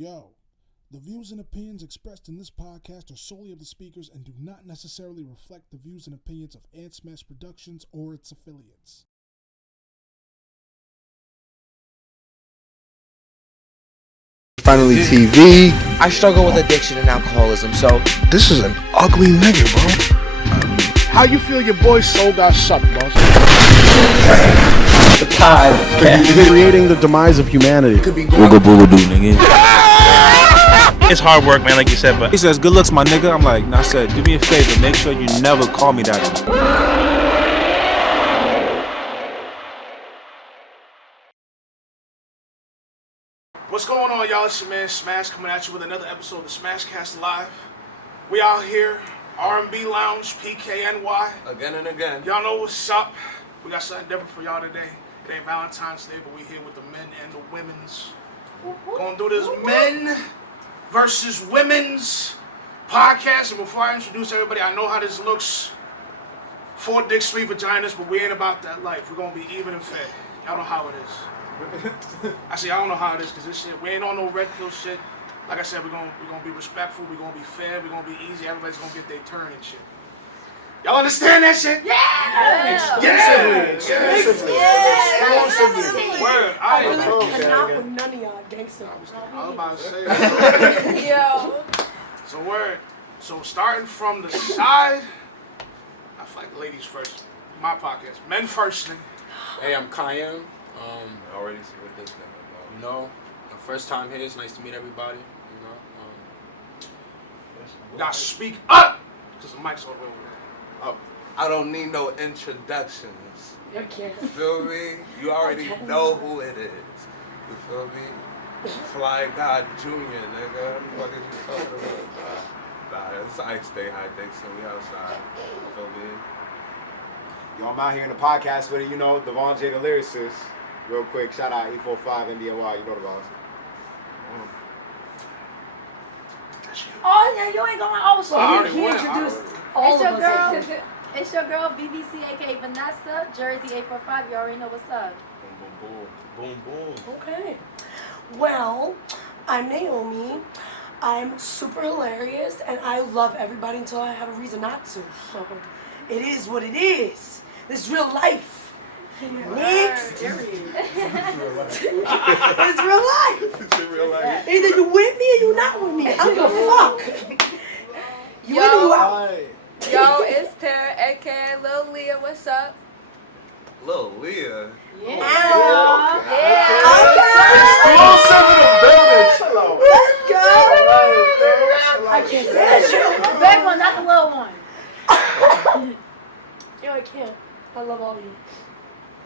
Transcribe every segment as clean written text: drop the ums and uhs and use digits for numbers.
Yo, the views and opinions expressed in this podcast are solely of the speakers and do not necessarily reflect the views and opinions of Smash Productions or its affiliates. Finally TV. I struggle with addiction and alcoholism, so This is an ugly nigga, bro. How you feel your boy's soul got sucked, boss? the tide. Creating the demise of humanity. Could be Booga booga doo, nigga. It's hard work, man, like you said, but He says, good looks, my nigga. I'm like, nah, said, do me a favor, make sure you never call me that. What's going on, y'all? It's your man Smash coming at you with another episode of the Smashcast Live. We out here, R&B Lounge, PKNY. Again and again. Y'all know what's up. We got something different for y'all today. It ain't Valentine's Day, but we here with the men and the women's. Gonna do this men versus women's podcast. And before I introduce everybody, I know how this looks. 4 dicks, 3 vaginas, but we ain't about that life. We're gonna be even and fair. Y'all know how it is. Actually, I don't know how it is, because this shit, we ain't on no red pill shit. Like I said, we're gonna be respectful, we're gonna be fair, we're gonna be easy, everybody's gonna get their turn and shit. Y'all understand that shit? Exclusively. Word. I not with none of y'all gangster. I was about to say that. Yo. So word. So starting from the side, I feel like ladies first. My podcast. Men first, nigga. Hey, I'm Kyan. I already see what this nigga You know, my first time here. It's nice to meet everybody. You know, You gotta speak up! Because the mic's all the way over there. I don't need no introductions. You can't. You feel me? You already know who it is. You feel me? Fly God Jr., nigga. What the fuck is you talking about? Nah, it's Ice Day High Dixon. We outside. You feel me? Yo, I'm out here in the podcast with it, you know, Devon J. the lyricist. Real quick, shout out E45 NDOY, you know the boss. Oh, yeah, you ain't going. Oh, so I already he went. introduced I all It's of your us. girl. It's your girl, BBC, aka Vanessa, Jersey 845. You already know what's up. boom, boom. Okay. Well, I'm Naomi. I'm super hilarious, and I love everybody until I have a reason not to. So, it is what it is. This is real life. Next. It's real life. It's in real life. Either you with me or you not with me. I don't give a fuck. You in or you out? Yo, it's Tara, aka Lil Leah. What's up? Lil Leah. Yeah. Exclusive in the building. Let's go. I can't say that shit. The big one, not the little one. Yo, I can't. I love all of you.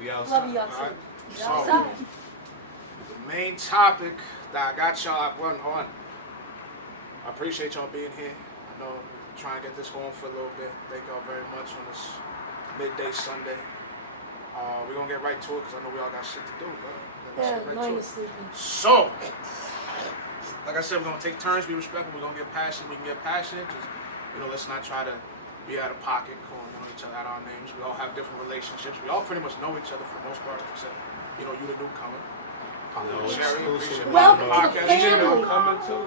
We outside. Love you all Alright. too. So, Outside. the main topic that I got y'all on. I appreciate y'all being here. I know we're trying to get this going for a little bit. Thank y'all very much on this midday Sunday. We're going to get right to it because I know we all got shit to do, bro. Let's Yeah, get right mine to is it. sleeping. So, like I said, we're going to take turns, be respectful. We're going to get passionate. We can get passionate. Just, let's not try to be out of pocket, calling each other out our names. We all have different relationships. We all pretty much know each other for the most part, except, you the newcomer. Cherry, appreciate Welcome the to the podcast. family. Coming too.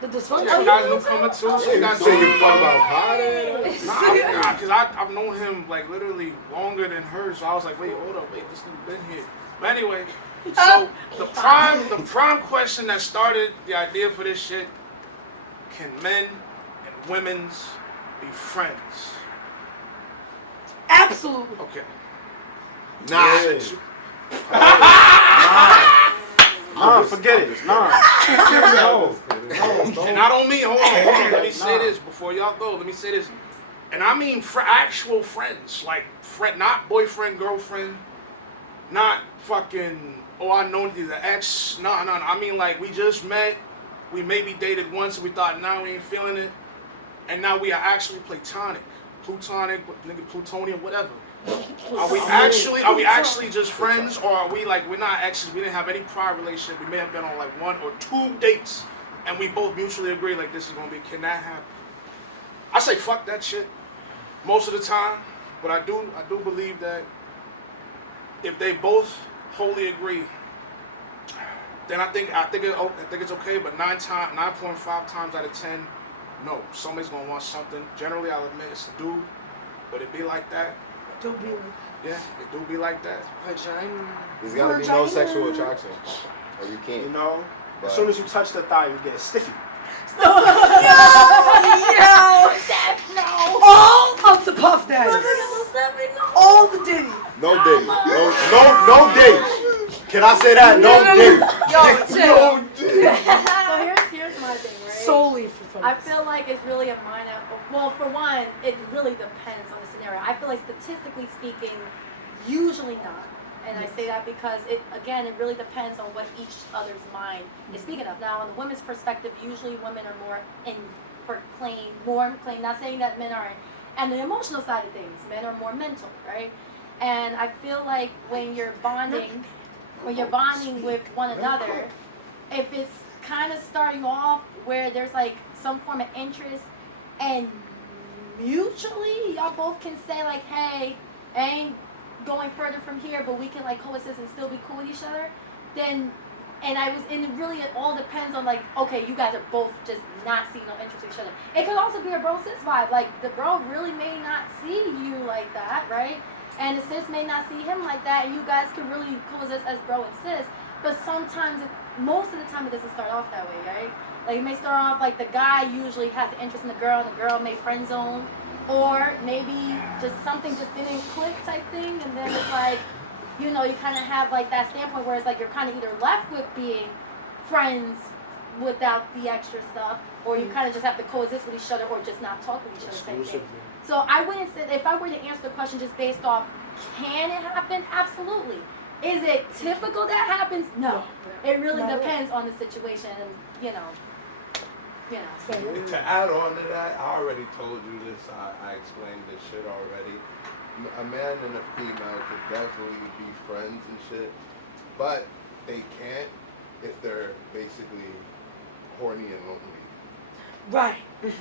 The Yeah, dysfunction. you guys newcomer too. So you guys Say you know fun about potting? Nah, because I've known him like literally longer than her. So I was like, wait, hold up, wait, this nigga been here. But anyway, so the prime question that started the idea for this shit: can men and women's be friends? Absolutely. Okay. Nah. Nah, forget it. Nah. No. And not on me. Hold on. Let me say this before y'all go. Let me say this, and I mean actual friends, like not boyfriend, girlfriend, not fucking. Oh, I know the ex. No. I mean like we just met. We maybe dated once, and we thought now we ain't feeling it, and now we are actually plutonic, nigga, plutonium, whatever. Are we actually just friends, or are we like we're not exes? We didn't have any prior relationship. We may have been on like 1 or 2 dates, and we both mutually agree like this is gonna be. Can that happen? I say fuck that shit most of the time, but I do believe that if they both wholly agree then I think it's okay. But 9.5 times out of 10, no, somebody's gonna want something. Generally, I'll admit it's a dude, but it be like that. Do be like Yeah, it do be like that. Vagina. There's gotta be no sexual attraction, or you can't. You know, But- as soon as you touch the thigh, you get stiffy. Yo! All of the Puff Daddy. All the Diddy. No Diddy. No Diddy. Can I say that? No Diddy. Yo, So here's my thing, right? solely for fun. I feel like it's really a minor. Well, for one, it really depends on the scenario. I feel like statistically speaking, usually not. And I say that because it really depends on what each other's mind is speaking of. Now, on the women's perspective, usually women are more proclaim. Not saying that men aren't. And the emotional side of things, men are more mental, right? And I feel like when you're bonding with one another, if it's kind of starting off where there's like some form of interest and mutually y'all both can say like, hey, I ain't going further from here, but we can like coexist and still be cool with each other, then, and it really it all depends on like, okay, you guys are both just not seeing no interest in each other. It could also be a bro sis vibe, like the bro really may not see you like that, right? And the sis may not see him like that, and you guys can really coexist as bro and sis, but sometimes, most of the time it doesn't start off that way, right? Like it may start off like the guy usually has the interest in the girl, and the girl may friend zone, or maybe just something just didn't click type thing, and then it's like, you know, you kind of have like that standpoint where it's like you're kind of either left with being friends without the extra stuff, or you kind of just have to coexist with each other, or just not talk with each other type thing. So I wouldn't say, if I were to answer the question just based off, can it happen? Absolutely. Is it typical that happens? No. It really depends on the situation, and you know. To add on to that, I already told you this. I explained this shit already. A man and a female could definitely be friends and shit, but they can't if they're basically horny and lonely. Right.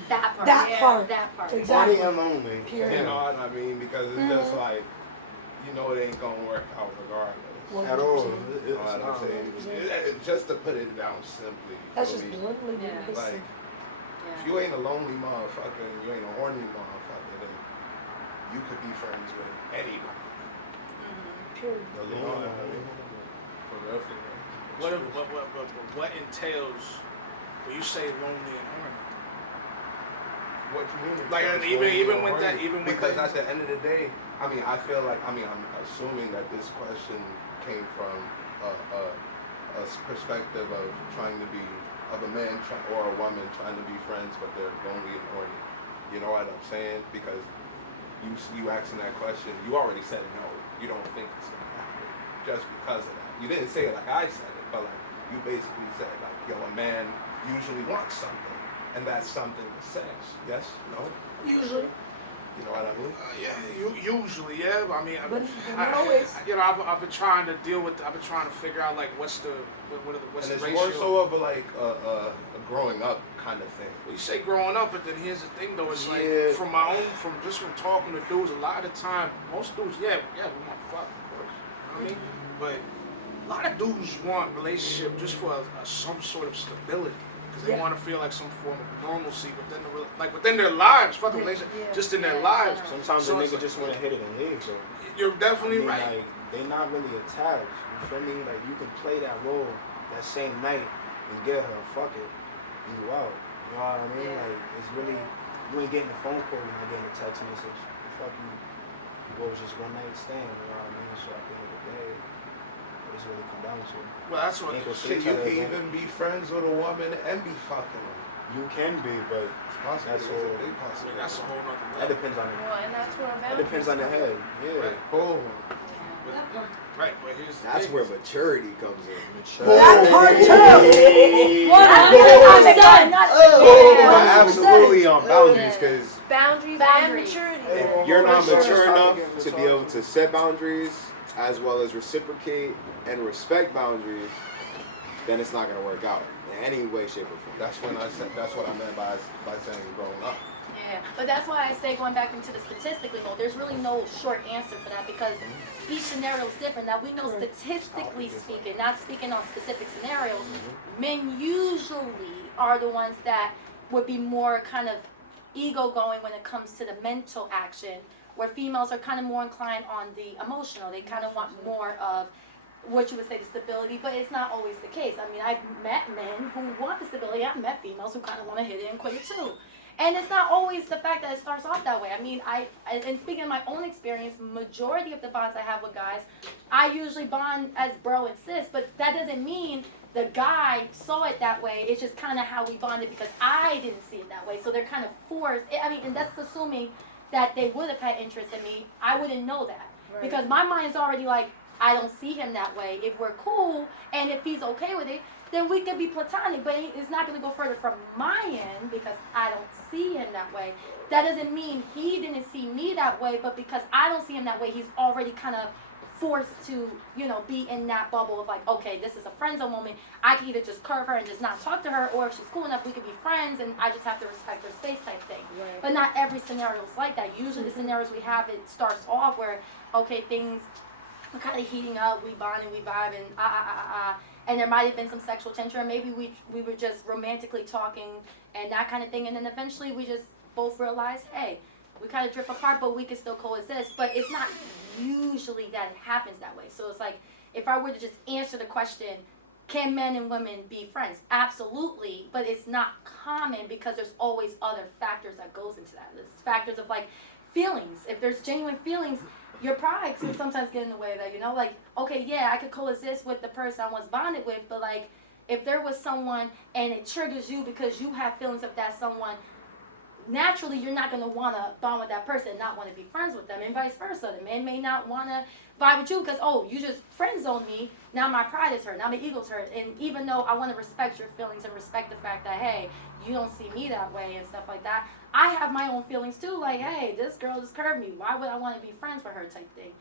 That part. That part. That part. Exactly. Horny and lonely. Period. You know what I mean? Because it's just like, you know, it ain't gonna work out regardless. At all. You know what I'm saying? Just to put it down simply. That's for just me, bluntly being Yeah. basic. like, if you ain't a lonely motherfucker and you ain't a horny motherfucker, then you could be friends with anybody. Period. You know what I mean? For real, for real. What entails when you say lonely and horny? What you mean? Like, it's even lonely with or that, horny? even with because that- at the end of the day, I mean, I'm assuming that this question came from a perspective of trying to be, of a man or a woman trying to be friends, but they're lonely and horny. You know what I'm saying? Because you asking that question, you already said no. You don't think it's gonna happen just because of that. You didn't say it like I said it, but like you basically said like, yo, a man usually wants something, and that's something is sex. Yes? No? Usually. You know what I mean? Usually, yeah. But I mean, But not always. I've been trying to deal with. I've been trying to figure out like what's the And it's ratio. more so of like a growing up kind of thing. You say growing up, but then here's the thing though. It's Yeah. like from talking to dudes, a lot of the time, most dudes, we want fuck, of course. You know what I mean? But a lot of dudes want relationship just for some sort of stability. Because they want to feel like some form of normalcy within their lives, fucking relationship, just in their lives. Sometimes So a it's nigga like- just want to hit it and leave, though. You're definitely I mean, right. Like, they not really attached. You feel me? Like, you can play that role that same night and get her, fuck it, you out. You know what I mean? Like, it's really, you ain't getting a phone call, you're not getting a text message. Fuck you. It was just one night stand, you know what I mean? So at the end of the day, what it's really come down to. Well, that's what. Ain't gonna see Shit, each you other can again. even be friends with a woman and be fucking her. You can be, but It's possible. That's It's all. a big I mean, possibility. that's a whole nother that level. depends on the, Well, and that's where that depends on the head. Yeah. Right. Boom. Right, but here's the That's thing. where maturity comes in. That part too. 100%. Not But absolutely on boundaries, because Boundaries and Boundaries. maturity. if you're not For sure. mature Stop enough again, to we're be able talking. to set boundaries as well as reciprocate and respect boundaries, then it's not gonna work out in any way, shape, or form. That's what I meant by saying growing up. Yeah, but that's why I say, going back into the statistically mode, there's really no short answer for that because each scenario is different. Now, we know statistically speaking, not speaking on specific scenarios, men usually are the ones that would be more kind of ego going when it comes to the mental action, where females are kind of more inclined on the emotional. They kind of want more of what you would say the stability, but it's not always the case. I mean, I've met men who want the stability. I've met females who kind of want to hit it and quit it too. And it's not always the fact that it starts off that way. I mean, and speaking of my own experience, majority of the bonds I have with guys, I usually bond as bro and sis, but that doesn't mean the guy saw it that way. It's just kind of how we bonded because I didn't see it that way. So they're kind of forced. I mean, and that's assuming that they would have had interest in me. I wouldn't know that because my mind's already like, I don't see him that way. If we're cool and if he's okay with it, then we could be platonic, but it's not going to go further from my end because I don't see him that way. That doesn't mean he didn't see me that way, but because I don't see him that way, he's already kind of forced to, you know, be in that bubble of like, okay, this is a friend zone moment. I can either just curve her and just not talk to her, or if she's cool enough, we could be friends, and I just have to respect her space type thing. Right. But not every scenario is like that. Usually the scenarios we have, it starts off where, okay, things are kind of heating up, we bond and we vibe, and and there might have been some sexual tension, or maybe we were just romantically talking and that kind of thing, and then eventually we just both realized, hey, we kind of drift apart, but we can still coexist. But it's not usually that it happens that way. So it's like, if I were to just answer the question, can men and women be friends? Absolutely, but it's not common because there's always other factors that goes into that. There's factors of like feelings. If there's genuine feelings, your pride can sometimes get in the way of that, you know? Like, okay, yeah, I could coexist with the person I once bonded with, but like, if there was someone and it triggers you because you have feelings of that someone, naturally you're not going to want to bond with that person and not want to be friends with them, and vice versa. The man may not want to vibe with you because, oh, you just friend zoned me, now my pride is hurt, now my ego's hurt. And even though I want to respect your feelings and respect the fact that, hey, you don't see me that way and stuff like that, I have my own feelings too, like, hey, this girl just curved me, why would I want to be friends with her type thing.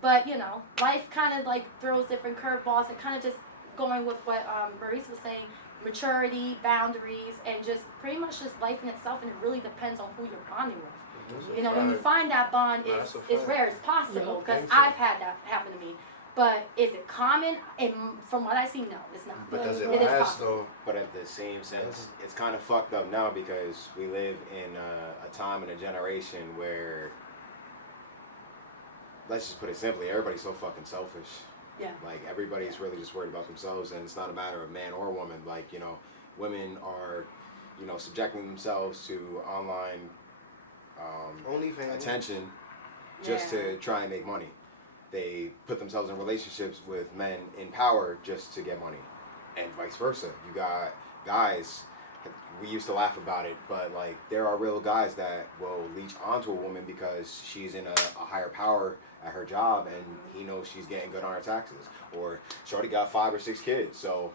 But, you know, life kind of like throws different curveballs, and kind of just going with what Maurice was saying, maturity, boundaries, and just pretty much just life in itself, and it really depends on who you're bonding with. You know, when you find that bond, it's rare, it's possible, because I've had that happen to me. But is it common? And from what I see, no, it's not. But does it last though? But at the same sense, it's kind of fucked up now because we live in a time and a generation where, let's just put it simply, everybody's so fucking selfish. Yeah. Like, everybody's really just worried about themselves, and it's not a matter of man or woman. Like, you know, women are, you know, subjecting themselves to online attention just to try and make money. They put themselves in relationships with men in power just to get money, and vice versa. You got guys, we used to laugh about it, but like, there are real guys that will leech onto a woman because she's in a higher power at her job, and he knows she's getting good on her taxes, or shorty got 5 or 6 kids, so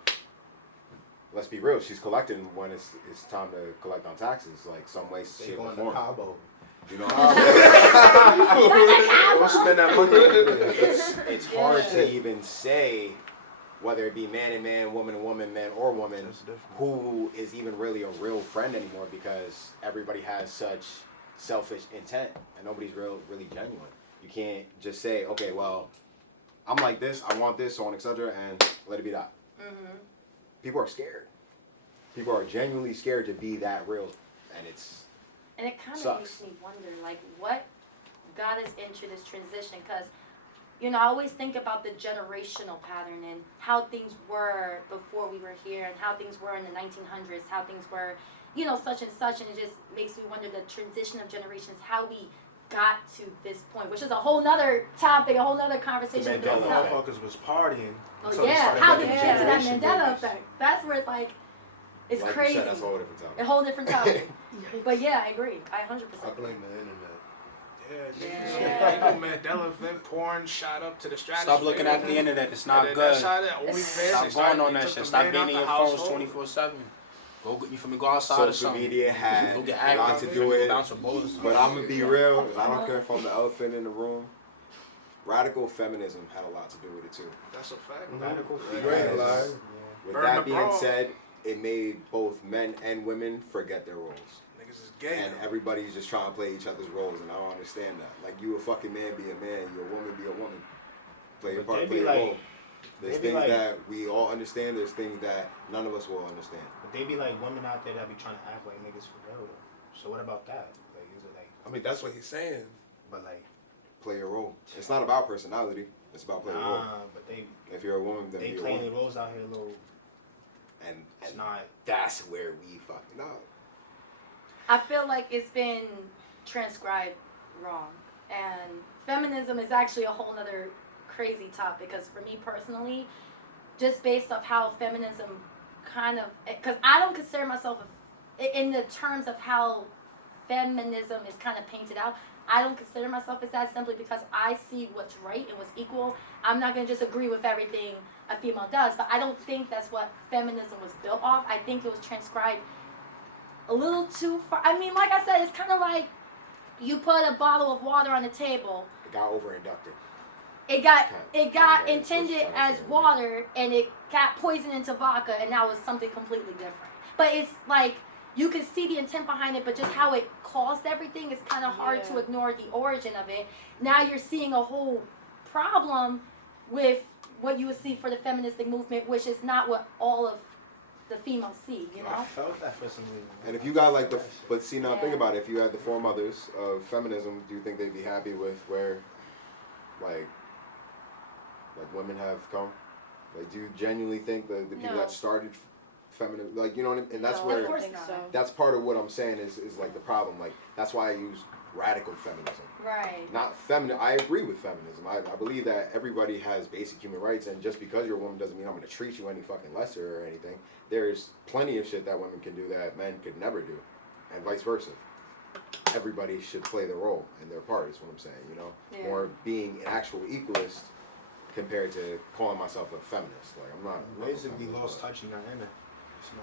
let's be real, she's collecting when it's time to collect on taxes, like some way, shape, or form. You know, it's hard to even say whether it be man and man, woman and woman, man or woman, who is even really a real friend anymore, because everybody has such selfish intent and nobody's really genuine. You can't just say, okay, well, I'm like this, I want this, so on, etc., and let it be that. Mm-hmm. People are scared. People are genuinely scared to be that real, and And it kind of makes me wonder, like, what got us into this transition? Because, you know, I always think about the generational pattern and how things were before we were here, and how things were in the 1900s, how things were, you know, such and such, and it just makes me wonder the transition of generations, how we got to this point, which is a whole nother topic, a whole nother conversation. The motherfuckers was partying. Oh yeah, how did we get to that Mandela effect? That's where it's like, it's like crazy. Said, that's a whole different topic. A whole different topic. But yeah, I agree. I 100%. I blame the internet. Yeah, Mandela event, porn shot up to the stratosphere. Stop looking at the internet. It's not good. Stop going on that shit. Stop being in your phones 24/7. Go outside or something. Social media had a lot to do with it. But I'm gonna be real. I don't care if I'm the elephant in the room. Radical feminism had a lot to do with it too. That's a fact. Radical feminism. With that being said, it made both men and women forget their roles. is gay. And everybody's just trying to play each other's roles, and I don't understand that. Like, you a fucking man, be a man. You a woman, be a woman. Play your part, play your role. There's things that we all understand. There's things that none of us will understand. But they be like women out there that be trying to act like niggas for real. So what about that? Like, is it like? I mean, that's what he's saying. But like, play your role. It's not about personality. It's about playing a role. But they. If you're a woman, then they be a playing woman. the roles out here a little. And it's not. That's where we fucking up. I feel like it's been transcribed wrong, and feminism is actually a whole nother crazy topic. Because for me personally, just based off how feminism kind of, because I don't consider myself in the terms of how feminism is kind of painted out. I don't consider myself as that simply because I see what's right and what's equal. I'm not going to just agree with everything a female does, but I don't think that's what feminism was built off. I think it was transcribed a little too far. I mean, like I said, it's kind of like you put a bottle of water on the table. It got over-inducted. It got intended as water, and it got poisoned into vodka, and now it's something completely different. But it's like, you can see the intent behind it, but just how it caused everything is kind of hard to ignore the origin of it. Now you're seeing a whole problem with what you would see for the feministic movement, which is not what all of the females see, you know? I felt that for some reason. And if you got like but see now think about it, if you had the foremothers of feminism, do you think they'd be happy with where like women have come? Like, do you genuinely think the people that started feminine, like, you know what I mean? And that's where, of course not. that's part of what I'm saying is like the problem. Like, that's why I use radical feminism. Right. Not feminine. I agree with feminism. I believe that everybody has basic human rights, and just because you're a woman doesn't mean I'm going to treat you any fucking lesser or anything. There's plenty of shit that women can do that men could never do, and vice versa. Everybody should play their role and their part is what I'm saying, you know? Yeah. Or being an actual equalist compared to calling myself a feminist. Like, I'm not. Ways to be lost touch in that inner.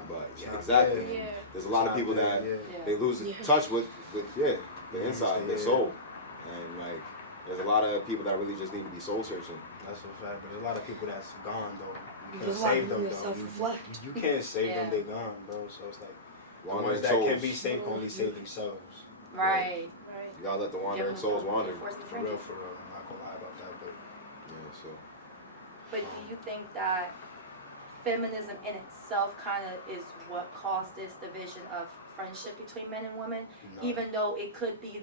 But yeah, exactly. Yeah. There's a lot of people that they lose touch with the inside, their soul, and like there's a lot of people that really just need to be soul searching. That's a fact. But there's a lot of people that's gone though. You There's can't a lot save of them people though. that self-reflect. You can't save them. They gone, bro. So it's like the Wandering ones that souls. can be saved can only save themselves. Right. You gotta let the wandering souls wander. For real, for real. I'm not gonna lie about that, but yeah. So. But do you think that feminism in itself kind of is what caused this division of friendship between men and women? No. Even though it could be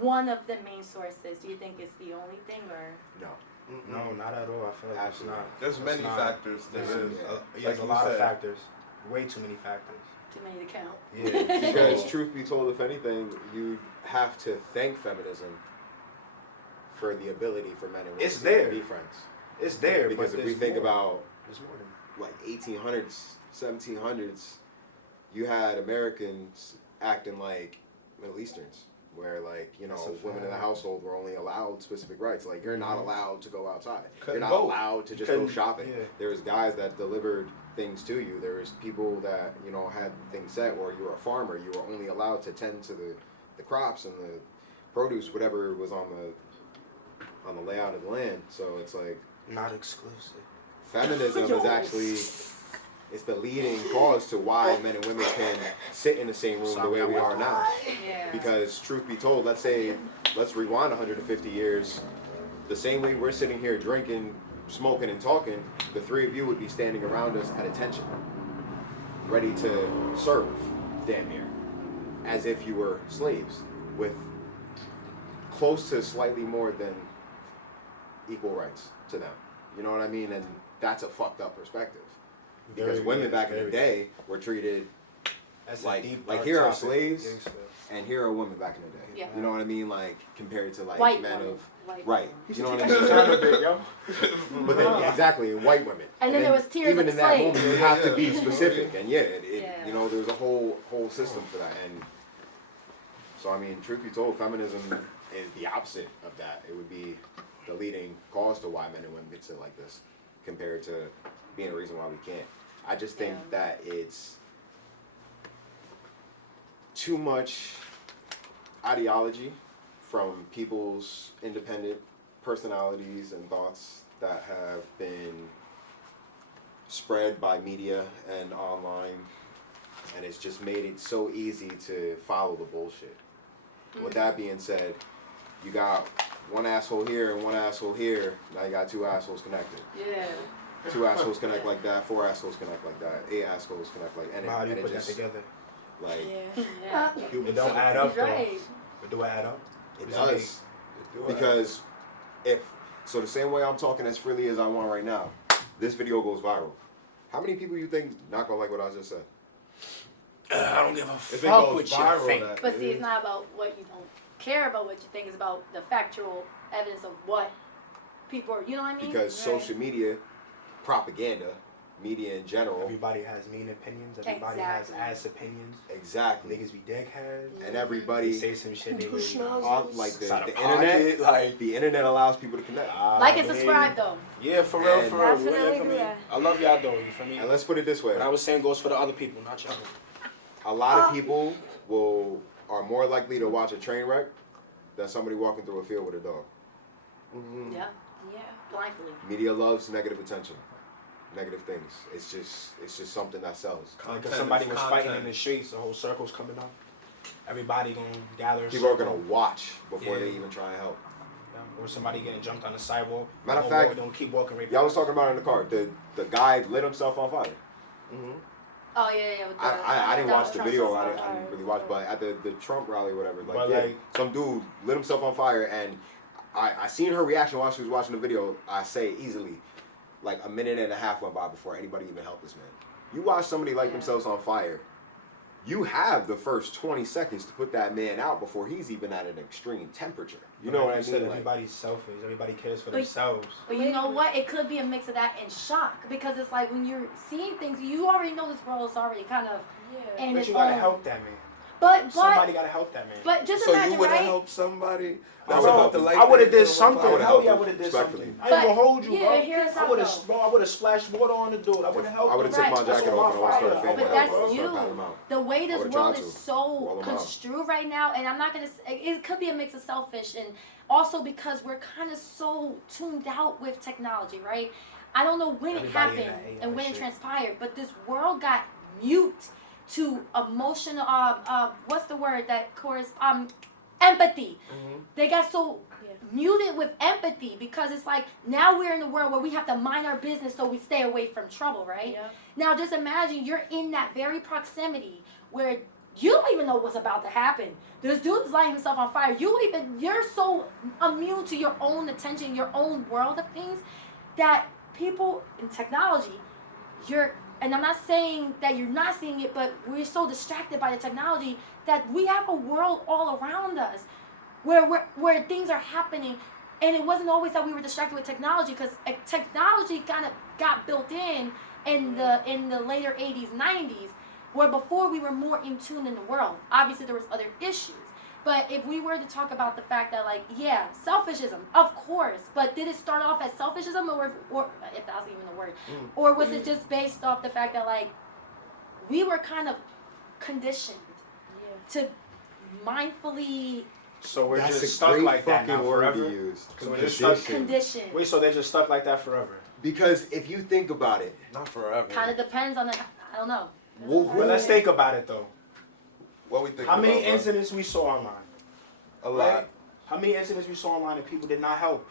one of the main sources, do you think it's the only thing, or? No. no, not at all. I feel like it's not. There's many factors. There's Like a you lot of said. factors. Way too many factors. Too many to count. Yeah. Because truth be told, if anything, you have to thank feminism for the ability for men and women It's to there. be friends. It's there, Because but if we there's think more. about There's more than like 1800s, 1700s, you had Americans acting like Middle Easterns, where like, you know, That's a women in the fact. household were only allowed specific rights. Like, you're not allowed to go outside. Couldn't You're not vote. allowed to just Couldn't- go shopping. yeah. There was guys that delivered things to you. There was people that, you know, had things set, or you were a farmer. You were only allowed to tend to the crops and the produce, whatever was on the layout of the land. So it's like, not exclusive. feminism is actually, it's the leading cause to why men and women can sit in the same room the way we are now. Yeah. Because truth be told, let's rewind 150 years, the same way we're sitting here drinking, smoking, and talking, the three of you would be standing around us at attention, ready to serve, damn near, as if you were slaves, with close to slightly more than equal rights to them. You know what I mean? And that's a fucked up perspective. Because women back in the day were treated That's like a deep, here are topic. slaves, Gangsta. and here are women back in the day. Yeah. You know what I mean? Like compared to like White men women. of White right. women. You know what I mean? But then exactly white women. And then there was tears even of in that slaves. moment, you have to be specific, and Yeah. you know, there's a whole system for that. And so I mean, truth be told, feminism is the opposite of that. It would be the leading cause to why men and women get sit like this, compared to being a reason why we can't. I just think that it's too much ideology from people's independent personalities and thoughts that have been spread by media and online, and it's just made it so easy to follow the bullshit. With that being said, you got one asshole here and one asshole here. Now you got 2 assholes connected. Yeah. 2 assholes connect like that. 4 assholes connect like that. 8 assholes connect like. And How do you and put it that just together? like Yeah. It don't add up though. Right. But do it add up? it does because if so, the same way I'm talking as freely as I want right now, this video goes viral. How many people you think not gonna like what I just said? I don't give a If it fuck goes what you viral, think. that- But see, it's not about what you don't care about what you think. It's about the factual evidence of what people are. You know what I mean? Because social media, propaganda, media in general, Everybody has mean opinions. Everybody Exactly. has ass opinions. exactly, Niggas be dickheads. and They everybody say some shit. They really like the Side of internet, pocket, like the internet allows people to connect. Like and subscribe though. Yeah, for real, And- for real. Definitely Yeah, for do me. that. I love y'all though, you feel me? And let's put it this way: What I was saying goes for the other people, not y'all. a lot of people are more likely to watch a train wreck than somebody walking through a field with a dog. Yeah. Yeah. Blindly. Media loves negative attention, negative things. It's just something that sells. Like if somebody was fighting in the streets, the whole circle's coming up. Everybody gonna gather. People are gonna watch before they Yeah. even try and help. Or somebody getting jumped on the sidewalk. Matter of Don't fact, walk, don't keep walking right Y'all was past. talking about it in the car. The guy lit himself on fire. Oh yeah. With the, I didn't watch the Trump video. stuff. I didn't really watch, but at the Trump rally or whatever, But, like, like- some dude lit himself on fire, and I seen her reaction while she was watching the video. I say easily, like a minute and a half went by before anybody even helped this man. You watch somebody light themselves on fire, you have the first 20 seconds to put that man out before he's even at an extreme temperature. You know Like what I you said, mean? Like, everybody's selfish. Everybody cares for But- themselves. But you know what? It could be a mix of that and shock because it's like when you're seeing things, you already know this world is already kind of Yeah. in But its you gotta own. help that man. But Somebody gotta help that man. But just So imagine, you would have right? helped somebody? I That's would've about helped the him. light I would have that did hit something. I would've Hell helped yeah, I him, would have did respectfully. something. I ain't gonna hold you, yeah, bro. hear us I out, would though. have, bro. I would have splashed water on the dude. I would have helped. I would have him. took my Right. jacket off and I would have started But fanning But out. that's I would've started patting him you. out. The way this would've world tried is to. so Wall 'em out. construed right now, and I'm not gonna. It could be a mix of selfish and also because we're kind of so tuned out with technology, right? I don't know when it Everybody in happened that AI and when it shit. transpired, but this world got mute to emotional. What's the word that empathy. They got so muted with empathy because it's like now we're in the world where we have to mind our business so we stay away from trouble, right? Yeah. Now just imagine you're in that very proximity where you don't even know what's about to happen. This dude's lighting himself on fire. You're so immune to your own attention, your own world of things that people in technology, and I'm not saying that you're not seeing it, but we're so distracted by the technology that we have a world all around us where things are happening. And it wasn't always that we were distracted with technology because technology kind of got built in the later 80s, 90s, where before we were more in tune in the world. Obviously, there was other issues. But if we were to talk about the fact that, like, yeah, selfishism, of course, but did it start off as selfishism or if that's even a word, or was it just based off the fact that, like, we were kind of conditioned to mindfully So we're That's a just stuck great like that now fucking word to forever. use. So we're just stuck. conditioned? Wait, so they're just stuck like that forever? Because if you think about it, Not forever. Kind of depends on I don't know. But let's think about it though. What we think How many about, bro? incidents we saw online? A lot. Right? How many incidents we saw online and people did not help?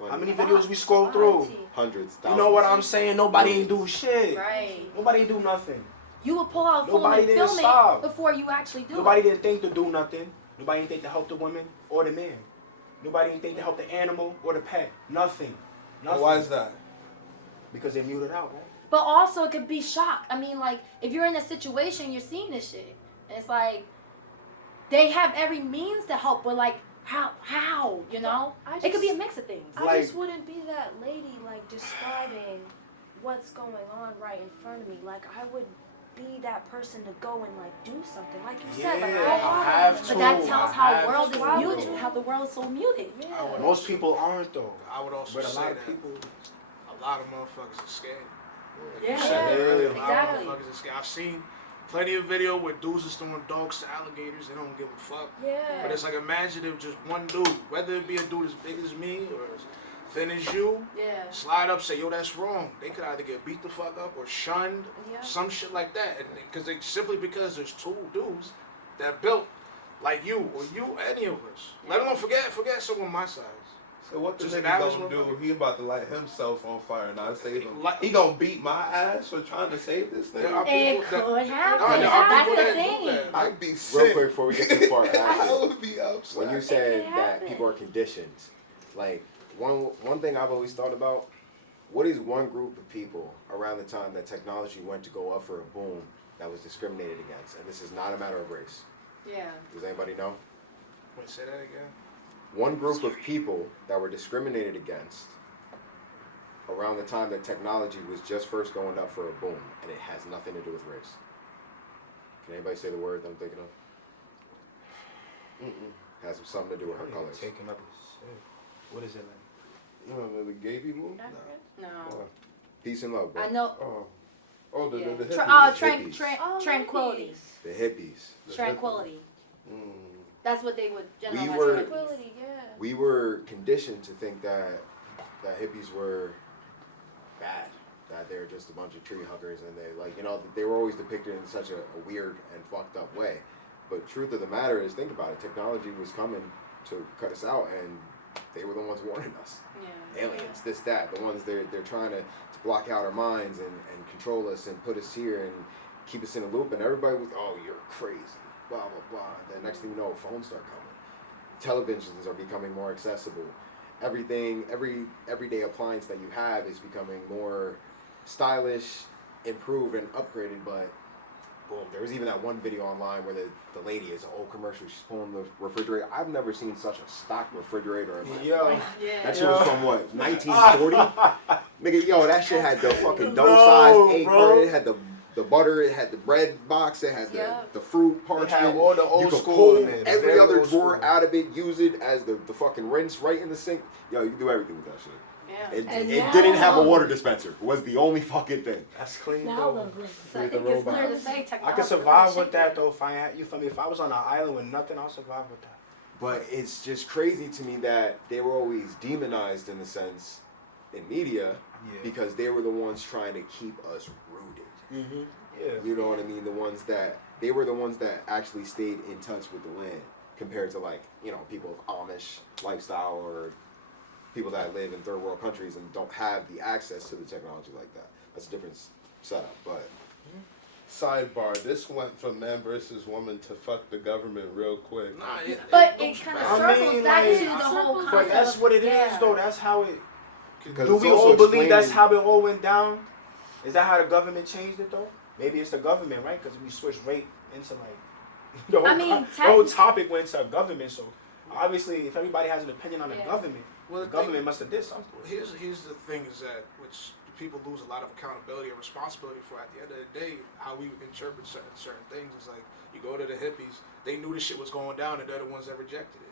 How many plenty, videos we scrolled through? hundreds, You thousands. know what I'm saying? Nobody ain't do shit. Right. Nobody ain't do nothing. You would pull out a phone Nobody and didn't film stop. it before you actually do Nobody it. didn't think to do nothing. Nobody didn't think to help the women or the man. Nobody didn't think to help the animal or the pet. Nothing. Nothing. Why is that? Because they're muted out, right? But also, it could be shock. I mean, like, if you're in a situation, you're seeing this shit. And it's like, they have every means to help, but, like, how, you know? It could be a mix of things. I just wouldn't be that lady, like, describing what's going on right in front of me. Like, I would be that person to go and, like, do something. Like you said, like, Yeah, go I out have and- to. But that tells I how have the world to. is muted, how the world is so muted. Yeah. Most people aren't though. I would also But a say lot of that people. a lot of motherfuckers are scared. Yeah, A lot exactly. of motherfuckers are scared. I've seen plenty of video where dudes is throwing dogs to alligators. They don't give a fuck. Yeah. But it's like, imagine if just one dude, whether it be a dude as big as me or as thin as you, Yeah. slide up, say, yo, that's wrong. They could either get beat the fuck up or shunned, some shit like that. And because there's two dudes that built like you or you, any of us. Let alone forget someone my size. So what the Just an nigga average gonna do? motherfucker. He about to light himself on fire and not save him. He gonna beat my ass for trying to save this There nigga. are It people that- could happen. No, there are That's people the that do thing. that. I'd be sick. Real quick before we get too far, I actually, would be upset. when you said that people are conditioned, like one thing I've always thought about, what is one group of people around the time that technology went to go up for a boom that was discriminated against? And this is not a matter of race. Yeah. Does anybody know? Wait, say that again. One group of people that were discriminated against around the time that technology was just first going up for a boom, and it has nothing to do with race. Can anybody say the word that I'm thinking of? Has something to do with her colors. Taking up his shit. What is it like? You don't know the gay people? No. Peace and love, bro. I know. Oh, the Yeah. hippies. Tranquility. The hippies. Tranquility. Mm. That's what they would generalize. We were- Tranquility, yeah. We were conditioned to think that hippies were bad, that they're just a bunch of tree huggers, and they were always depicted in such a weird and fucked up way. But truth of the matter is, think about it, technology was coming to cut us out, and they were the ones warning us. Yeah. Aliens, this, that, the ones they're trying to block out our minds and control us and put us here and keep us in a loop, and everybody was, oh, you're crazy, blah, blah, blah. Then next thing you know, phones start coming. Televisions are becoming more accessible. Everything, every everyday appliance that you have is becoming more stylish, improved, and upgraded. But boom, there was even that one video online where the lady is an old commercial. She's pulling the refrigerator. I've never seen such a stock refrigerator in my life. Yeah. That shit was from what, 1940? Nigga, yo, that shit had the fucking dough-sized egg carton. It had the butter, it had the bread box, it had the fruit parchment. It had all the old you could school pull in it, every very other old drawer school. out of it, use it as the fucking rinse right in the sink. Yo, you can do everything with that shit. Yeah. It And didn't have a now- water dispenser. It was the only fucking thing. That's clean Now though. So I think it's clear to say I technology. could survive with that though. You feel me? If I was on an island with nothing, I'll survive with that. But it's just crazy to me that they were always demonized in the sense in media because they were the ones trying to keep us rooted. Mm-hmm. Yeah. You know what I mean? They were the ones that actually stayed in touch with the land compared to people of Amish lifestyle or people that live in third world countries and don't have the access to the technology like that. That's a different setup, but. Sidebar, this went from man versus woman to fuck the government real quick. Nah, But goes it kind back. of I circles mean, back like- to the whole But concept. that's what it is Yeah. though. That's how it. Because Do it's we also all believe that's explaining- how it all went down? Is that how the government changed it though? Maybe it's the government, right? Because we switched right into like the whole, I mean, the whole topic went to government. So obviously, if everybody has an opinion on the Yeah. government, Well, the government must have did something. Here's the thing is that which people lose a lot of accountability and responsibility for. At the end of the day, how we interpret certain things is like you go to the hippies, they knew this shit was going down, and they're the ones that rejected it.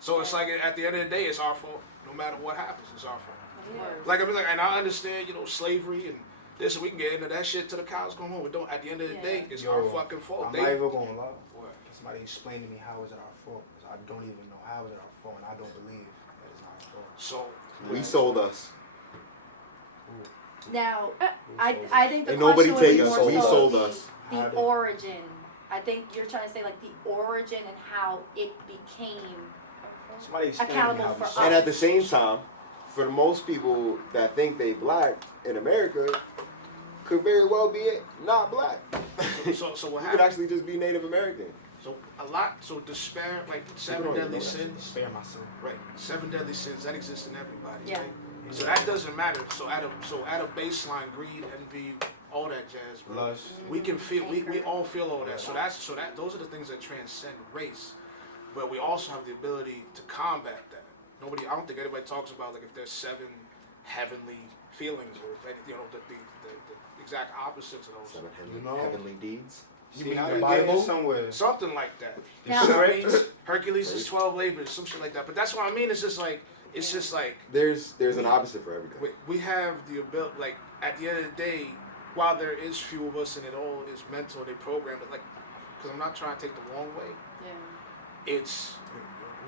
So it's like at the end of the day, it's our fault. No matter what happens, it's our fault. Like and I understand, slavery and this, and we can get into that shit till the cows come home. But don't. At the end of the day, it's our fucking fault. I'm not even gonna lie. Somebody explain to me how is it our fault? Because I don't even know how is it our fault, and I don't believe that it's our fault. So we sold us. Now, I think the Ain't nobody question take would be us, more we so sold us. the origin. I think you're trying to say like the origin and how it became Somebody explain to me accountable how for we us. sold And at the same time, for the most people that think they black in America, could very well be not black. So what You could happened? actually just be Native American. So despair, like seven deadly sins. Spare my son. Right, 7 deadly sins that exist in everybody. Yeah. Right? So that doesn't matter. So at a baseline, greed, envy, all that jazz, bro. Lust. We can feel. We all feel all that. So those are the things that transcend race. But we also have the ability to combat that. I don't think anybody talks about like if there's 7 heavenly feelings or if any, the exact opposites of those. 7 You know? heavenly deeds. You See, mean now the you're getting Bible? somewhere. Something like that. Now- You know what I mean? Hercules is 12 labors, some shit like that. But that's what I mean. It's just like There's an opposite for everything. we have the ability. Like at the end of the day, while there is few of us and it all is mental, they program it. Like, because I'm not trying to take the wrong way. Yeah.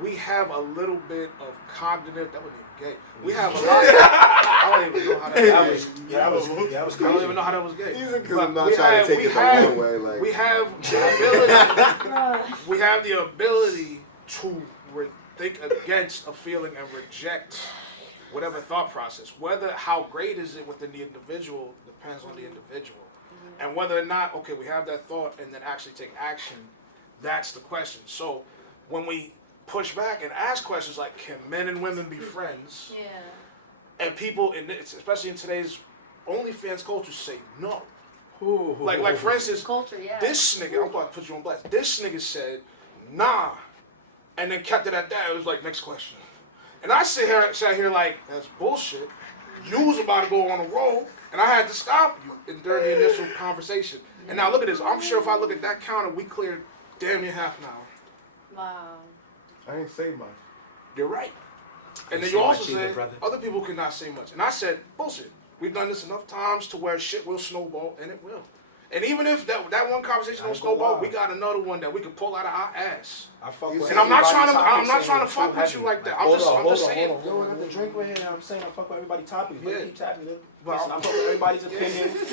we have a little bit of cognitive. That wasn't even gay. We have a lot. I don't even know how that was. I don't even know how that was gay. Because I'm not trying to take it the wrong way. Like, we have the ability. We have the ability to think against a feeling and reject whatever thought process. Whether how great is it within the individual depends on the individual, and whether or not we have that thought and then actually take action. That's the question. So when we push back and ask questions like, can men and women be friends? Yeah. And people, especially in today's OnlyFans culture, say no. Like for instance, culture, yeah. This nigga, I'm about to put you on blast. This nigga said, nah, and then kept it at that. It was like, next question. And I sat here like, that's bullshit. You was about to go on a roll, and I had to stop you during the initial conversation. And now look at this. I'm sure if I look at that counter, we cleared damn near half an hour. Wow. I ain't say much. You're right. And then you also said other people cannot say much. And I said, bullshit. We've done this enough times to where shit will snowball, and it will. And even if that one conversation don't snowball, we got another one that we can pull out of our ass. I fuck with and I'm not trying to fuck with you like that. I'm just saying. Yo, I got the drink right here, and I'm saying I fuck with everybody's topics. Yeah. Keep tapping it. Listen, I fuck with everybody's opinions,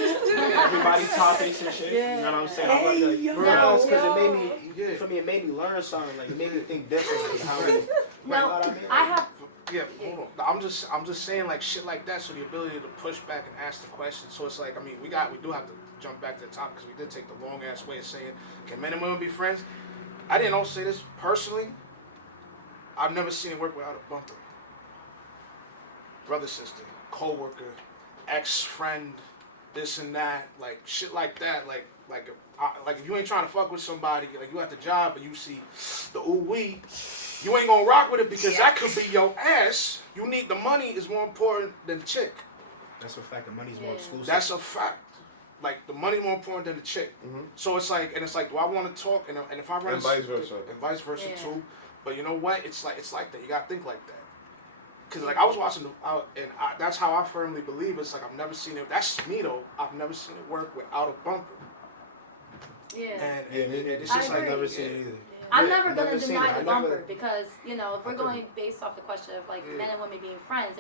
everybody's topics and shit. Yeah. You know what I'm saying? I like because it made me learn something. Like it made me think differently. I have. Yeah, hold on. I'm just saying like shit like that. So the ability to push back and ask the question. So it's like, I mean, we do have to jump back to the top because we did take the long ass way of saying, can men and women be friends? I didn't also say this personally. I've never seen it work without a bumper. Brother, sister, co-worker, ex-friend, this and that, like shit like that. Like if you ain't trying to fuck with somebody, like you at the job and you see the ooh-wee, you ain't gonna rock with it because that could be your ass. You need the money is more important than the chick. That's a fact. The money's more exclusive. That's a fact. Like the money's more important than the chick. Mm-hmm. So it's like, do I want to talk? And if I run and vice versa. And vice versa too. But you know what? It's like that. You gotta think like that. Cause like I was watching, that's how I firmly believe. It's like I've never seen it. That's me though. I've never seen it work without a bumper. Yeah. And it's just I've never seen it either. I'm never gonna deny the bumper because if we're going based off the question of like men and women being friends,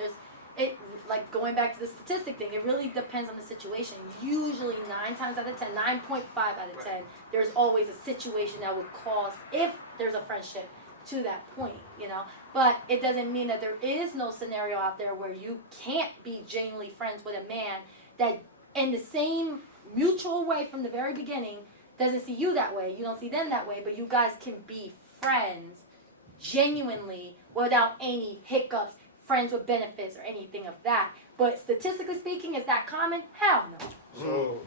like going back to the statistic thing, it really depends on the situation. Usually 9 times out of 10, 9.5 out of 10, there's always a situation that would cause, if there's a friendship, to that point, But it doesn't mean that there is no scenario out there where you can't be genuinely friends with a man that in the same mutual way from the very beginning doesn't see you that way, you don't see them that way, but you guys can be friends genuinely without any hiccups, friends with benefits or anything of that. But statistically speaking, is that common? Hell no. So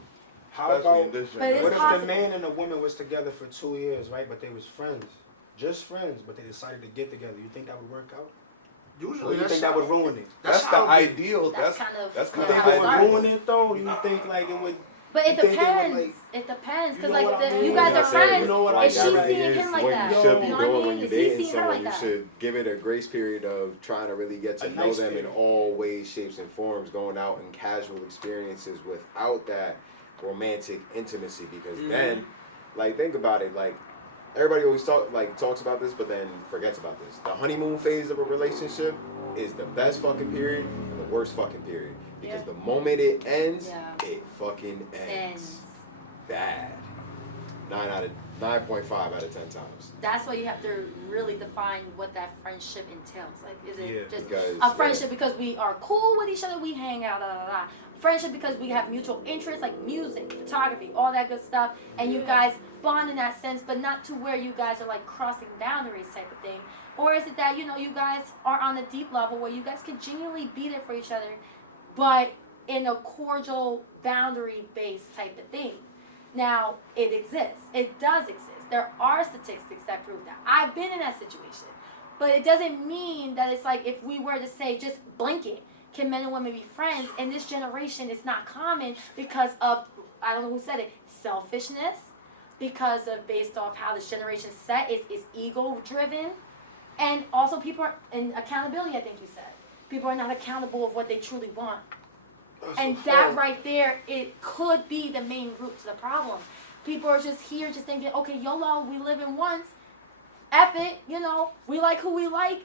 how about, what if possible. the man and the woman was together for 2 years, right? But they was friends, just friends, but they decided to get together. You think that would work out? Usually, you think that would ruin it? That's the ideal. That's kind of. You think it would ruin it though? You think like it would? But it depends. It depends, because you guys are friends. Is she seeing him like that? You should be doing what I when mean? you're Is he dating seeing her someone. like You that? should give it a grace period of trying to really get to know them in all ways, shapes, and forms. Going out in casual experiences without that romantic intimacy, because then, like, think about it. Like, everybody always talks about this, but then forgets about this. The honeymoon phase of a relationship is the best fucking period and the worst fucking period. Because the moment it ends, it fucking ends. Bad. 9.5 out of 10 times. That's why you have to really define what that friendship entails. Like, is it just because, a friendship because we are cool with each other, we hang out, friendship because we have mutual interests like music, photography, all that good stuff, and you guys bond in that sense, but not to where you guys are like crossing boundaries type of thing? Or is it that, you guys are on a deep level where you guys can genuinely be there for each other, but in a cordial, boundary-based type of thing? Now, it exists. It does exist. There are statistics that prove that. I've been in that situation. But it doesn't mean that it's like if we were to say, just blanket, can men and women be friends? In this generation, it's not common because of, I don't know who said it, selfishness, because of based off how this generation's set, it's ego-driven. And also people are, and accountability, I think you said. People are not accountable of what they truly want. And that right there, it could be the main root to the problem. People are just here just thinking, okay, YOLO, we live in once. F it, we like who we like.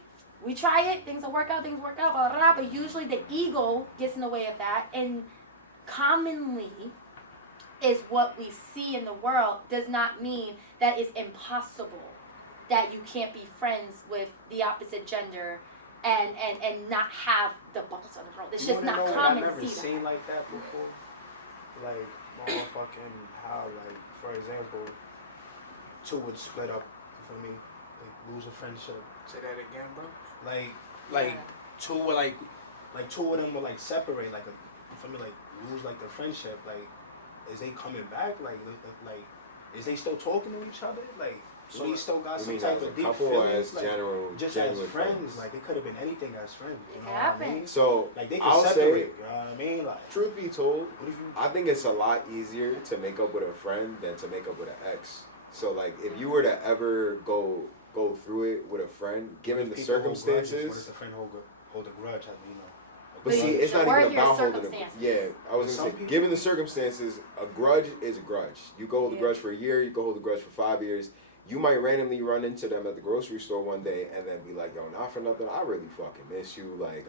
We try it, things will work out, blah, blah, blah. But usually the ego gets in the way of that. And commonly is what we see in the world does not mean that it's impossible that you can't be friends with the opposite gender and not have the balls on the road. It's just not common to see that. I've never seen like that before. Like, motherfucking how, like, for example, two would split up, for me, like, lose a friendship. Say that again, bro. Like two were like two of them would like separate, like for me, like lose like the friendship. Like, is they coming back? Like, is they still talking to each other? Like, so they still got some type of deep feelings? Like, just as friends. Like, it could have been anything as friends. You know what I mean? So like they can I'll separate. say, You know what I mean? Like, truth be told, I think it's a lot easier to make up with a friend than to make up with an ex. So like, if you were to ever go through it with a friend, given the circumstances. What if the friend hold a grudge? But see, it's not even about holding a. Yeah, I was gonna say, people, given the circumstances, a grudge is a grudge. You go hold a grudge for a year, you go hold a grudge for 5 years. You might randomly run into them at the grocery store one day and then be like, yo, not for nothing, I really fucking miss you. Like,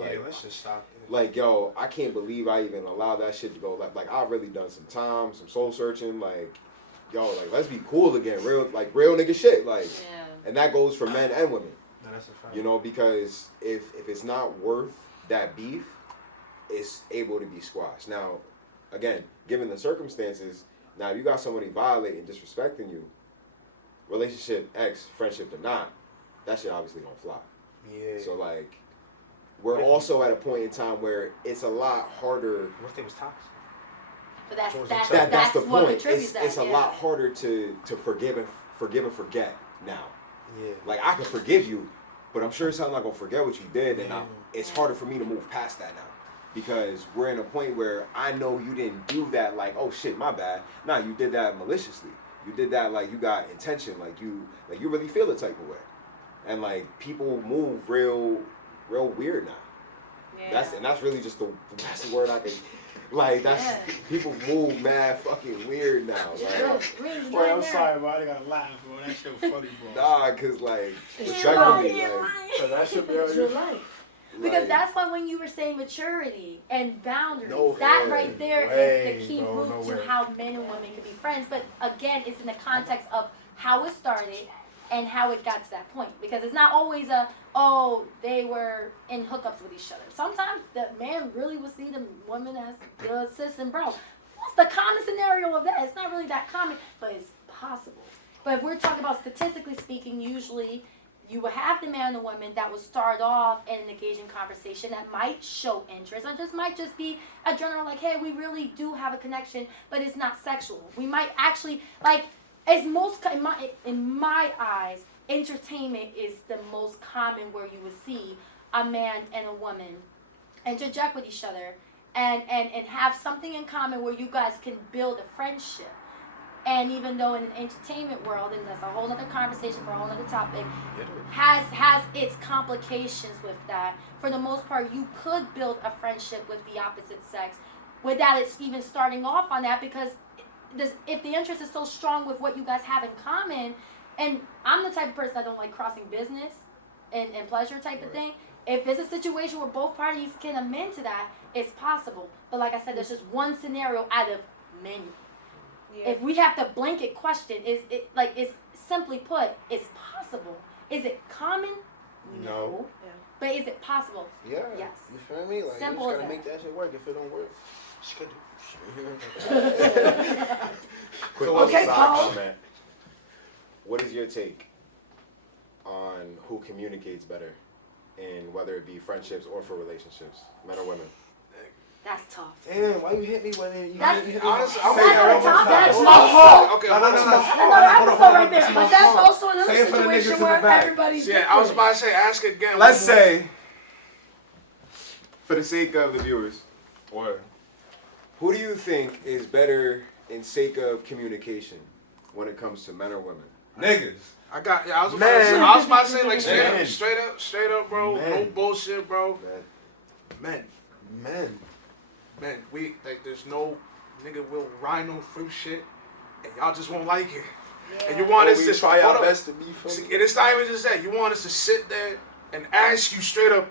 like, let's just stop it. Like, yo, I can't believe I even allowed that shit to go. Like, I've really done some time, some soul searching. Like, yo, like, let's be cool again. Real nigga shit. Like, and that goes for men and women. No, that's a fact. Because if it's not worth that beef, it's able to be squashed. Now, again, given the circumstances, now if you got somebody violating, disrespecting you, relationship, ex, friendship or not, that shit obviously don't fly. Yeah. So like, we're also at a point in time where it's a lot harder. What if they was toxic? But that's the what point. contributes It's a lot harder to forgive and forget now. Yeah. Like, I can forgive you, but I'm sure I'm not gonna forget what you did, and it's harder for me to move past that now. Because we're in a point where I know you didn't do that like, oh shit, my bad. Nah, you did that maliciously. You did that like you got intention, like you really feel the type of way. And like, people move real weird now. Yeah. That's really just the best word I can. Like, people move mad fucking weird now. Like, Boy, I'm sorry, bro. I gotta laugh, bro. That shit funny, bro. Nah, cause like, respectfully, so that should be your life. Because that's why when you were saying maturity and boundaries, that right there is the key root to how men and women can be friends. But again, it's in the context of how it started and how it got to that point. Because it's not always they were in hookups with each other. Sometimes the man really will see the woman as good sis and bro. What's the common scenario of that? It's not really that common, but it's possible. But if we're talking about statistically speaking, usually you will have the man and the woman that will start off in an engaging conversation that might show interest, or just might just be a general like, hey, we really do have a connection, but it's not sexual. We might actually, like, as most, in my eyes, entertainment is the most common where you would see a man and a woman interject with each other and have something in common where you guys can build a friendship. And even though in an entertainment world, and that's a whole other conversation for a whole other topic, has its complications with that. For the most part, you could build a friendship with the opposite sex without it even starting off on that, because if the interest is so strong with what you guys have in common, and I'm the type of person that don't like crossing business and pleasure type of thing. If it's a situation where both parties can amend to that, it's possible. But like I said, there's just one scenario out of many. Yeah. If we have to blanket question, is it like, it's simply put, it's possible. Is it common? No. Yeah. But is it possible? Yeah. Yes. You feel me? Like, simple you just gotta make that shit work. If it don't work, just gotta do. Quick side comment. What is your take on who communicates better, in whether it be friendships or for relationships, men or women? That's tough. Damn, why you hit me when you honestly, I'm saying that one more time. That's Okay, another episode right there. But that's also another situation where everybody's different. I was about to say, ask it again. Let's say, for the sake of the viewers, who do you think is better in sake of communication when it comes to men or women? Niggas. I was about to say, like, straight up, bro. No bullshit, bro. Men. We, like, there's no nigga will rhino through shit, and y'all just won't like it. And you want us to try our best to be funny. And it's not even just that. You want us to sit there and ask you straight up,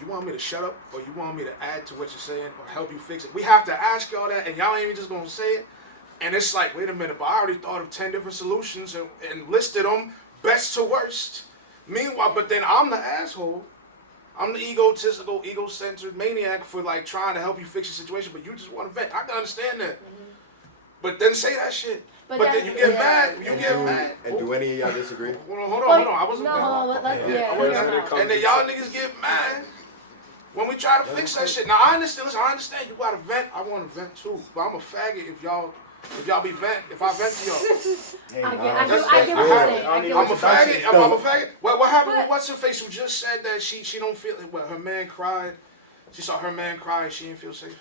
you want me to shut up or you want me to add to what you're saying or help you fix it? We have to ask y'all that and y'all ain't even just going to say it. And it's like, wait a minute, but I already thought of 10 different solutions and listed them best to worst. Meanwhile, but then I'm the asshole. I'm the egotistical, ego-centered maniac for like trying to help you fix your situation, but you just want to vent. I can understand that. But then say that shit. But then you get mad. You get mad. And do any of y'all disagree? Hold on. I wasn't. And then y'all niggas get mad when we try to fix that shit. Now I understand. Listen, I understand you gotta vent. I want to vent too. But I'm a faggot if y'all be vent. If I vent to y'all. I get what you're saying. I'm a faggot. I'm a faggot. What happened with what's her face who just said that she don't feel it? Well, her man cried. She saw her man cry and she didn't feel safe.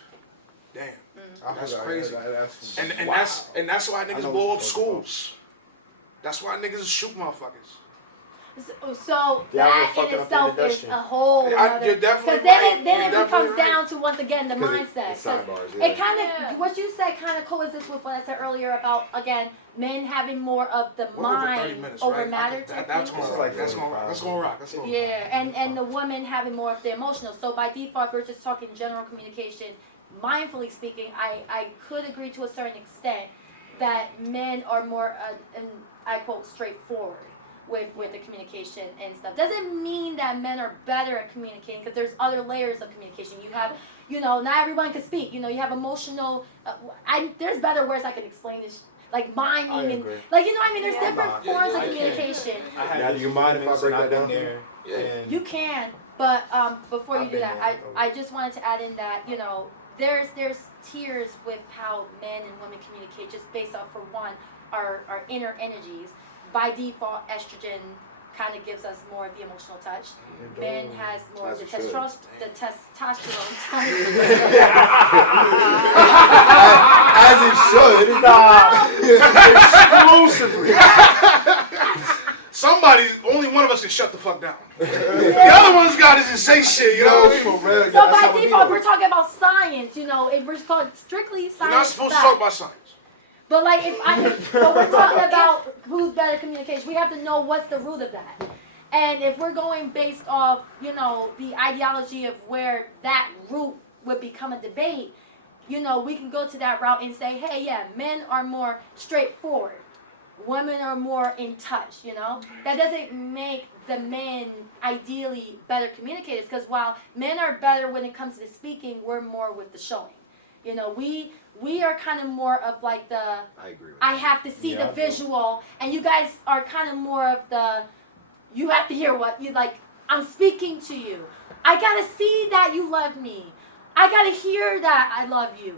Damn. That's crazy. And that's why niggas blow up schools. That's why niggas shoot motherfuckers. So that in itself is a whole You're definitely because then it becomes down to once again the mindset. It kind of what you said kind of coexists with what I said earlier about again men having more of the mind over matter. That's gonna rock. Yeah, and the woman having more of the emotional. So by default, we're just talking general communication. Mindfully speaking, I could agree to a certain extent that men are more, and I quote, straightforward with the communication and stuff. Doesn't mean that men are better at communicating because there's other layers of communication. You have, not everyone can speak. You have emotional, there's better words I can explain this, like miming and, like, there's different forms of communication. Now, do you mind if I break that down? You can, but before you do that, I just wanted to add in that, there's tiers with how men and women communicate just based off, for one, our inner energies. By default, estrogen kind of gives us more of the emotional touch. Men has more of the testosterone touch. As it should. Exclusively. Somebody, only one of us can shut the fuck down. The other one's got to just say shit, you know what I mean? So by default, we're talking about science, if we're talking strictly science. You're not supposed to talk about science. But like, but we're talking about who's better communication. We have to know what's the root of that. And if we're going based off, the ideology of where that root would become a debate, we can go to that route and say, hey, yeah, men are more straightforward. Women are more in touch, That doesn't make the men ideally better communicators, because while men are better when it comes to speaking, we're more with the showing. We are kind of more of like the I agree with I have to see the visual, and you guys are kind of more of the you have to hear what you like. I'm speaking to you. I gotta see that you love me. I gotta hear that I love you.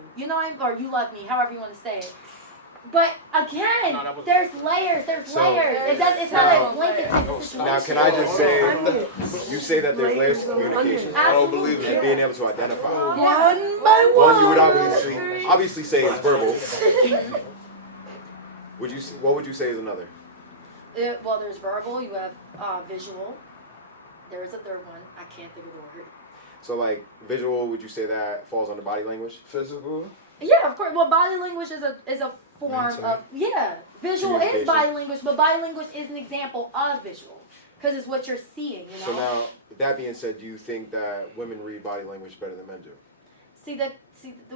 Or you love me, however you want to say it. But again, there's layers. It's not a blanket type of situation. Now, can I just say, you say that there's layers to communication. I don't believe it. And being able to identify. One by one. One, you would obviously say is verbal. What would you say is another? Well, there's verbal. You have visual. There's a third one. I can't think of the word. So, like, visual, would you say that falls under body language? Physical? Yeah, of course. Well, body language is a form of visual is body language, but body language is an example of visual because it's what you're seeing. So now, with that being said, do you think that women read body language better than men do?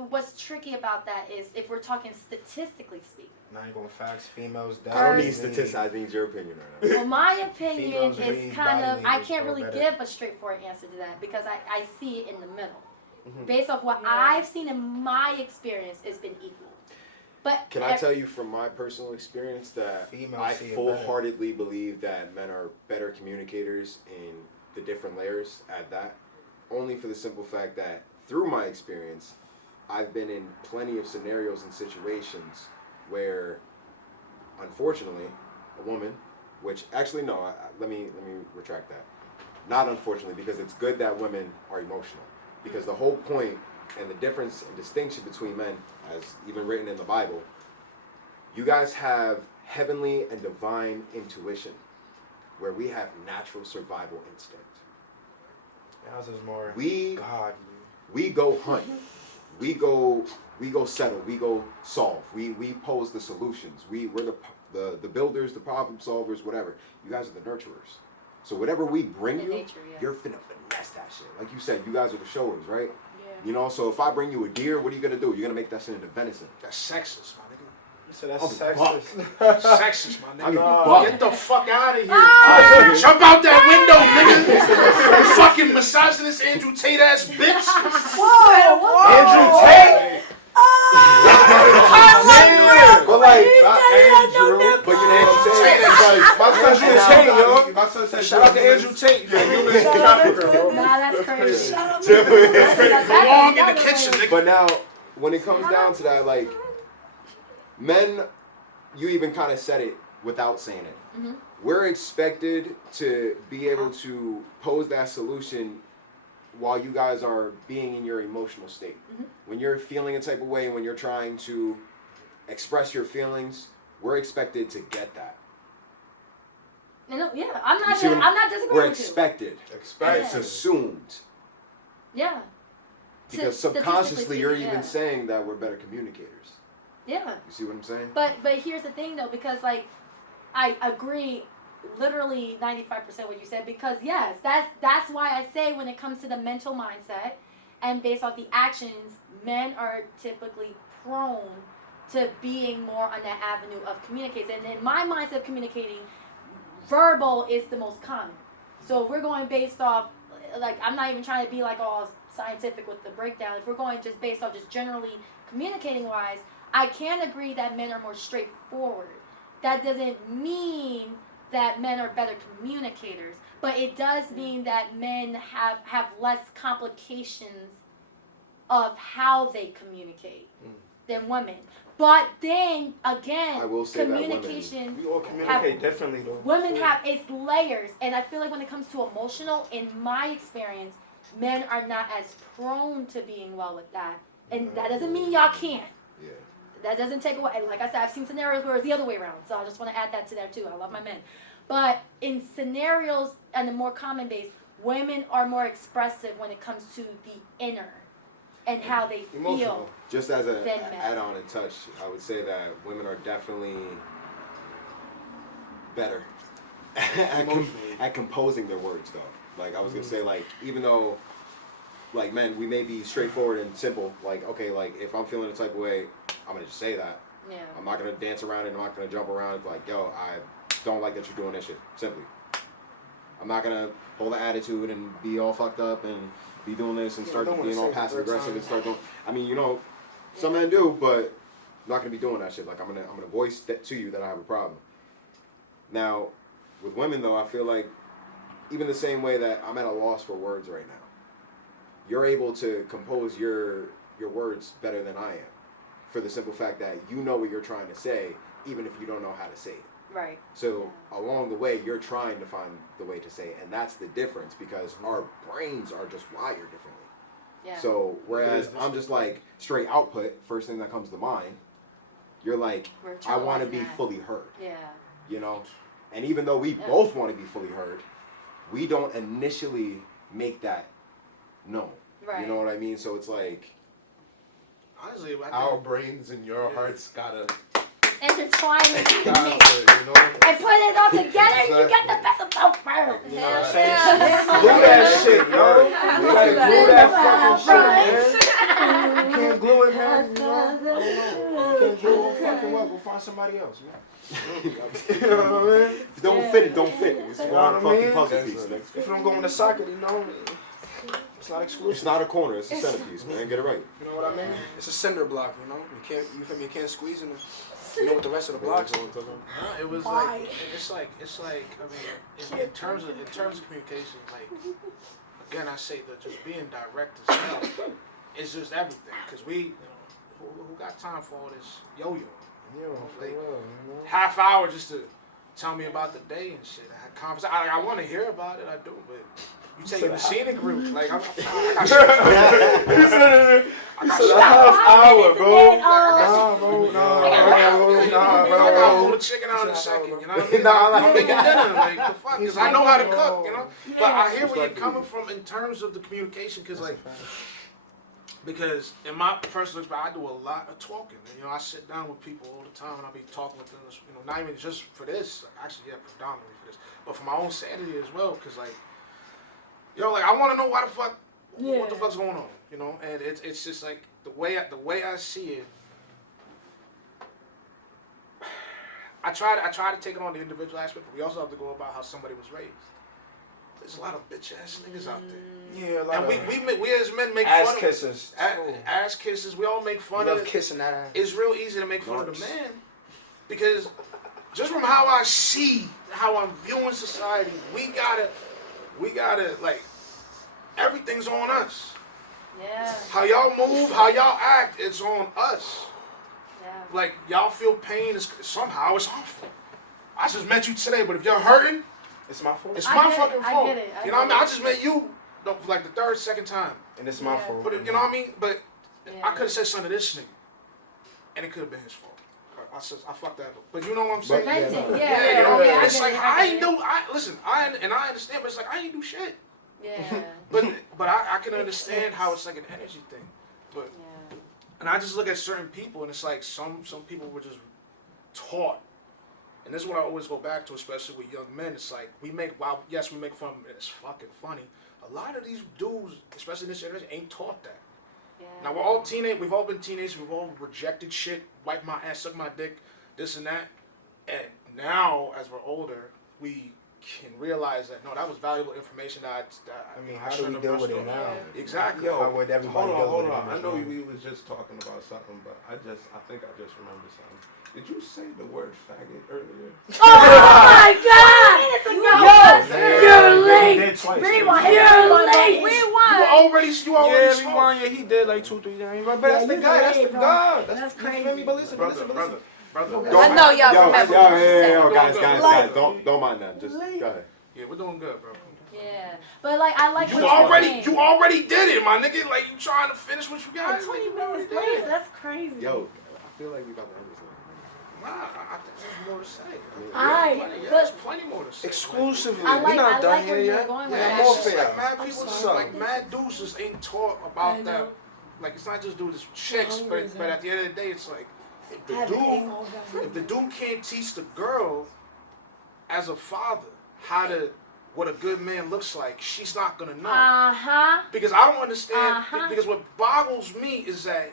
What's tricky about that is if we're talking statistically speaking. Not even going facts, females. I don't need statistics. I need your opinion right now. Well, my opinion is kind of I can't really give a straightforward answer to that because I see it in the middle. Mm-hmm. Based off what I've seen in my experience, it's been equal. But can I tell you from my personal experience that I full-heartedly believe that men are better communicators in the different layers at that, only for the simple fact that through my experience, I've been in plenty of scenarios and situations where, unfortunately, a woman, which actually no, let me retract that. Not unfortunately, because it's good that women are emotional. Because the whole point and the difference and distinction between men, as even written in the Bible, you guys have heavenly and divine intuition, where we have natural survival instinct. Ours is more we God. We go hunt. we go settle, we go solve, we pose the solutions, we're the builders, the problem solvers, whatever. You guys are the nurturers. So whatever we bring you, you're finna finesse that shit. Like you said, you guys are the showers, right? Yeah. You know, so if I bring you a deer, what are you gonna do? You're gonna make that shit into venison. That's sexist, my nigga. So that's sexist. Sexist, my nigga. Get the fuck out of here. Jump out that window, nigga. You fucking misogynist Andrew Tate ass bitch. Whoa. Andrew Tate. But like, not Andrew, but you know what I'm saying? My son said, shout out to Andrew Tate. Nah, that's crazy. Long in the kitchen, nigga. But now, when it comes down to that, like, men, you even kind of said it without saying it. Mm-hmm. We're expected to be able to pose that solution while you guys are being in your emotional state. Mm-hmm. When you're feeling a type of way, when you're trying to express your feelings, we're expected to get that. No, yeah, I'm not disagreeing with you. We're expected. And it's assumed. Yeah. Because subconsciously you're even saying that we're better communicators. Yeah. You see what I'm saying? But here's the thing though, because like I agree literally 95% what you said, because yes, that's why I say when it comes to the mental mindset and based off the actions, men are typically prone to being more on that avenue of communicating. And in my mindset of communicating, verbal is the most common. So if we're going based off, like, I'm not even trying to be like all scientific with the breakdown. If we're going just based off just generally communicating wise, I can agree that men are more straightforward. That doesn't mean that men are better communicators, but it does mean that men have less complications of how they communicate than women. But then again, I will say communication. We all communicate differently though. Women have it's layers, and I feel like when it comes to emotional, in my experience, men are not as prone to being well with that, and that doesn't mean y'all can't. Yeah. That doesn't take away. Like I said, I've seen scenarios where it's the other way around. So I just want to add that to that too. I love my men, but in scenarios and the more common base, women are more expressive when it comes to the inner and how they feel. Just as an add-on and touch, I would say that women are definitely better at composing their words, though. Like I was gonna say, like even though, like men, we may be straightforward and simple. Like okay, like if I'm feeling a type of way, I'm gonna just say that. Yeah. I'm not gonna dance around it. I'm not gonna jump around. Like yo, I don't like that you're doing this shit. Simply. I'm not gonna hold an attitude and be all fucked up and be doing this and start being all passive aggressive and start doing. I mean, you know, some men do, but I'm not gonna be doing that shit. Like I'm gonna voice that to you that I have a problem. Now, with women though, I feel like even the same way that I'm at a loss for words right now, you're able to compose your words better than I am, for the simple fact that you know what you're trying to say, even if you don't know how to say it. Right. So along the way, you're trying to find the way to say it, and that's the difference because our brains are just wired differently. Yeah. So whereas I'm just like straight output, first thing that comes to mind, you're like, I want to be fully heard. Yeah. You know, and even though we both want to be fully heard, we don't initially make that known. Right. You know what I mean? So it's like, honestly, our brains and your hearts gotta intertwine with you know? And put it all together, and you get the best of both worlds. You know what I'm saying? Glue that shit, yo. You gotta glue that fucking shit, man. You can't glue it, man. You know? You can't glue it fucking well. Go find somebody else, man. You know what I mean? If it don't fit, it don't fit. It's one fucking puzzle piece. If you don't go in the socket, you know, it's not exclusive. It's not a corner. It's a centerpiece, man. Get it right. You know what I mean? It's a cinder block, you know? You feel me? You can't squeeze in it. You know what the rest of the blocks are. It was like it's like I mean in terms of communication, like again I say that just being direct as hell is just everything, because we who got time for all this yo-yo? Like half hour just to tell me about the day and shit. I had conversation. I want to hear about it. I do, but you taking the scenic route. Like I got shit. I got a half hour, bro. Nah, bro. I gotta pull the chicken out in a second, you know what I mean? I'm making dinner, like, the fuck, because I know how to cook, you know? But I hear where you're coming from in terms of the communication, because, like, Because in my personal experience, I do a lot of talking. You know, I sit down with people all the time, and I be talking with them. You know, not even just for this. Actually, yeah, predominantly for this, but for my own sanity as well. Cause like, yo, like I want to know why the fuck, what the fuck's going on. You know, and it's just like the way I see it. I try to take it on the individual aspect, but we also have to go about how somebody was raised. There's a lot of bitch ass niggas out there. Yeah, a lot and of we as men make ass fun kisses. of ass kisses. We all make fun of it. Kissing that ass. It's real easy to make fun of the man because just from how I see how I'm viewing society, we gotta like everything's on us. Yeah. How y'all move, how y'all act, it's on us. Yeah. Like y'all feel pain is somehow it's awful. I just met you today, but if you're hurting, it's my fault. It's my fucking fault. I get it. You know what I mean? I just met you like the third, second time. And it's my fault. But you know what I mean? But I could have said something to this nigga, and it could have been his fault. I fucked that up. But you know what I'm saying? Yeah. You know what I mean? It's like I ain't do. Listen, I understand, but it's like I ain't do shit. Yeah. But I can understand how it's like an energy thing. But and I just look at certain people, and it's like some people were just taught. And this is what I always go back to, especially with young men. It's like we make fun of them, and it's fucking funny. A lot of these dudes, especially in this generation, ain't taught that. Yeah. Now we're all teenage. We've all been teenagers. We've all rejected shit, wipe my ass, suck my dick, this and that. And now, as we're older, we can realize that no, that was valuable information. How do we deal with it now? Exactly. Yo, how would everybody hold deal on. with it? I know we was just talking about something, but I think I just remembered something. Did you say the word faggot earlier? Oh my God! You're late. Rewind. You're late. Rewind. You already rewind. Yeah, he did like 2-3 times. But that's the guy. That's the God. That's crazy. Feel me? But listen, brother. I know y'all remember. Yo, guys, don't mind that. Just go ahead. Yeah, we're doing good, bro. Yeah, but like I like you already did it, my nigga. Like you trying to finish what you got. 20 minutes later. That's crazy. Yo, I feel like we about to end this. Nah, I think there's more to say. There's plenty more to say. Exclusively. We're not done where here you're yet. going with Yeah, that. it's just like mad people, like mad dudes just ain't taught about that. Like it's not just dudes, it's chicks. But at the end of the day, it's like if the dude can't teach the girl as a father what a good man looks like, she's not gonna know. Because I don't understand. Because what boggles me is that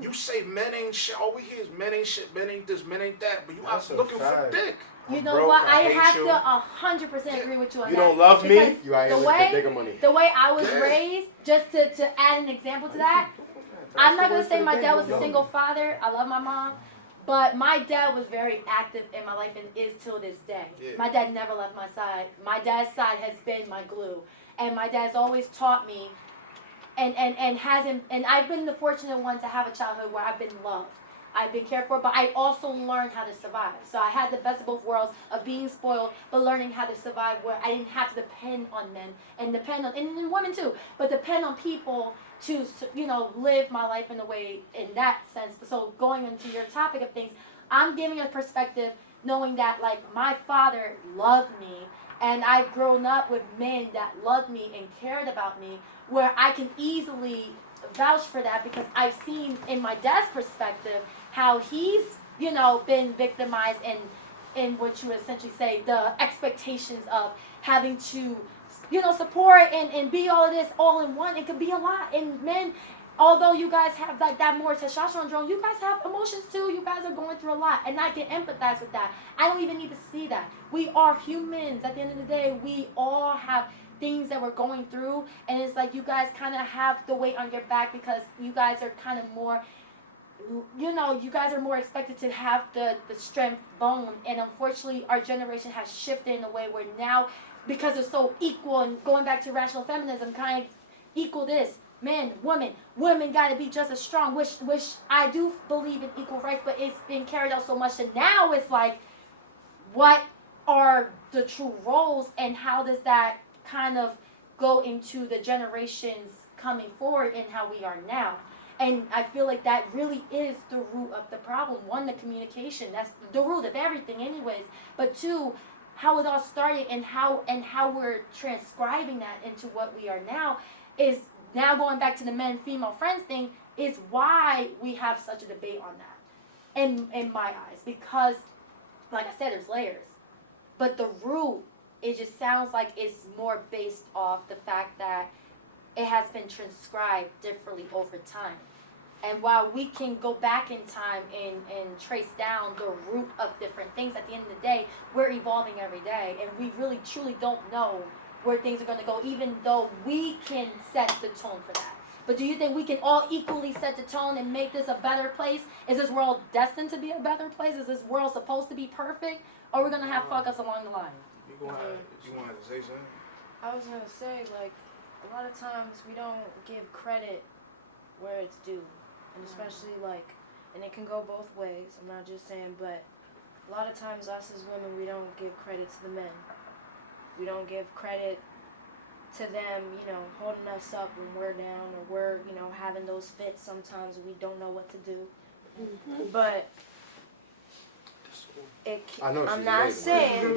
you say men ain't shit. All we hear is men ain't shit, men ain't this, men ain't that. But you out looking for dick. You know what? I have to 100% agree with you on that. You don't love me? You ain't looking for bigger money. The way I was raised, just to add an example to that, I'm not gonna say my dad was a single father. I love my mom. But my dad was very active in my life and is till this day. Yeah. My dad never left my side. My dad's side has been my glue. And my dad's always taught me and I've been the fortunate one to have a childhood where I've been loved. I've been cared for, but I also learned how to survive. So I had the best of both worlds of being spoiled, but learning how to survive where I didn't have to depend on men and women too, but depend on people to live my life in a way in that sense. So going into your topic of things, I'm giving a perspective knowing that like my father loved me and I've grown up with men that loved me and cared about me where I can easily vouch for that because I've seen in my dad's perspective how he's, been victimized in what you essentially say, the expectations of having to, support and be all of this all in one. It could be a lot. And men, although you guys have like that more testosterone drone, you guys have emotions too. You guys are going through a lot. And I can empathize with that. I don't even need to see that. We are humans. At the end of the day, we all have things that we're going through. And it's like you guys kind of have the weight on your back because you guys are kind of more, you guys are more expected to have the strength bone. And unfortunately, our generation has shifted in a way where now, because it's so equal and going back to rational feminism, kind of equal this. Men, women got to be just as strong, which I do believe in equal rights, but it's been carried out so much that now it's like, what are the true roles and how does that kind of go into the generations coming forward and how we are now? And I feel like that really is the root of the problem. One, the communication, that's the root of everything anyways. But two, how it all started and how we're transcribing that into what we are now is now going back to the men-female friends thing is why we have such a debate on that, in my eyes, because, like I said, there's layers. But the root, it just sounds like it's more based off the fact that it has been transcribed differently over time. And while we can go back in time and trace down the root of different things, at the end of the day, we're evolving every day. And we really, truly don't know where things are going to go, even though we can set the tone for that. But do you think we can all equally set the tone and make this a better place? Is this world destined to be a better place? Is this world supposed to be perfect? Or are we going to have fuck-ups along the line? You want to say something? I was gonna say, like, a lot of times we don't give credit where it's due, and especially like, and it can go both ways. I'm not just saying, but a lot of times us as women, we don't give credit to the men. We don't give credit to them, you know, holding us up when we're down, or we're, you know, having those fits sometimes we don't know what to do. But I'm not saying.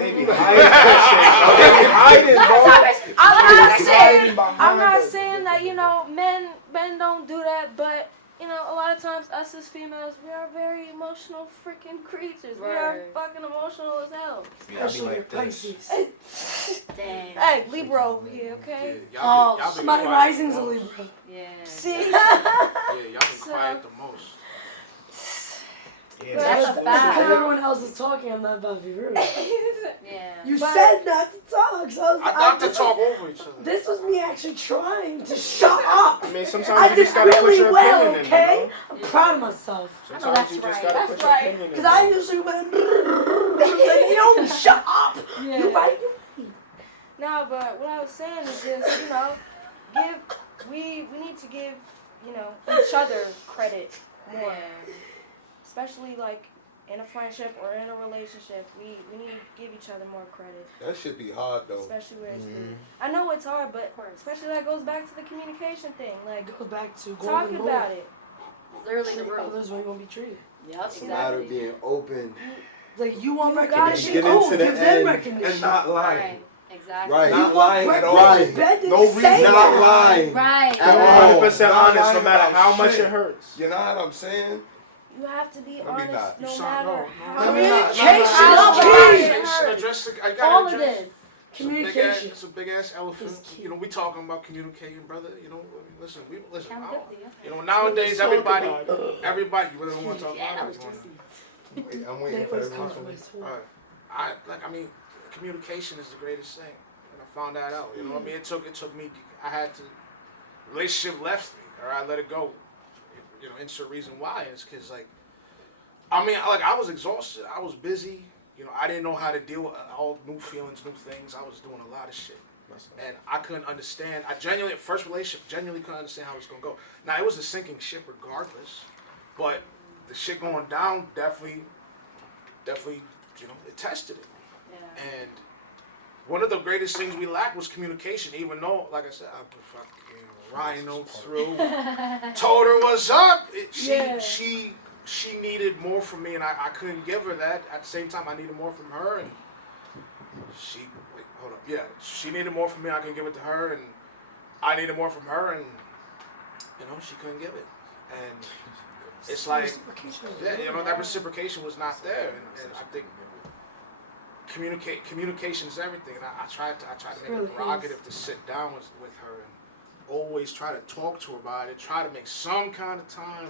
I'm not saying that, you know, men don't do that, but you know, a lot of times us as females, we are very emotional freaking creatures. We are fucking emotional as hell. Especially like Pisces. Damn. Hey, Libra over here, okay? Yeah, my rising's a Libra. Yeah. See? Yeah, y'all be quiet the most. Yeah, that's a fact. Because everyone else is talking, I'm not about to be rude. Yeah. You said not to talk, so I thought to talk over each other. This was me actually trying to shut up. I mean, sometimes I you did just gotta really put your well, opinion okay? in, you know? I'm proud of myself. Sometimes you just gotta put your opinion in. Because I usually went, like, yo, shut up. Yeah. You're right. No, but what I was saying is just, you know, we need to give, you know, each other credit more. Yeah. Especially like in a friendship or in a relationship, we need to give each other more credit. That should be hard though. Especially where it's due. I know it's hard, but especially that goes back to the communication thing. Like, Go back to talk about it. Literally the Treat root. others the way you want to be treated. Yep, It's a matter of exactly. being open. Like, you want You recognition? get Cool, into the give them end recognition. And not lying. Right. Exactly. Right. Not lying at all. Right. No reason not lying. Right. At all. 100% Not honest, no lying matter about how much shit. it hurts. You know what I'm saying? You have to be Let me honest not. no You matter how. Communication Address the, I gotta All of address- this. Communication. It's a big ass elephant. You know, we talking about communicating, brother. You know, I mean, listen. You know, nowadays everybody, you really don't want to talk Yeah, that about was it. juicy. I'm waiting for everyone. Communication is the greatest thing. And I found that out. You know what I mean? It took me. I had to. Relationship left me, or I let it go. You know, insert reason why. It's because I was exhausted. I was busy. You know, I didn't know how to deal with all new feelings, new things. I was doing a lot of shit. And I couldn't understand. First relationship, genuinely couldn't understand how it was going to go. Now, it was a sinking ship regardless. But the shit going down definitely, you know, it tested it. Yeah. And one of the greatest things we lacked was communication, even though, like I said, I fucking rhino through, told her what's up. She needed more from me, and I couldn't give her that. At the same time, I needed more from her, and she needed more from me. I couldn't give it to her, and I needed more from her, and you know, she couldn't give it. And it's like, yeah, you know, that reciprocation was not there, and I think communication is everything. And I tried to make it prerogative to sit down with her and always try to talk to her about it. Try to make some kind of time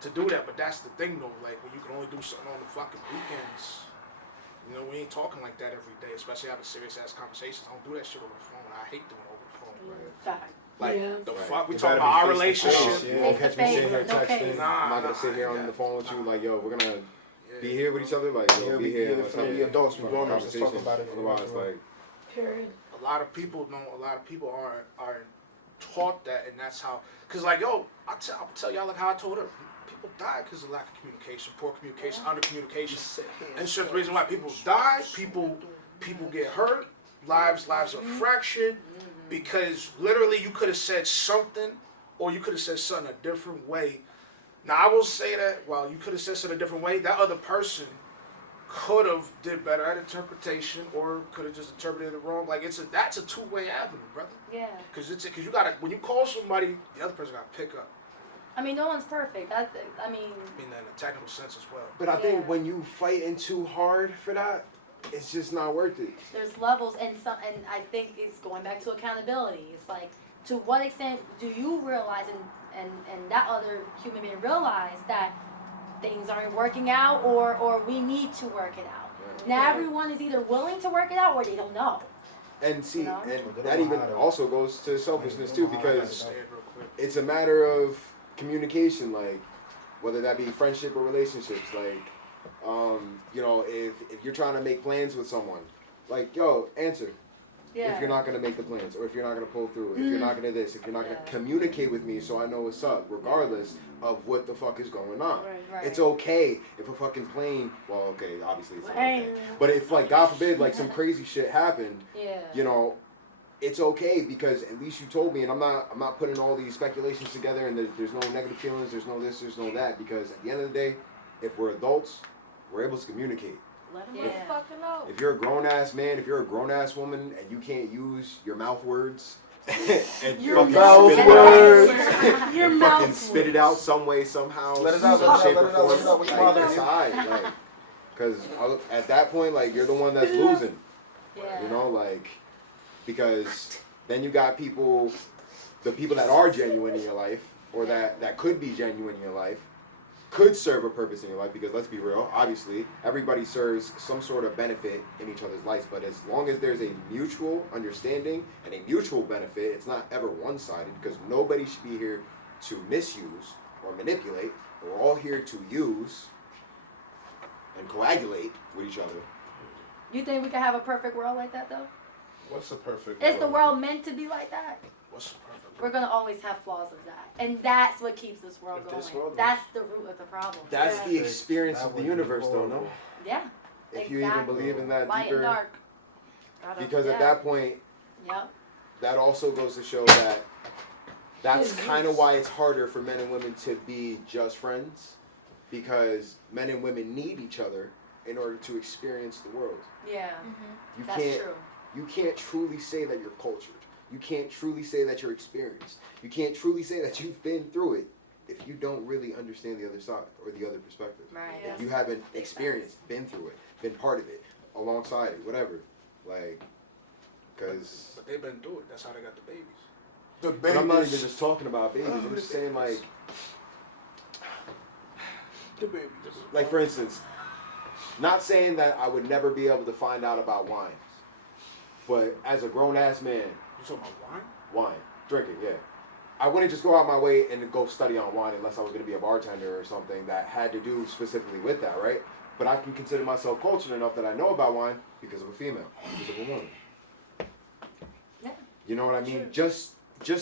to do that. But that's the thing, though. Like, when you can only do something on the fucking weekends. You know, we ain't talking like that every day, especially having serious ass conversations. I don't do that shit over the phone. I hate doing it over the phone. Fact. Like, the fuck, we You talking gotta about be our face-to-face. relationship. You won't catch me sitting here No texting. case. I'm not gonna sit here on the phone with you like, yo, we're gonna be here with each other. Like, yo, be here. Let's have the adults, we a grown ups, let's talk conversation. about it. Otherwise, like, Period. A lot of people aren't taught that, and that's how. Cause like, yo, I'll tell y'all like how I told her. People die because of lack of communication, poor communication, under communication, and it's just the reason why people die. People get hurt. Lives are fractured because literally you could have said something, or you could have said something a different way. Now I will say that while you could have said something a different way, that other person could have did better at interpretation, or could have just interpreted it wrong. Like that's a two-way avenue, brother. Yeah. Because you gotta, when you call somebody, the other person gotta pick up. I mean, no one's perfect. I mean, in a technical sense as well. But I think when you fighting too hard for that, it's just not worth it. there's levels, and I think it's going back to accountability. It's like, to what extent do you realize and that other human being realize that things aren't working out, or we need to work it out. Now everyone is either willing to work it out or they don't know. And see, You know? and that even also goes to selfishness too, because it's a matter of communication, like whether that be friendship or relationships. Like, you know, if you're trying to make plans with someone, like, yo, answer. Yeah. If you're not gonna make the plans, or if you're not gonna pull through, if you're not gonna this, if you're not gonna communicate with me, so I know what's up, regardless of what the fuck is going on. Right. It's okay if a fucking plane. Well, okay, obviously it's not okay. But if, like, God forbid, like some crazy shit happened, you know, it's okay because at least you told me, and I'm not putting all these speculations together, and there's no negative feelings, there's no this, there's no that, because at the end of the day, if we're adults, we're able to communicate. Let them fucking know. If you're a grown-ass man, if you're a grown-ass woman, and you can't use your mouth words and Your fucking mouth spit it words. out, Your and mouth fucking spit it out some way, somehow, Let it out, some let it shape out, or let it out, let it out, form, what you like, bothering you? decide, like, because at that point, like, you're the one that's losing, Yeah. you know, like, because then you got people, the people that are genuine in your life, or that could be genuine in your life, could serve a purpose in your life, because let's be real, obviously everybody serves some sort of benefit in each other's lives, but as long as there's a mutual understanding and a mutual benefit, it's not ever one-sided, because nobody should be here to misuse or manipulate. We're all here to use and coagulate with each other. You think we could have a perfect world like that, though? What's the perfect Is the world meant to be like that? What's the perfect? We're gonna always have flaws of that, and that's what keeps this world But going. this world is- That's the root of the problem. That's the experience That of the would be universe, though, no? horrible. Yeah. If you even believe in that Light and deeper, dark. because at that point, Yep. that also goes to show that that's kind of why it's harder for men and women to be just friends, because men and women need each other in order to experience the world. Yeah. You That's can't true. you can't truly say that you're cultured. You can't truly say that you're experienced. You can't truly say that you've been through it if you don't really understand the other side or the other perspective. Right. If you haven't experienced, been through it, been part of it, alongside it, whatever. Like, because... But they've been through it. That's how they got the babies. But I'm not even just talking about babies. I'm just saying, like... The babies. Like, for instance, not saying that I would never be able to find out about wine. But as a grown-ass man... You talking about wine? Wine. Drinking, yeah. I wouldn't just go out my way and go study on wine unless I was going to be a bartender or something that had to do specifically with that, right? But I can consider myself cultured enough that I know about wine because of a female, because of a woman. Yeah. You know what I mean? Just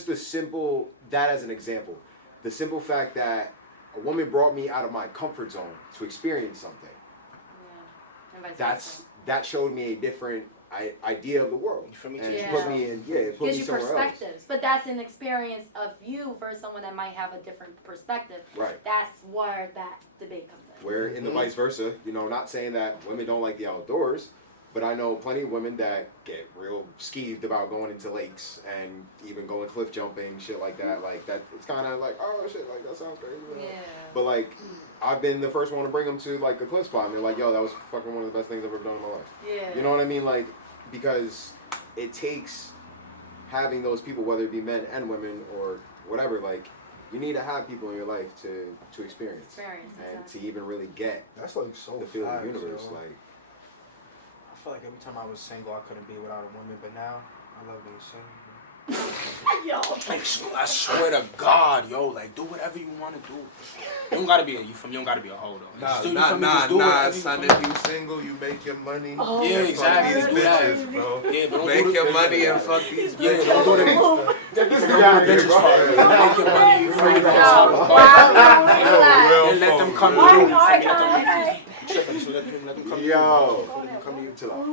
the simple, that as an example. The simple fact that a woman brought me out of my comfort zone to experience something. Yeah. And vice versa. That showed me a different idea of the world. For me, and Yeah. put me in, it put Gives me you somewhere perspectives, else. but that's an experience of you versus someone that might have a different perspective. Right. That's where that debate comes in. Where in the vice versa, you know, not saying that women don't like the outdoors, but I know plenty of women that get real skeeved about going into lakes and even going cliff jumping, shit like that. Like that, it's kind of like, oh shit, like that sounds crazy. You know? Yeah. But like, I've been the first one to bring them to like a cliff spot, and they're like, yo, that was fucking one of the best things I've ever done in my life. Yeah. You know what I mean? Like, because it takes having those people, whether it be men and women or whatever, like, you need to have people in your life to experience. And to even really get that's like so the feel of facts, the universe. yo. Like, I feel like every time I was single, I couldn't be without a woman, but now I love being single. Yo, like, I swear to God, yo, like, do whatever you want to do. You don't gotta be a hoe though. Nah, Just son. If you single, you make your money. Oh, yeah, and exactly. fuck these bitches, bro. Yeah, but don't make do your money and fuck these bitches. Yeah, don't do the bitches part. Yo, Make your money, you free to go. real And let them folk, come to real you. folk. Let them come to you. yo, Come to you. chill out.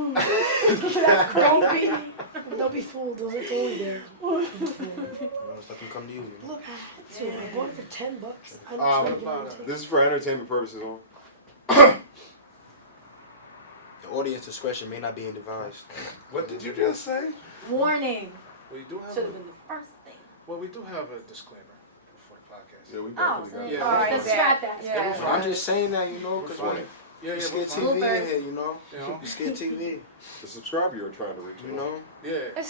Don't be fooled. Those are totally there. Just let them come to you. Look, I had to. I bought it for $10. I'm trying to get it. This is for entertainment purposes only. audience discretion may not be advised. What did you just say? Warning. We do have Should have been the first thing. Well, we do have a disclaimer before the podcast. Yeah, we Oh, definitely all right. Let's scrap that. Yeah. I'm just saying that, you know, because when Yeah, Skid we're TV fine. in here, you know? You know? Skid TV. The subscriber you're trying to reach. You know? Yeah.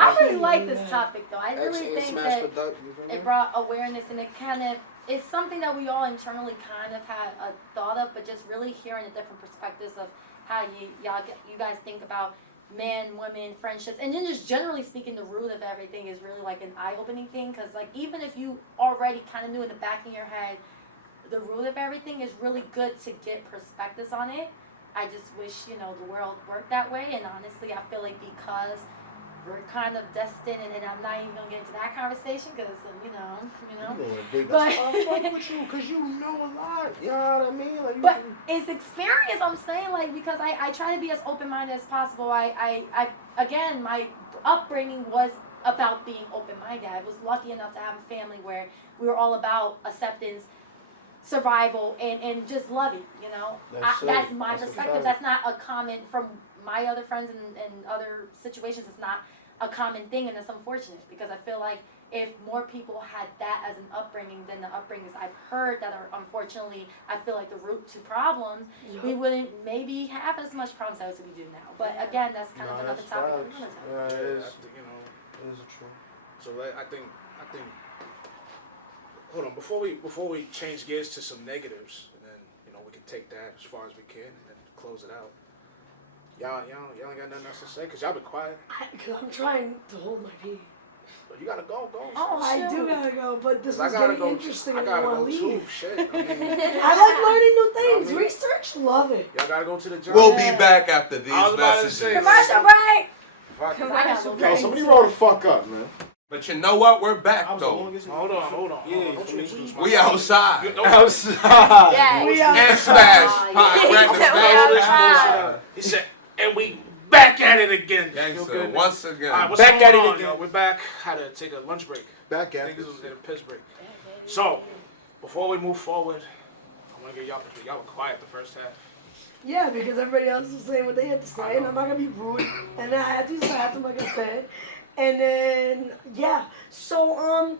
I really like this topic though. I really Actually, think Smash that Production, you feel me? it brought awareness and it kind of it's something that we all internally kind of had a thought of, but just really hearing the different perspectives of how you guys think about men, women, friendships, and then just generally speaking, the root of everything is really like an eye-opening thing. Because like even if you already kind of knew in the back of your head the root of everything, is really good to get perspectives on it. I just wish the world worked that way, and honestly, I feel like because we're kind of destined, and I'm not even gonna get into that conversation because you know. But I fuck with you because you know a lot. You know what I mean? Like, but it's experience. I'm saying like because I try to be as open-minded as possible. I again, my upbringing was about being open-minded. I was lucky enough to have a family where we were all about acceptance, survival, and just loving. That's my perspective. That's not a comment from my other friends and other situations. It's not a common thing, and it's unfortunate because I feel like if more people had that as an upbringing than the upbringings I've heard that are unfortunately, I feel like the root to problems, we wouldn't maybe have as much problems as we do now. But again, that's kind of another topic. Yeah, it is. It is true. So I think. Hold on, before we change gears to some negatives, and then we can take that as far as we can and close it out. Y'all ain't got nothing else to say, cause y'all been quiet. I'm trying to hold my pee. But you gotta go. Oh, I do gotta go, but this was gotta getting go. interesting. I and I gotta want go to too. leave. Shit. I mean, I like learning new things. Research, love it. Y'all gotta go to the job. We'll be back after these I was about to messages. say, Commercial break. Fuck. Yo, somebody roll the fuck up, man. But you know what? We're back though. Hold on. Yeah, Don't you introduce We myself. outside. Outside. Yeah. We are And Smash. He said, and we back at it again. Gangster, once again. All right, what's Back going at it on, again. yo? We're back. Had to take a lunch break. Back at Niggas was in a piss break. So, before we move forward, I want to get y'all were quiet the first half. Yeah, because everybody else was saying what they had to say, and I'm not gonna be rude. And then I had to, so I had to, like I said. And then so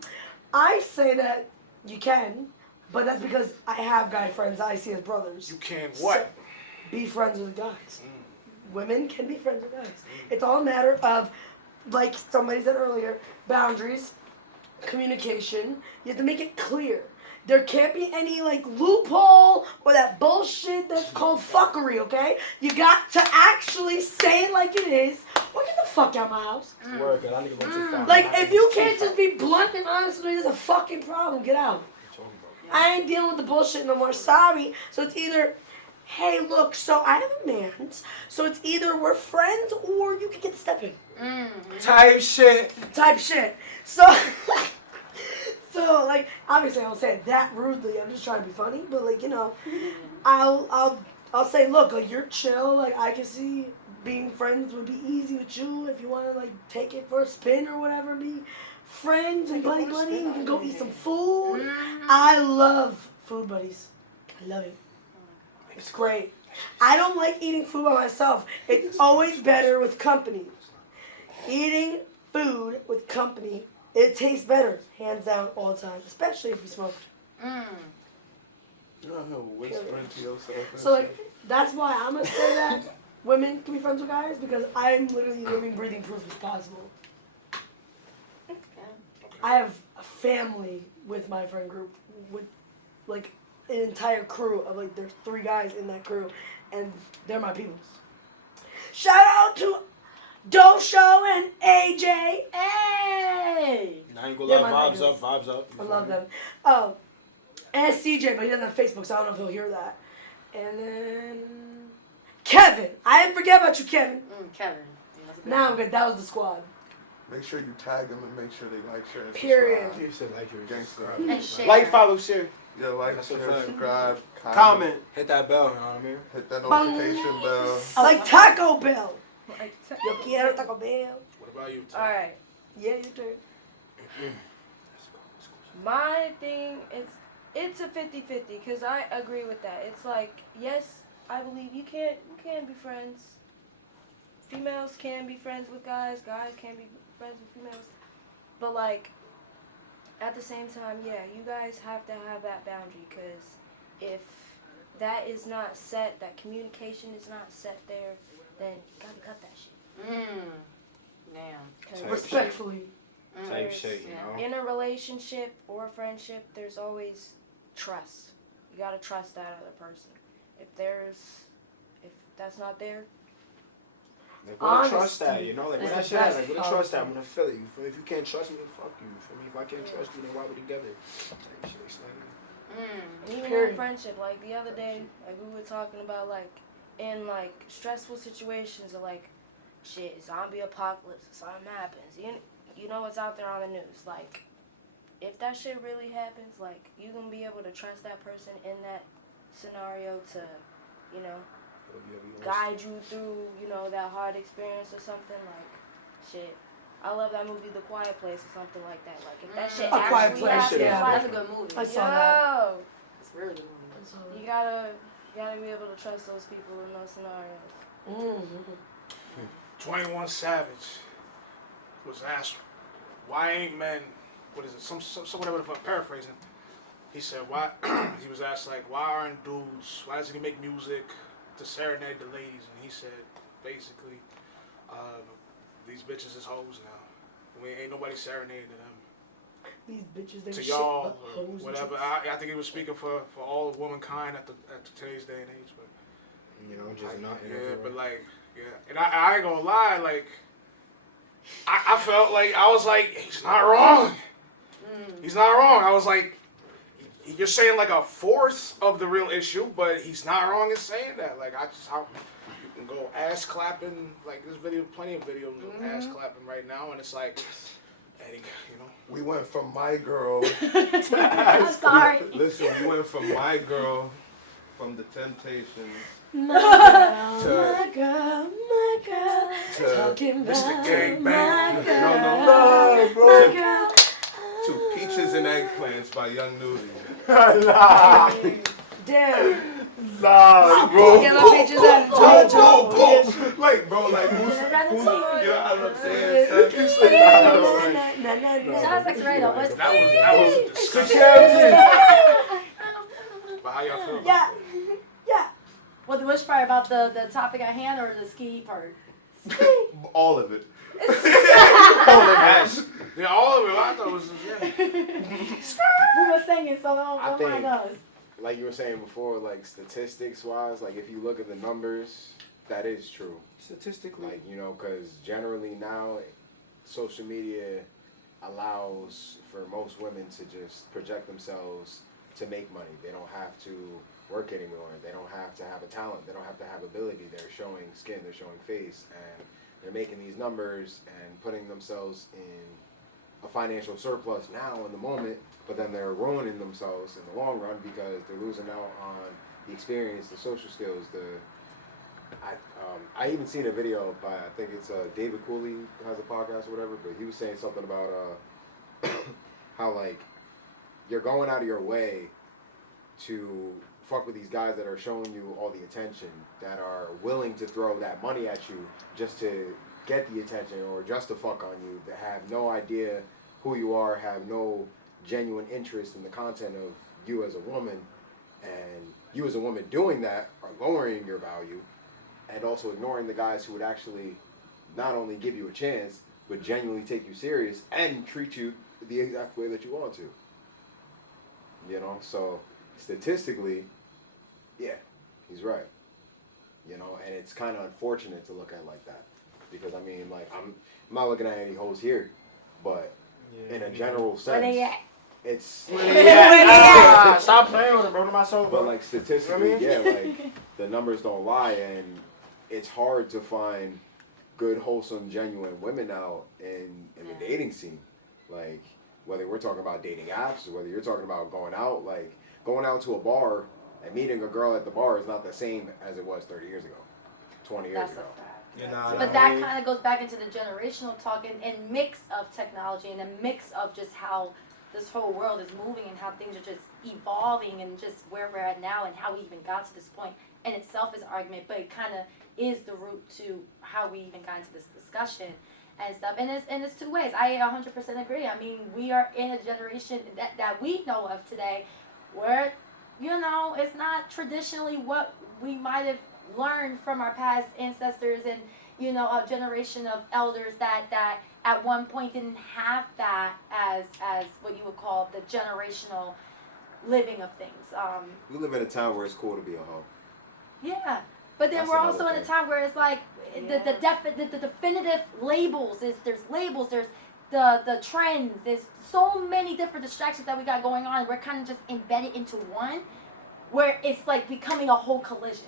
I say that you can, but that's because I have guy friends I see as brothers. You can what? So, be friends with guys. Women can be friends with guys. It's all a matter of, like somebody said earlier, boundaries, communication. You have to make it clear. There can't be any loophole or that bullshit that's called fuckery, okay? You got to actually say it like it is. Or get the fuck out of my house. Word, 'cause I need to go too far. If you can't just be blunt and honest with me, there's a fucking problem. Get out. I ain't dealing with the bullshit no more. Sorry. So it's either, hey, look, so I have a man. So it's either we're friends or you can get stepping. Type shit. So, obviously I don't say it that rudely. I'm just trying to be funny. But I'll say, look, you're chill. I can see being friends would be easy with you if you want to take it for a spin or whatever. Be friends and buddy. We can go eat some food. I love food buddies. I love it. It's great. I don't like eating food by myself. It's always better with company. Eating food with company, it tastes better, hands down, all the time, especially if you smoked. Whispering to yourself. So that's why I'm gonna say that women can be friends with guys, because I'm literally living, breathing proof it's possible. I have a family with my friend group, with an entire crew of there's 3 guys in that crew, and they're my peoples. Shout out to Dosho and AJ. Hey! I ain't gonna lie, vibes up. I love them. Oh, and CJ, but he doesn't have Facebook, so I don't know if he'll hear that. And then Kevin. I didn't forget about you, Kevin. Kevin. Now I'm good. That was the squad. Make sure you tag them and make sure they like, share, and Period. subscribe. You said like your Gangster. And share. Like, follow, share. Yeah, like, That's a share, fact. subscribe, Comment. Hit that bell, you know what I mean? Hit that notification bell. Like Taco Bell. Yo quiero Taco Bell. What about you, Tom? Alright. Yeah, you turn. My thing is, it's a 50-50 because I agree with that. It's yes, I believe you can be friends. Females can be friends with guys. Guys can be friends with females. But like, at the same time, yeah, you guys have to have that boundary, because if that is not set, that communication is not set there, then you gotta cut that shit. Damn. Respectfully. Type shit, you know? In a relationship or a friendship, there's always trust. You gotta trust that other person. If that's not there, like, where Honesty. to trust that, you know? Like, It's when I the say that, best like, where to policy. trust that, I'm gonna feel it. You feel me? If you can't trust me, then fuck you. You feel me? If I can't trust you, then why we together? Type shit, explain it. and even in Period. friendship, like the other day, like we were talking about, like in like stressful situations, or like shit, zombie apocalypse, something happens. You know what's out there on the news. Like, if that shit really happens, like, you gonna be able to trust that person in that scenario to, you know, guide you through, you know, that hard experience or something. Like, shit. I love that movie, The Quiet Place, or something like that. Like, if that shit A Quiet actually Place, happens, yeah. like, That's a good movie. I saw that. It's a really good movie. you gotta be able to trust those people in those scenarios. 21 Savage was asked, why ain't men, what is it, some whatever, if I'm paraphrasing, he said, why, he was asked, like, why aren't dudes, why doesn't he make music to serenade the ladies? And he said, basically, these bitches is hoes now. We ain't nobody serenading them. These bitches, they To shit y'all, but or hoes and whatever. chicks. I think he was speaking for all of womankind at today's day and age, but. You know, just not in Yeah, everywhere. but like, yeah, and I ain't gonna lie, like, I felt like, I was like, he's not wrong. He's not wrong. I was like, you're saying like a fourth of the real issue, but he's not wrong in saying that. Like, you can go ass clapping, like, there's plenty of videos of ass clapping right now, and it's like, and you know. We went from my girl. I'm sorry. Listen, we went from my girl, from the Temptations. My girl, to talking about Mr. Gang my Bang. girl, bro. my girl. To Peaches and Eggplants by Young Nudie. Damn. Nah, bro. Get my pictures out of JoJo. Like, bro, like, who's, you know what I'm saying? Shout out Sex Radio. What's That was a disgusting. But how y'all feel about Yeah. that? Well, which part about the topic at hand, or the ski part? All of it. Yeah, all of it. I thought it was, yeah. We were singing, so don't mind us. Like you were saying before, like statistics-wise, like if you look at the numbers, that is true. Statistically. Like, you know, because generally now, social media allows for most women to just project themselves to make money. They don't have to work anymore. They don't have to have a talent. They don't have to have ability. They're showing skin. They're showing face. And they're making these numbers and putting themselves in a financial surplus now in the moment, but then they're ruining themselves in the long run because they're losing out on the experience, the social skills. I even seen a video by, I think it's David Cooley has a podcast or whatever, but he was saying something about how like you're going out of your way to fuck with these guys that are showing you all the attention, that are willing to throw that money at you just to get the attention or just to fuck on you, that have no idea who you are, have no genuine interest in the content of you as a woman, and you as a woman doing that are lowering your value and also ignoring the guys who would actually not only give you a chance, but genuinely take you serious and treat you the exact way that you want to. You know, so statistically, yeah, he's right. You know, and it's kind of unfortunate to look at like that. Because, I mean, like, I'm not looking at any hoes here, but in a general sense, Where they at? it's... Stop playing with it, bro. To my soul, bro. But, like, statistically, You know what I yeah, like, the numbers don't lie, and it's hard to find good, wholesome, genuine women out in the dating scene. Like, whether we're talking about dating apps, or whether you're talking about going out, like, going out to a bar and meeting a girl at the bar is not the same as it was 30 years ago, 20 years ago. You know, But that kind of goes back into the generational talk and mix of technology and a mix of just how this whole world is moving and how things are just evolving and just where we're at now and how we even got to this point in itself is an argument, but it kind of is the root to how we even got into this discussion and stuff. And it's two ways. I 100% agree. I mean, we are in a generation that we know of today where, you know, it's not traditionally what we might have learned from our past ancestors and, you know, a generation of elders that at one point didn't have that as what you would call the generational living of things. We live in a town where it's cool to be a hoe. Yeah, but then That's we're also another in a thing. time where it's like the definitive labels there's labels, there's the trends, there's so many different distractions that we got going on. We're kind of just embedded into one, where it's like becoming a whole collision.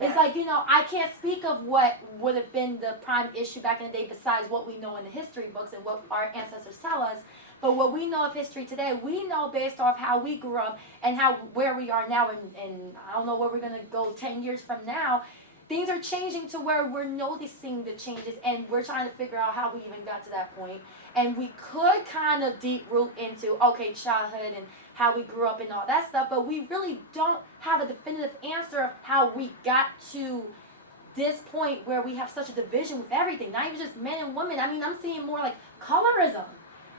It's like, you know, I can't speak of what would have been the prime issue back in the day besides what we know in the history books and what our ancestors tell us. But what we know of history today, we know based off how we grew up and where we are now, and I don't know where we're going to go 10 years from now. Things are changing to where we're noticing the changes, and we're trying to figure out how we even got to that point. And we could kind of deep root into, okay, childhood and how we grew up and all that stuff, but we really don't have a definitive answer of how we got to this point where we have such a division with everything, not even just men and women. I mean, I'm seeing more like colorism.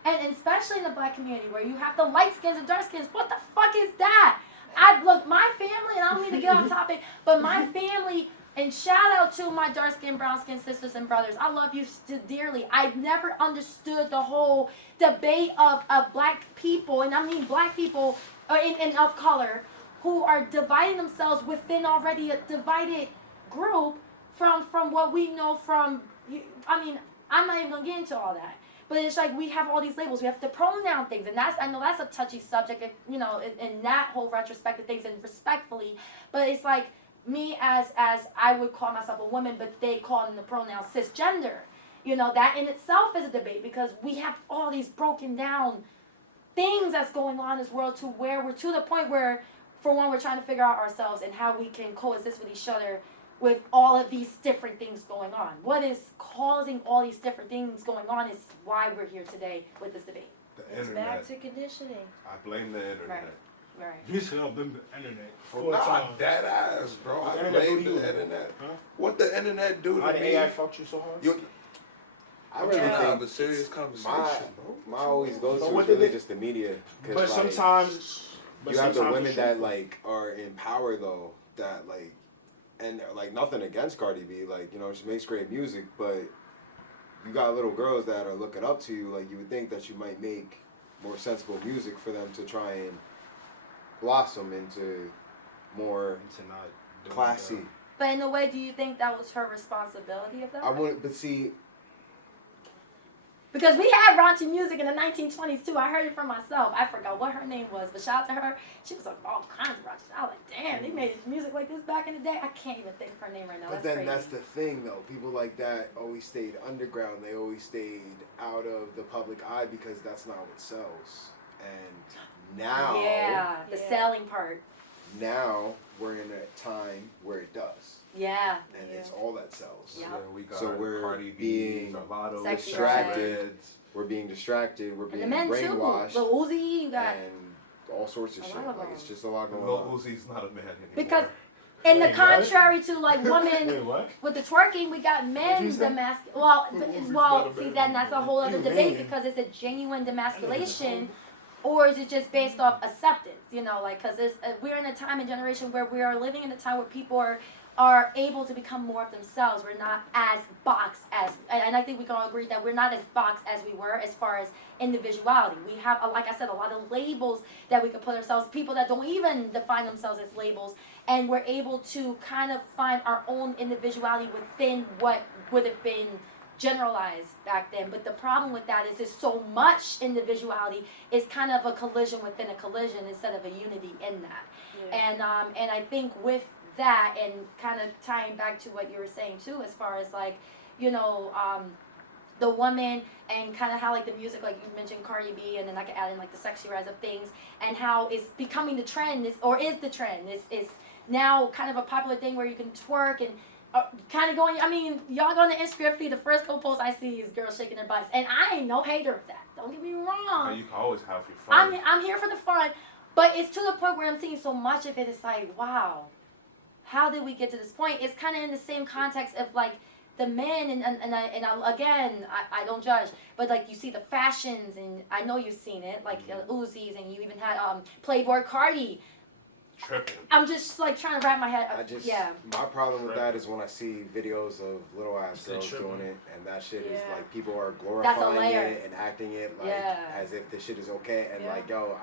And especially in the black community where you have the light skins and dark skins. What the fuck is that? Look, my family, and I don't mean to get off topic, but my family, and shout out to my dark skin, brown skin sisters and brothers. I love you dearly. I've never understood the whole debate of black people, and I mean black people and of color, who are dividing themselves within already a divided group from what we know from, I mean, I'm not even going to get into all that. But it's like we have all these labels. We have the pronoun things, and I know that's a touchy subject, you know, in that whole retrospective things and respectfully. But it's like me as I would call myself a woman, but they call them the pronoun cisgender. You know, that in itself is a debate because we have all these broken down things that's going on in this world to where we're to the point where, for one, we're trying to figure out ourselves and how we can coexist with each other with all of these different things going on. What is causing all these different things going on is why we're here today with this debate. The It's internet. back to conditioning. I blame the internet. Right. You said I blame the internet. Nah, dead ass, bro. What the I internet blame do to the you? internet. Huh? What the internet do How to the me? AI fucked you so hard? I really think a serious conversation, bro. my always goes But to what is did really they- just the media. 'Cause, But like, sometimes you have the sometimes women it's that truthful. like are in power though, that like, and like nothing against Cardi B, like, you know, she makes great music, but you got little girls that are looking up to you. Like, you would think that you might make more sensible music for them to try and blossom into more classy. But in a way, do you think that was her responsibility of that? I wouldn't, but see, Because we had raunchy music in the 1920s too. I heard it for myself. I forgot what her name was, but shout out to her. She was like all kinds of raunchy. I was like, damn, they made music like this back in the day. I can't even think of her name right now. but That's then crazy. that's the thing though. People like that always stayed underground. They always stayed out of the public eye because that's not what sells. And now, Yeah, the selling part. now we're in a time where it does. Yeah. And it's all that sells. Yep. Yeah, we got So we're Cardi B, being Bravado, Sexy distracted. Reds. We're being distracted. We're And the being men too. brainwashed. Lil Uzi, you got. And all sorts of A shit. lot of Like, them. it's just a lot going Lil on. Uzi's not a man anymore. Because in the Wait, what? contrary to like women Wait, what? with the twerking, we got men say? see, then that's a whole other debate because it's a genuine demasculation, or is it just based off acceptance? You know, like because we're in a time and generation where we are living in a time where people are able to become more of themselves. We're not as boxed as, and I think we can all agree that we're not as boxed as we were as far as individuality. We have, like I said, a lot of labels that we can put ourselves, people that don't even define themselves as labels, and we're able to kind of find our own individuality within what would have been generalized back then. But the problem with that is there's so much individuality is kind of a collision within a collision instead of a unity in that. Yeah. And I think with that, and kind of tying back to what you were saying too, as far as like, you know, the woman and kind of how like the music, like you mentioned Cardi B, and then I could add in like the sexy rise of things, and how it's becoming the trend, is the trend. It's now kind of a popular thing where you can twerk and kind of going, I mean, y'all go on the Instagram feed, the first couple posts I see is girls shaking their butts, and I ain't no hater of that. Don't get me wrong. You can always have your fun. I'm here for the fun, but it's to the point where I'm seeing so much of it, it's like, wow. how did we get to this point? It's kind of in the same context of like the men, I don't judge, but like you see the fashions, and I know you've seen it, like Uzis, and you even had Playboy Cardi. Tripping. I'm just like trying to wrap my head. My problem with that is when I see videos of little ass girls doing it, and that shit is like people are glorifying it and acting it like as if this shit is okay, and like yo,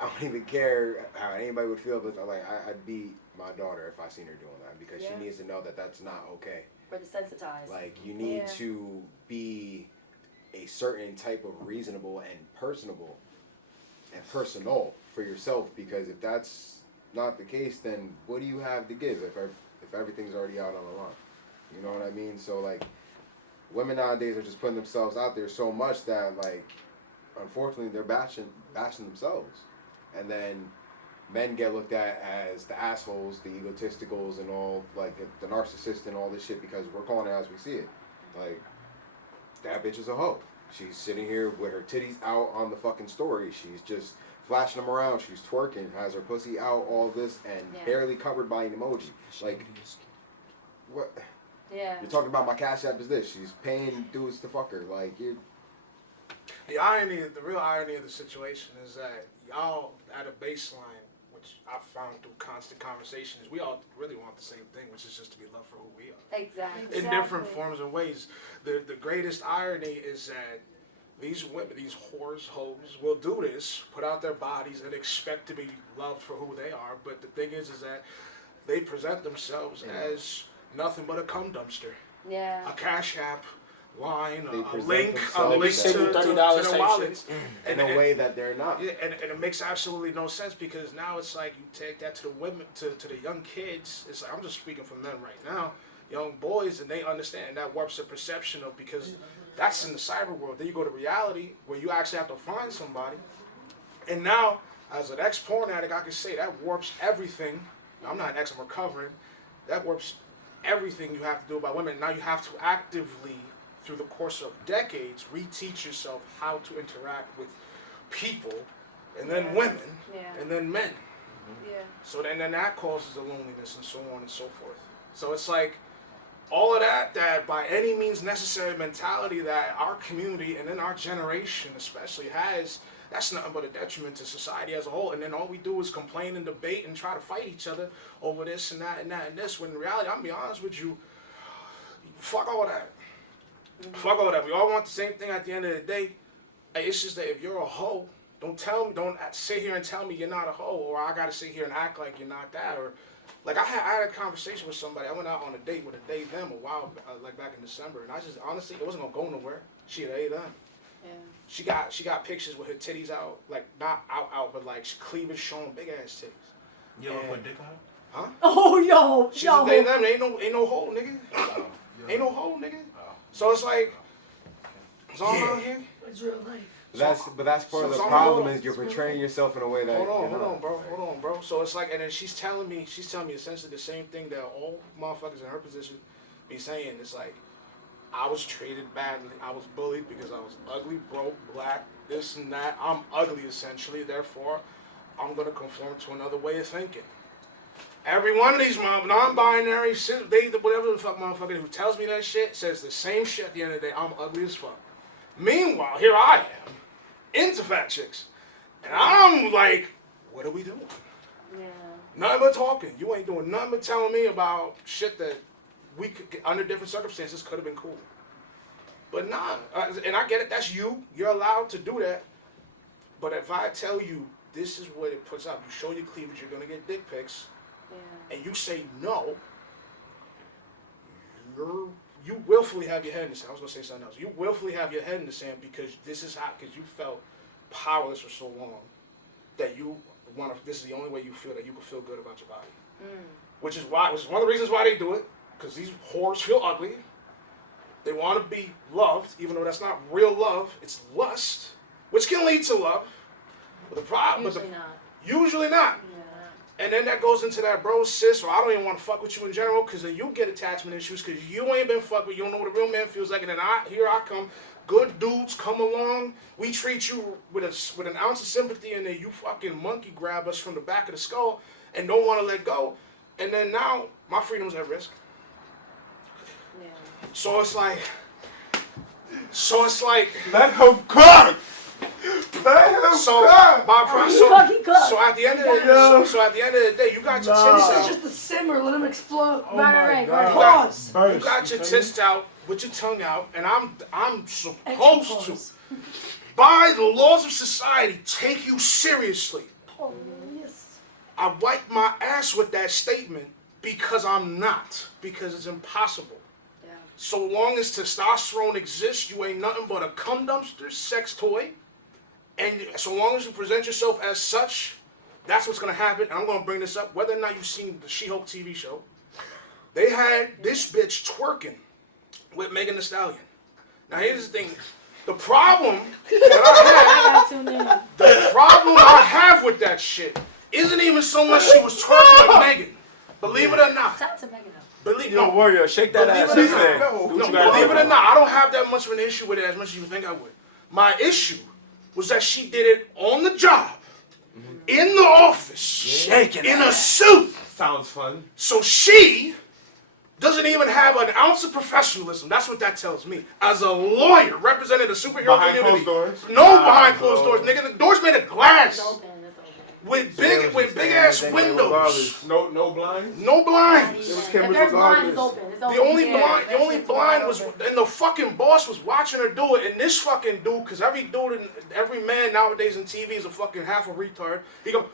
I don't even care how anybody would feel, but like I'd beat my daughter if I seen her doing that because she needs to know that that's not okay. For desensitized. Like you need to be a certain type of reasonable and personable and personal for yourself, because if that's not the case, then what do you have to give if everything's already out on the line? You know what I mean? So like women nowadays are just putting themselves out there so much that like unfortunately they're bashing themselves, and then men get looked at as the assholes, the egotisticals, and all like the narcissist and all this shit because we're calling it as we see it. Like that bitch is a hoe. She's sitting here with her titties out on the fucking story. She's just flashing them around. She's twerking, has her pussy out, all this, and barely covered by an emoji. Like, what? Yeah. You're talking about my Cash App is this. She's paying dudes to fuck her. Like, you're... The real irony of the situation is that y'all at a baseline, which I've found through constant conversations, we all really want the same thing, which is just to be loved for who we are. Exactly. In different forms and ways. The greatest irony is that these women, these whores, hoes, will do this, put out their bodies, and expect to be loved for who they are. But the thing is that they present themselves as nothing but a cum dumpster. Yeah. A Cash App line, a link to $30 the wallet. In a way that they're not. Yeah, and it makes absolutely no sense, because now it's like you take that to the women, to the young kids. It's like, I'm just speaking from them right now, young boys, and they understand that warps their perception of, because that's in the cyber world. Then you go to reality where you actually have to find somebody. And now, as an ex-porn addict, I can say that warps everything. I'm not an ex, I'm recovering. That warps everything you have to do about women. Now you have to actively, through the course of decades, reteach yourself how to interact with people, and then women, and then men. Yeah. So then that causes a loneliness and so on and so forth. So it's like, all of that by any means necessary mentality that our community and then our generation especially has, that's nothing but a detriment to society as a whole. And then all we do is complain and debate and try to fight each other over this and that and that and this, when in reality, I'm gonna be honest with you, fuck all that. Fuck all that. We all want the same thing at the end of the day. It's just that if you're a hoe, don't sit here and tell me you're not a hoe, or I gotta sit here and act like you're not that, or like I had a conversation with somebody. I went out on a date with them a while, like back in December, and I just honestly, it wasn't gonna go nowhere. She had them. Yeah. She got pictures with her titties out, like not out, but like cleavage showing, big ass titties. You ever put dick on her? Huh? Oh yo, she's a they them. Ain't no hole, nigga. Ain't no hole, nigga. So it's like, it's all out here. It's real life. But that's part of the problem is you're portraying yourself in a way that hold on, bro. So it's like, and then she's telling me essentially the same thing that all motherfuckers in her position be saying. It's like, I was treated badly. I was bullied because I was ugly, broke, black, this and that. I'm ugly essentially. Therefore, I'm gonna conform to another way of thinking. Every one of these non-binary, whatever the fuck motherfucker who tells me that shit says the same shit at the end of the day. I'm ugly as fuck. Meanwhile, here I am, into fat chicks. And I'm like, what are we doing? Yeah. Nothing but talking. You ain't doing nothing but telling me about shit that we could, under different circumstances, could have been cool. But nah, and I get it, that's you. You're allowed to do that. But if I tell you this is what it puts out, you show your cleavage, you're going to get dick pics, and you say no, you willfully have your head in the sand. I was going to say something else. You willfully have your head in the sand because this is how, because you felt powerless for so long that you want to, this is the only way you feel that you can feel good about your body. Which is one of the reasons why they do it, because these whores feel ugly. They want to be loved, even though that's not real love. It's lust, which can lead to love. But the problem, usually not. And then that goes into that bro, sis, or I don't even want to fuck with you in general, because then you get attachment issues because you ain't been fucked with. You don't know what a real man feels like. And then here I come. Good dudes come along. We treat you with an ounce of sympathy, and then you fucking monkey grab us from the back of the skull and don't want to let go. And then now my freedom's at risk. Yeah. So it's like let him cook. Let him so cook. so at the end of the so at the end of the day, you got your tits It's out. just a simmer. Let him explode. Right. Pause. You got your tits out with your tongue out, and I'm supposed to, by the laws of society, take you seriously. Oh, yes. I wipe my ass with that statement because I'm not, because it's impossible. Yeah. So long as testosterone exists, you ain't nothing but a cum dumpster, sex toy. And so long as you present yourself as such, that's what's going to happen. And I'm going to bring this up. Whether or not you've seen the She-Hulk TV show, they had this bitch twerking with Megan Thee Stallion. Now here's the thing. The problem I have with that shit isn't even so much she was twerking with Megan. Believe it or not. Shout out to Megan. Warrior, shake that ass. Believe it or not, I don't have that much of an issue with it as much as you think I would. My issue was that she did it on the job, in the office, shaking in a suit. Sounds fun. So she doesn't even have an ounce of professionalism. That's what that tells me. As a lawyer representing the superhero Behind community. closed doors? No, behind closed doors, nigga. The door's made of glass. With big ass windows. No blinds? No blinds. If there's blinds, it's open. It's open. The only blind was, and the fucking boss was watching her do it, and this fucking dude, because every man nowadays in TV is a fucking half a retard. He go,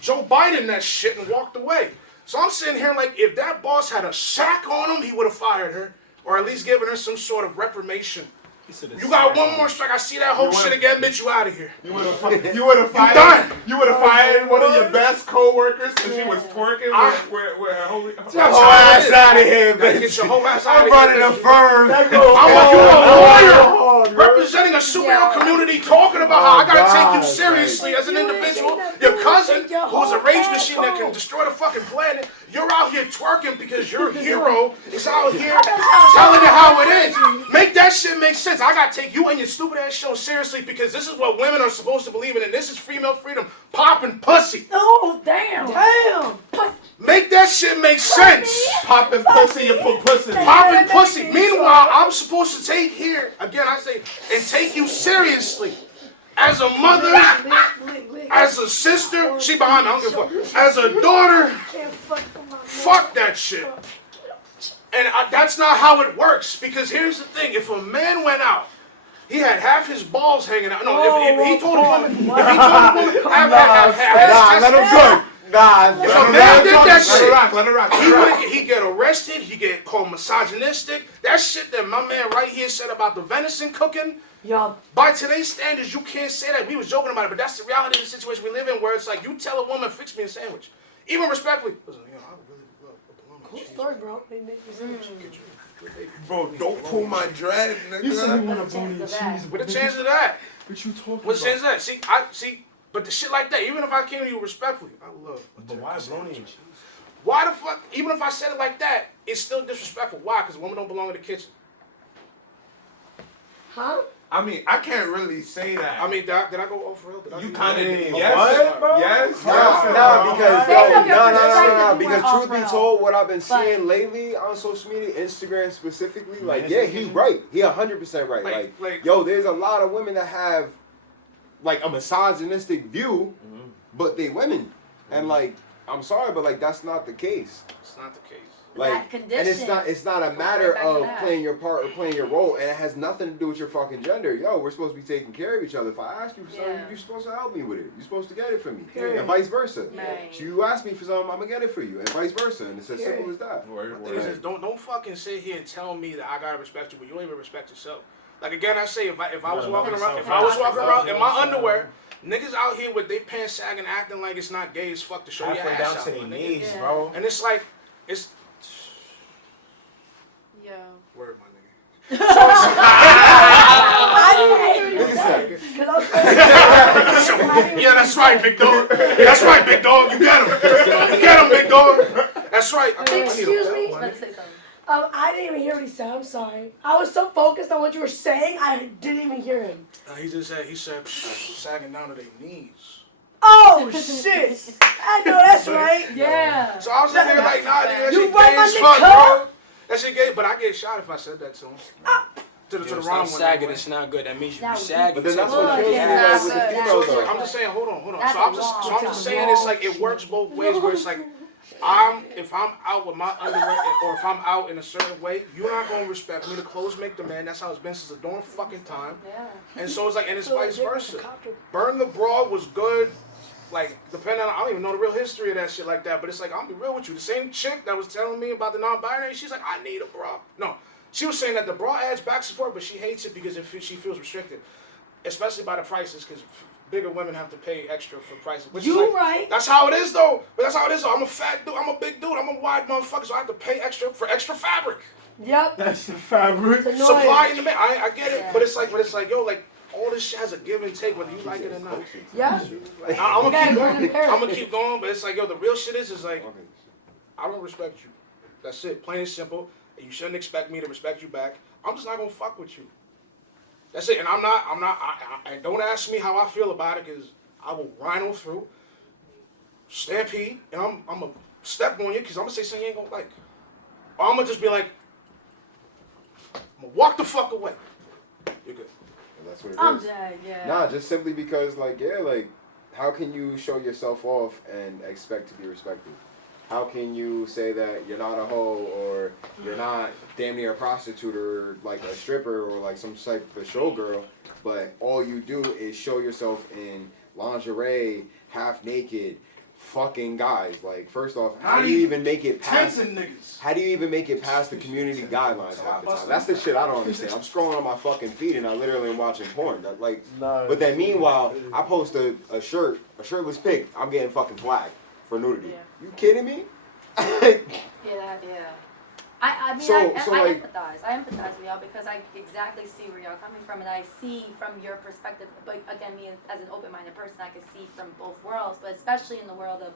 Joe Biden that shit and walked away. So I'm sitting here like, if that boss had a sack on him, he would have fired her, or at least given her some sort of reprimation. You got one more strike. I see that whole shit again, bitch. You out of here. You would have fired one of your best co-workers because she was twerking with her holy. Get your whole ass out of here, bitch. Get your whole ass out of I'm here. running a firm. I'm a lawyer representing a superhero community, talking about how I gotta take you seriously as an individual. Your cousin, who's a rage machine that can destroy the fucking planet, you're out here twerking because your hero is out here telling you how it is. Make that shit make sense. I gotta take you and your stupid ass show seriously because this is what women are supposed to believe in, and this is female freedom. Popping pussy. Oh, damn. Make that shit make sense. Popping pussy, you put pussy. Popping pussy. Meanwhile, I'm supposed to take here, again I say, and take you seriously. As a mother, as a sister, she behind me, I don't give a fuck. As a daughter, fuck that shit. And that's not how it works. Because here's the thing: if a man went out, he had half his balls hanging out. No, if he told a woman, half let him cook. If a man did that shit, let it rock. He'd get arrested. He'd get called misogynistic. That shit that my man right here said about the venison cooking. By today's standards, you can't say that. We was joking about it, but that's the reality of the situation we live in, where it's like you tell a woman, "Fix me a sandwich," even respectfully. Listen, I really love a bologna. Cool story, bro. Bro, don't pull my dread, nigga. You said you want a bologna cheese. What the chance of that? What you talking What the chance of that? See, but the shit like that, even if I came to you respectfully, I love. But why bologna and cheese? Why the fuck? Even if I said it like that, it's still disrespectful. Why? Because women don't belong in the kitchen. Huh? I mean, I can't really say that. I mean, did I go off real? You kind of did. What? Yes. Because truth be told, what I've been seeing lately on social media, Instagram specifically, like, yeah, he's right. He 100% right. Like, yo, there's a lot of women that have, like, a misogynistic view, but they women. And, like, I'm sorry, but, like, that's not the case. It's not the case. Like, and it's not a matter of playing your part or playing your role, and it has nothing to do with your fucking gender. Yo, we're supposed to be taking care of each other. If I ask you for something, you're supposed to help me with it. You're supposed to get it for me, and vice versa. Right. So you ask me for something, I'm gonna get it for you, and vice versa. And it's as simple as that. Don't fucking sit here and tell me that I gotta respect you, but you don't even respect yourself. Like again, I say if I was walking around in my underwear. Niggas out here with their pants sagging, acting like it's not gay as fuck to show your ass down out, to their my knees, nigga. bro. And it's like, it's... Yo. Word, my nigga. Yeah, that's right, big dog. That's right, big dog. You got him. You got him, big dog. That's right. Excuse me? I didn't even hear what he said. I'm sorry. I was so focused on what you were saying, I didn't even hear him. He said, sagging down to their knees. Oh shit! I know that's right. Yeah. So I was sitting there like, nah, nigga, that You shit right, gay my as fuck, nigga? bro. That shit gay, but I get shot if I said that to him. To the wrong Stop one. sagging. Anyway. It's not good. That means you That be would- sagging. But then that's Look, what kills me yeah. like, with the That's females So though. I'm just saying, hold on. That's So a I'm long just saying it's like it works both ways. Where it's like, if I'm out with my underwear or if I'm out in a certain way, you're not gonna respect me. The clothes make the man. That's how it's been since the dawn of fucking time. Yeah. And so it's like, and it's vice versa. Burn the Bra was good. Like, depending on, I don't even know the real history of that shit like that, but it's like, I'll be real with you. The same chick that was telling me about the non-binary, she's like, I need a bra. No, she was saying that the bra adds back support, but she hates it because she feels restricted, especially by the prices, because bigger women have to pay extra for prices. Which You is like, right. That's how it is, though. But that's how it is, though. I'm a fat dude. I'm a big dude. I'm a wide motherfucker, so I have to pay extra for extra fabric. Yep. That's the fabric. It's Supply annoying. in the man. I get it, but it's like, yo, like, all this shit has a give and take, whether you like it or not. Yeah. I'm gotta go to gonna Paris. keep going, but it's like, yo, the real shit is like, I don't respect you. That's it, plain and simple. And you shouldn't expect me to respect you back. I'm just not gonna fuck with you. That's it. And I don't ask me how I feel about it, because I will rhino through, stampede, and I'm gonna step on you, because I'm gonna say something you ain't gonna like. Or I'm gonna just be like, I'm gonna walk the fuck away. You're good. That's what it I'm is. dead, yeah. Nah, just simply because, like, yeah, like, how can you show yourself off and expect to be respected? How can you say that you're not a hoe or you're not damn near a prostitute or like a stripper or like some type of showgirl, but all you do is show yourself in lingerie, half naked, fucking guys? Like, first off, how do you even make it past? How do you even make it past the community guidelines half the time? That's the shit I don't understand. I'm scrolling on my fucking feed and I literally am watching porn. That, like, but then meanwhile, I post a shirtless pic. I'm getting fucking flagged for nudity. Yeah. You kidding me? Yeah. I mean, So I like- empathize. I empathize with y'all because I exactly see where y'all coming from, and I see from your perspective. But again, me as an open-minded person, I can see from both worlds. But especially in the world of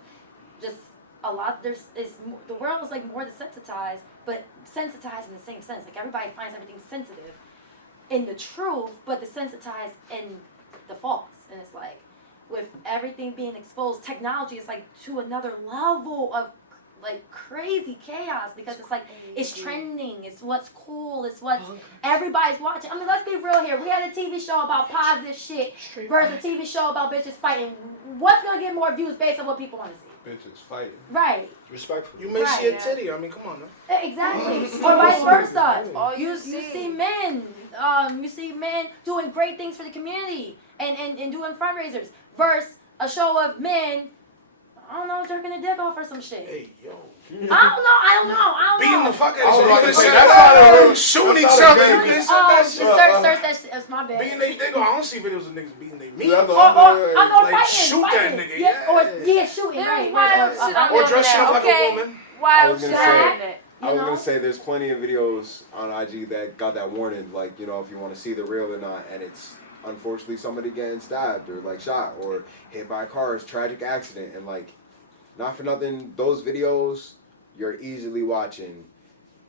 just a lot, the world is like more desensitized, but sensitized in the same sense. Like everybody finds everything sensitive in the truth, but desensitized in the false. And it's like with everything being exposed, technology is like to another level of like crazy chaos because it's like it's trending, it's what's cool, it's what everybody's watching. I mean, let's be real here. We had a TV show about positive shit versus a TV show about bitches fighting. What's gonna get more views based on what people want to see? Bitches fighting. Right. Respectful. You may see a titty. I mean, come on, man. Exactly. Or vice versa. All You see men. You see men doing great things for the community and doing fundraisers versus a show of men, I don't know, jerking a dick off or some shit. Hey, yo. I don't know. Beating the fuck out I was of about to each say, other. that's not a- Shooting that's each not a other. You good- can say that shit. Search that shit. That's my bad. Beating they dick. I don't see videos of niggas beating they meat. That's Or all- I'm not Like, fighting. shoot that fighting. nigga, Yeah. Or shooting. There's Right. wild Right. shit on Or the dress shit internet, like okay? a woman. I Wild was shit gonna on the say- internet. I was gonna say there's plenty of videos on IG that got that warning, like, you know, if you want to see the real or not, and it's unfortunately somebody getting stabbed or like shot or hit by cars, tragic accident, and like, not for nothing, those videos you're easily watching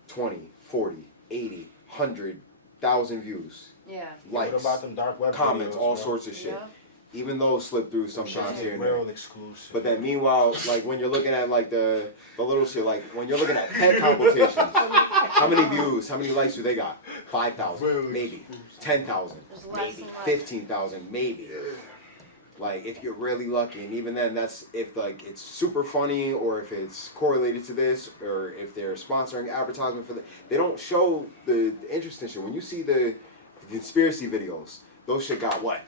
20, 40, 80, 100,000 views, Yeah. likes, What about them dark web comments, videos, all bro? sorts of shit. Yeah. Even those slip through sometimes here and there. Real exclusive. But then meanwhile, like when you're looking at like the little shit, like when you're looking at pet competitions, how many views, how many likes do they got? 5,000, maybe. 10,000, There's less maybe. and less. 15,000, maybe. Like if you're really lucky, and even then, that's if like it's super funny or if it's correlated to this or if they're sponsoring advertisement for the. They don't show the interesting shit. When you see the conspiracy videos, those shit got what?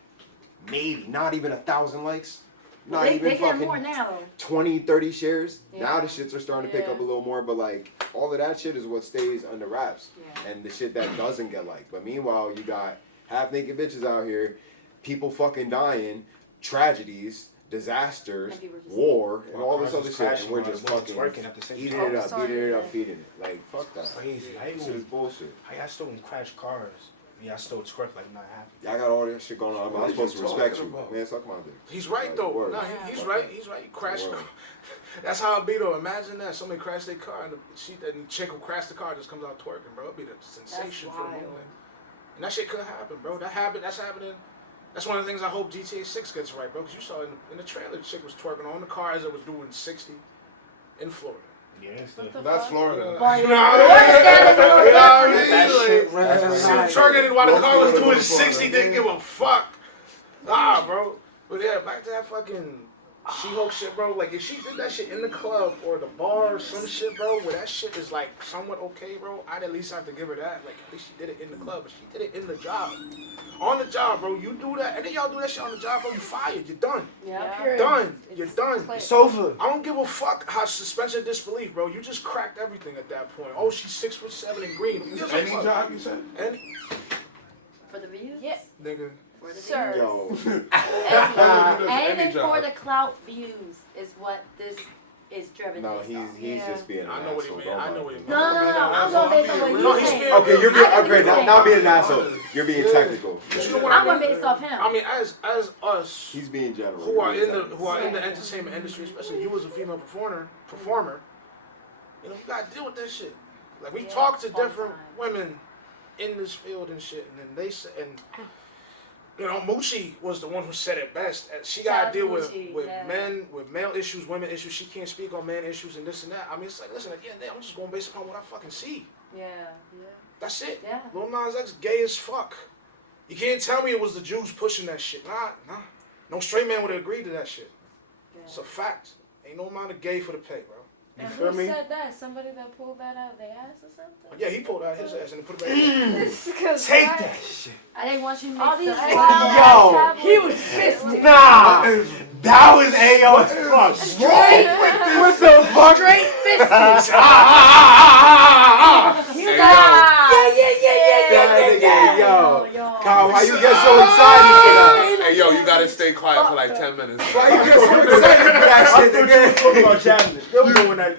Maybe not even 1,000 likes. Not They even get fucking more now. 20, 30 shares. Yeah. Now the shits are starting to pick Yeah. up a little more, but like all of that shit is what stays under wraps. Yeah. And the shit that doesn't get liked. But meanwhile, you got half naked bitches out here, people fucking dying, tragedies, disasters, And people just- war, and While all this cars other is shit, and crashing we're while just the woman's fucking working at the same eating time. it up, Sorry, eating it up, yeah. feeding it. Like fuck that. Crazy. How Shit is bullshit. y'all still can crash cars? Y'all still twerk like not happy. Y'all got all that shit going on. I'm What supposed you to respect talking you. about? Man, suck my dick. He's right, Like, though. word. No, he's right. He's right. He crashed. Word. That's how it be, though. Imagine that. Somebody crashed their car and the chick who crashed the car just comes out twerking, bro. It'd be the sensation for the wild. moment. And that shit could happen, bro. That's happening That's one of the things I hope GTA 6 gets right, bro. Because you saw in the trailer, the chick was twerking on the car as it was doing 60 in Florida. Yeah, that's Florida. You know what I mean? She was twerking while the car was doing 60, didn't give a fuck. Nah, bro. But yeah, back to that fucking She-Hulk shit, bro. Like, if she did that shit in the club or the bar or some shit, bro, where that shit is, like, somewhat okay, bro, I'd at least have to give her that. Like, at least she did it in the club, but she did it in the job. On the job, bro. You do that, and then y'all do that shit on the job, bro, you fired. You're done. Yeah. Done. You're done. It's over. I don't give a fuck how suspension of disbelief, bro. You just cracked everything at that point. Oh, she's 6'7" and green. Who gives a Any fuck? job, you said? Any For the views? Yes. nigga. Sir. Yo. Anything for the clout views is what this is driven No, based on. he's just being an I know what he asshole. meant. I know what he meant. No. I'm going based on what No, you he's say. being- Okay, you're being I know what okay. you're saying. Not being an asshole. You're being technical. You know what I'm I going mean? based off him. I mean, as us He's being general. who are in the entertainment industry, especially you as a female performer, you know, you gotta deal with that shit. Like we talk to all the different time. women in this field and shit, and then they say, and you know, Moochie was the one who said it best. She Shout gotta out deal to with Moochie, with male issues, women issues. She can't speak on man issues and this and that. I mean, it's like, listen, at the end of the day, I'm just going based upon what I fucking see. Yeah. That's it. Yeah. Lil Nas X gay as fuck. You can't tell me it was the Jews pushing that shit. Nah. No straight man would have agreed to that shit. Yeah. It's a fact. Ain't no amount of gay for the pay, bro. And feel who me? said that? Somebody that pulled that out of their ass or something? Yeah, he pulled out his ass and put it back in. Take that shit. I didn't want you to All mix these the wild Yo, He was pissed. Nah, that was AO as fuck. Straight What the fuck? Straight fisted. He was Hey, like, yeah. Yo, Kyle, why you get so excited for that? Hey, yo, you gotta stay quiet for like 10 minutes. Why you get so excited for that shit, nigga? About Chapman. Still doing that.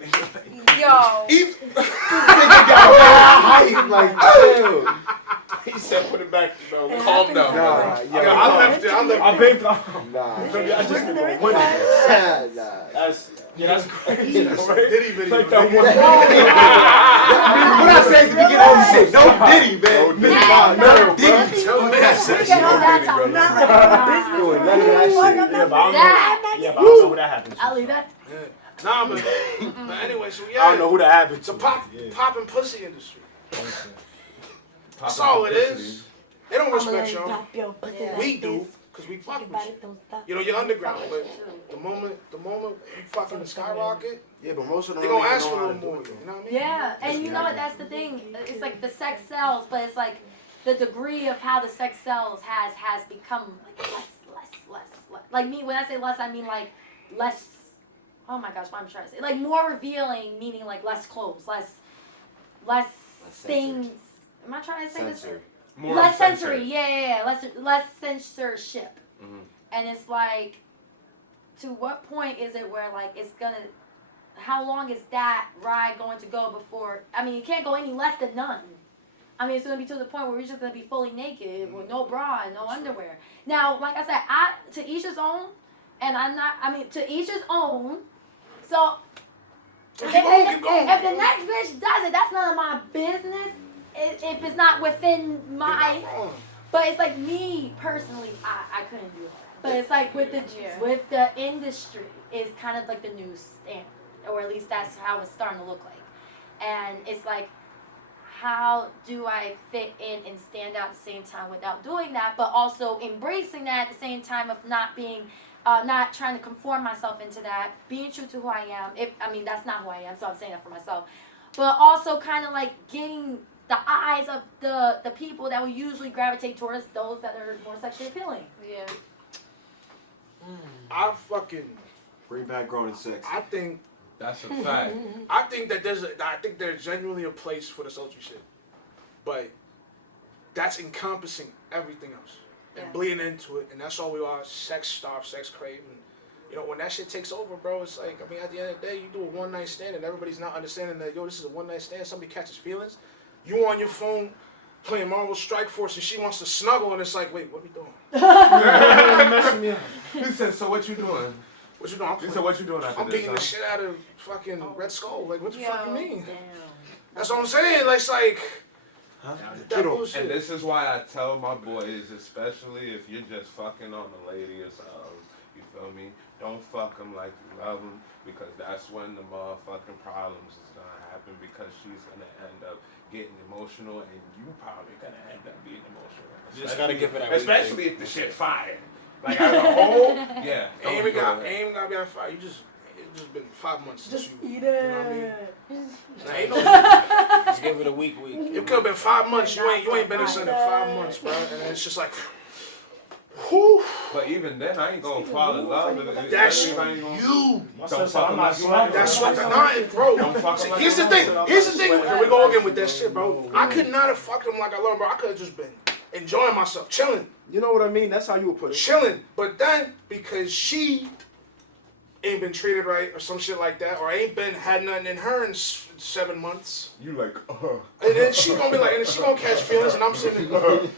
Yo. This nigga got hype, like, chill. He said put it back, bro. Calm down. Nah, Yo, I left it. I've been calm. Nah. I just been winning. Nah. That's crazy. Right? Diddy video. Like that one. What I say at the beginning of the shit? No Diddy, man. No Diddy. Tell me that shit. Doing none of that shit. Yeah, but I don't know who that happened to. I'll leave that. Yeah. Nah, but anyway, so yeah. I don't know who that happened The to. poppin' pussy industry. That's all it is. They don't respect y'all. We do, because we fuck with you. You know, you're underground, but the moment you fucking skyrocket, Yeah, but most of them they gonna don't ask even for a know little how more. to do You it. know what I mean? Yeah, and you know what? That's the thing. It's like the sex sells, but it's like the degree of how the sex sells has become like less. Like me, when I say less, I mean like less. Oh my gosh, what I'm trying to say, like more revealing, meaning like less clothes, less things. Am I trying to say this? More Less uncensored. sensory, yeah. Less censorship. Mhm. And it's like, to what point is it where like it's gonna? How long is that ride going to go before? I mean, you can't go any less than none. I mean, it's gonna be to the point where we're just gonna be fully naked with no bra and no underwear. Now, like I said, to each his own, and I'm not. I mean, to each his own. So if the next bitch does it, that's none of my business. If it's not within my, but it's like me personally, I couldn't do it. But it's like with the industry, it's kind of like the new standard, or at least that's how it's starting to look like. And it's like, how do I fit in and stand out at the same time without doing that, but also embracing that at the same time of not being, not trying to conform myself into that, being true to who I am. That's not who I am, so I'm saying that for myself. But also kind of like getting the eyes of the people that will usually gravitate towards those that are more sexually appealing. Yeah. I fucking Bring back grown and sex. I think That's a fact. I think there's genuinely a place for the sultry shit, but that's encompassing everything else and bleeding into it, and that's all we are: sex starved, sex craving. You know, when that shit takes over, bro, it's like, I mean, at the end of the day, you do a one night stand, and everybody's not understanding that, yo, this is a one night stand. Somebody catches feelings, you on your phone playing Marvel Strike Force, and she wants to snuggle, and it's like, wait, what are we doing? Messing me up. He said, so what you doing? What you doing? He said, what you doing after I'm this? beating the shit out of fucking Red Skull. Like, what the fuck you mean? Damn. That's what I'm saying. Like, it's like, And this is why I tell my boys, especially if you're just fucking on a lady or something, you feel me? Don't fuck them like you love them, because that's when the motherfucking problems is gonna happen, because she's gonna end up getting emotional and you probably gonna end up being emotional. You just gotta give it that. Especially if the shit fire. Like as a whole, yeah. Ain't even gotta be on fire. It's just been 5 months since Just you. eat You know what I mean? it. Ain't no. Just give it a week. It could have been 5 months. You ain't been in something 5 months, bro. And it's just like. Whew. But even then, I ain't gonna fall in love. That's you. That's what the night, bro. See, here's the thing. Here we go again with that shit, bro. I could not have fucked him like I love him, bro. I could have just been enjoying myself, chilling. You know what I mean? That's how you would put it. Chilling. But then, because she ain't been treated right or some shit like that, or had nothing in her in 7 months. You like, and then she gonna be like, and she gonna catch feelings, and I'm sitting there, nigga,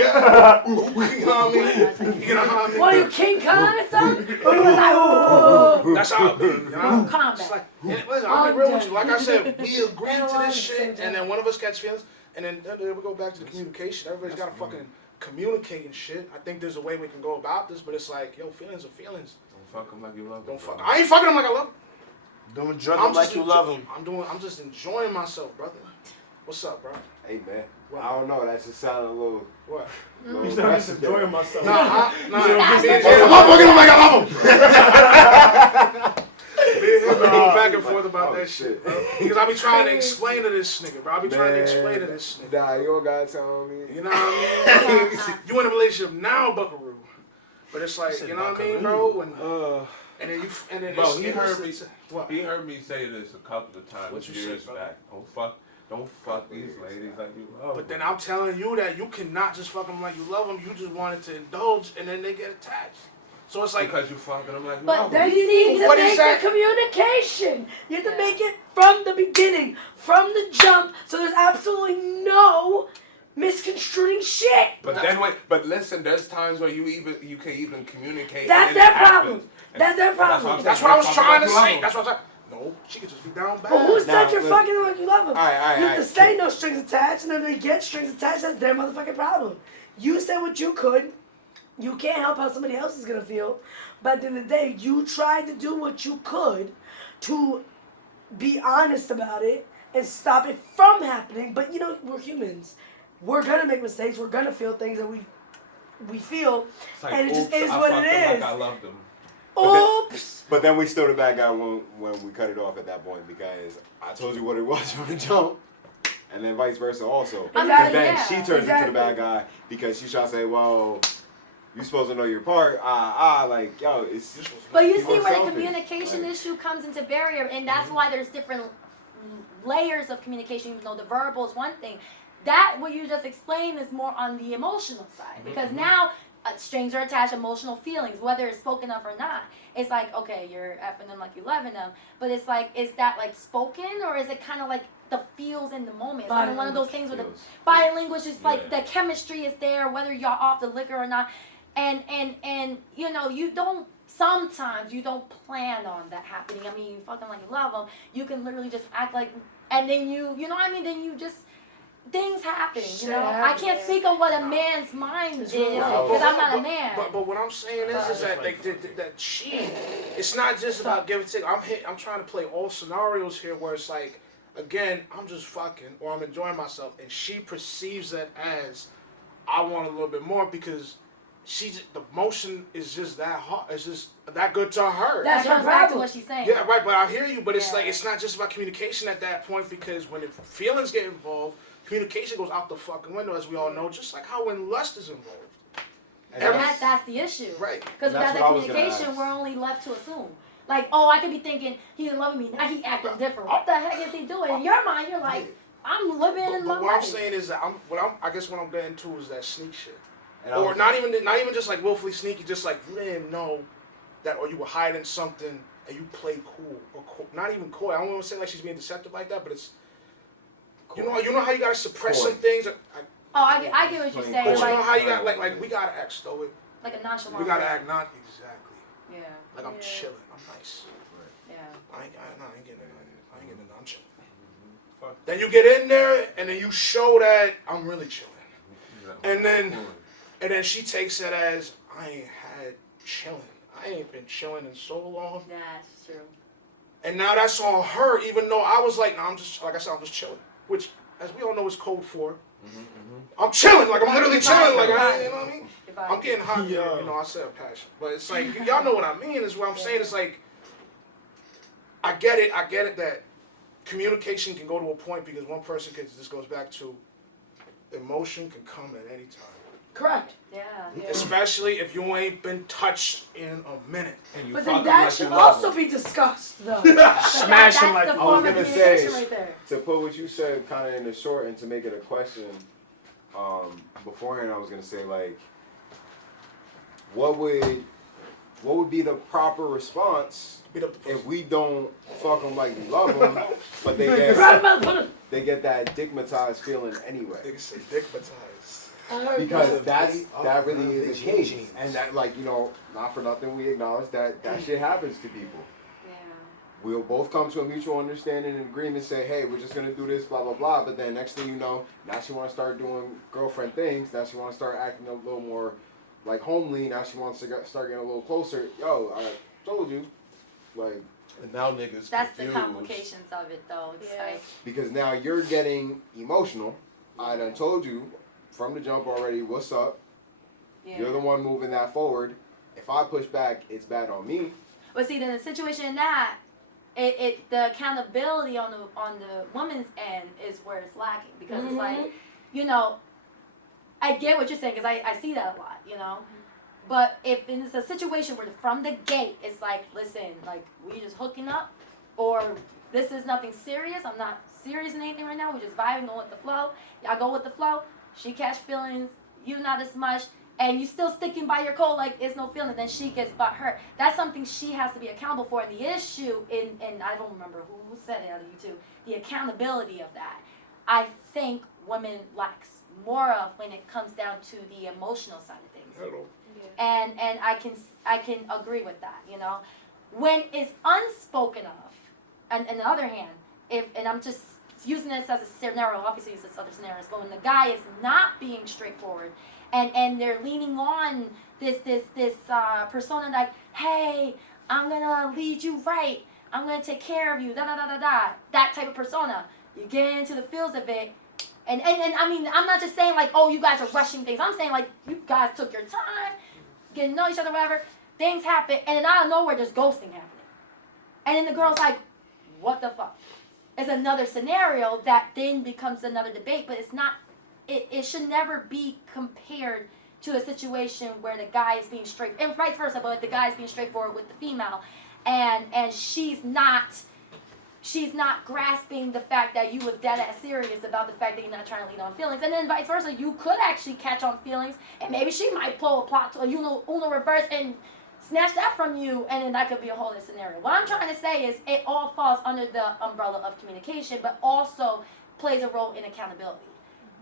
yeah. You know what I mean? You know how I mean? What are you, King Kong or something? Or you was like, oh. That's how it be, you know? Combat. It's like, listen, I'll be real with you. Like I said, we agreed to this shit, and then one of us catch feelings, and then we go back to the communication. Everybody's gotta fucking communicate and shit. I think there's a way we can go about this, but it's like, yo, feelings are feelings. Don't fuck them like you love them. Don't fuck. I ain't fucking them like I love them. Don't drug them like you love them. I'm just enjoying myself, brother. What's up, bro? Hey, man. What? I don't know. That just sounded a little. What? You said I'm just enjoying myself. Nah, I'm not fucking them like I love them. Me and him go back and forth about that shit, bro. Because I be trying to explain to this nigga, bro. I be trying to explain to this nigga. Nah, you don't gotta tell me. You know what I mean? You in a relationship now, Buckaroo. But it's like, you know what I mean, bro? And then bro, he heard me say this a couple of times years back. Don't fuck these ladies like you love them. But then I'm telling you that you cannot just fuck them like you love them. You just wanted to indulge, and then they get attached. So it's like, because you fucking them like you but love them. then you need to make the communication. You have to make it from the beginning, from the jump, so there's absolutely no misconstruing shit. But listen, there's times where you can even communicate. That's their problem. That's their problem. That's what I was trying to say. That's what I was like. No, she could just be down bad. But who said you're fucking them like you love them? All right, you have to say no strings attached, and then they get strings attached. That's their motherfucking problem. You said what you could. You can't help how somebody else is gonna feel. But at the end of the day, you tried to do what you could to be honest about it and stop it from happening. But you know, we're humans. We're gonna make mistakes. We're gonna feel things that we feel, like, and it just is I what fucked it them is. like I love them. Oops. But then we still the bad guy when we cut it off at that point, because I told you what it was from the jump. And then vice versa also. Because then she turns into the bad guy because she's trying to say, well, you're supposed to know your part. Like, yo, it's. But you see where the communication issue comes into barrier, and that's why there's different layers of communication, even though the verbal is one thing. That, what you just explained, is more on the emotional side. Because now, strings are attached, emotional feelings, whether it's spoken of or not. It's like, okay, you're effing them like you loving them. But it's like, is that like spoken, or is it kind of like the feels in the moment? It's kind of one of those things where the body language is like, the chemistry is there, whether you're off the liquor or not. And you know, sometimes you don't plan on that happening. I mean, you fucking like you love them. You can literally just act like, and then you know what I mean? Then you just, things happen, you know? I can't speak on what a man's mind is, because I'm not a man. But what I'm saying is that it's not just about give and take. I'm trying to play all scenarios here where it's like, again, I'm just fucking, or I'm enjoying myself, and she perceives that as, I want a little bit more, because the motion is just that hot. It's just that good to her. That comes back to what she's saying. Yeah, right. But I hear you. But it's like, it's not just about communication at that point, because when feelings get involved, communication goes out the fucking window, as we all know. Just like how when lust is involved. And that's the issue. Right. Because without that communication, we're only left to assume. Like, oh, I could be thinking he didn't love me. Now he acting different. What the heck is he doing? In your mind, you're like, I'm living in my life. What I'm saying is that I guess what I'm getting to is that sneak shit. Or not even just like willfully sneaky, just like you didn't know that, or you were hiding something and you played cool, or not even cool. I don't want to say like she's being deceptive like that, but it's cool. You know how you gotta suppress some things. I get what you're saying. But you know how you got like we gotta act stoic. Like a nonchalant. We gotta act not exactly. Yeah. Like I'm chilling. I'm nice. Yeah. I ain't getting nonchalant. fuck. Then you get in there, and then you show that I'm really chilling. And then she takes it as, I ain't had chilling. I ain't been chilling in so long. That's true. And now that's on her, even though I was like, no, I'm just, like I said, I'm just chilling. Which, as we all know, is code for, I'm chilling. Like, I'm literally chilling. Like, you know what I mean? I'm getting hot here, you know, I said passion. But it's like, y'all know what I mean, is what I'm saying. It's like, I get it that communication can go to a point because one person can, this goes back to, emotion can come at any time. Correct. Yeah. Especially if you ain't been touched in a minute. But then that should also be discussed, though. Smashing like I was gonna say, to put what you said kind of in the short and to make it a question, beforehand I was gonna say, like, what would be the proper response if we don't fuck them like we love them, but they get that digmatized feeling anyway? Because that really is the case, and that, like, you know, not for nothing, we acknowledge that shit happens to people. Yeah. We'll both come to a mutual understanding and agreement, say, hey, we're just gonna do this, blah blah blah. But then next thing you know, now she want to start doing girlfriend things. Now she want to start acting a little more like homely. Now she wants to start getting a little closer. Yo, I told you, like. And now niggas That's confused. the complications of it, though. It's like, because now you're getting emotional. I done told you from the jump already, what's up? yeah. You're the one moving that forward. If I push back, it's bad on me. But see, then the situation in that, the accountability on the woman's end is where it's lacking, because it's like, you know, I get what you're saying, because I see that a lot, you know. But if it's a situation where from the gate it's like, listen, like, we just hooking up, or this is nothing serious, I'm not serious in anything right now, we're just vibing, going with the flow, y'all go with the flow, she catch feelings, you not as much, and you still sticking by your code like it's no feeling, then she gets butthurt. That's something she has to be accountable for. And the issue, and I don't remember who said it out of you two, the accountability of that, I think women lacks more of when it comes down to the emotional side of things. Hello. And I can agree with that, you know. When it's unspoken of, and on the other hand, and I'm just using this as a scenario, obviously it's other scenarios, but when the guy is not being straightforward, and they're leaning on this persona like, hey, I'm gonna lead you right, I'm gonna take care of you, that type of persona. You get into the feels of it, and I mean, I'm not just saying like, oh, you guys are rushing things. I'm saying like, you guys took your time, getting to know each other, whatever. Things happen, and then out of nowhere, there's ghosting happening, and then the girl's like, what the fuck? It's another scenario that then becomes another debate, but it's not. It should never be compared to a situation where the guy is being straight, and vice versa, but the guy is being straightforward with the female, and she's not grasping the fact that you was dead ass serious about the fact that you're not trying to lead on feelings, and then vice versa, you could actually catch on feelings, and maybe she might pull a plot to a Uno reverse and snatch that from you, and then that could be a whole other scenario. What I'm trying to say is it all falls under the umbrella of communication, but also plays a role in accountability.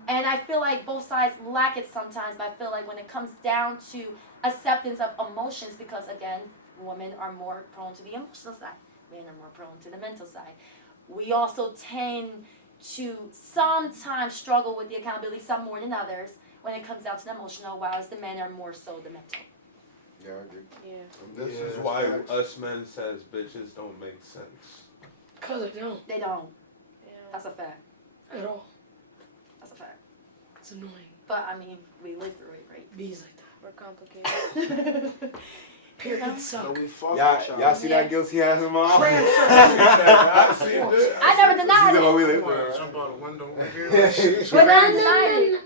And I feel like both sides lack it sometimes, but I feel like when it comes down to acceptance of emotions, because again, women are more prone to the emotional side, men are more prone to the mental side. We also tend to sometimes struggle with the accountability, some more than others, when it comes down to the emotional, whereas the men are more so the mental. Yeah, I agree. Yeah. This is why us men says bitches don't make sense. Because they don't. They don't. Yeah. That's a fact. At all. That's a fact. It's annoying. But I mean, we live through it, right? Bees like that. We're complicated. Period suck. Y'all see that guilty ass in my I never denied it. Jump out the window. But I denied it.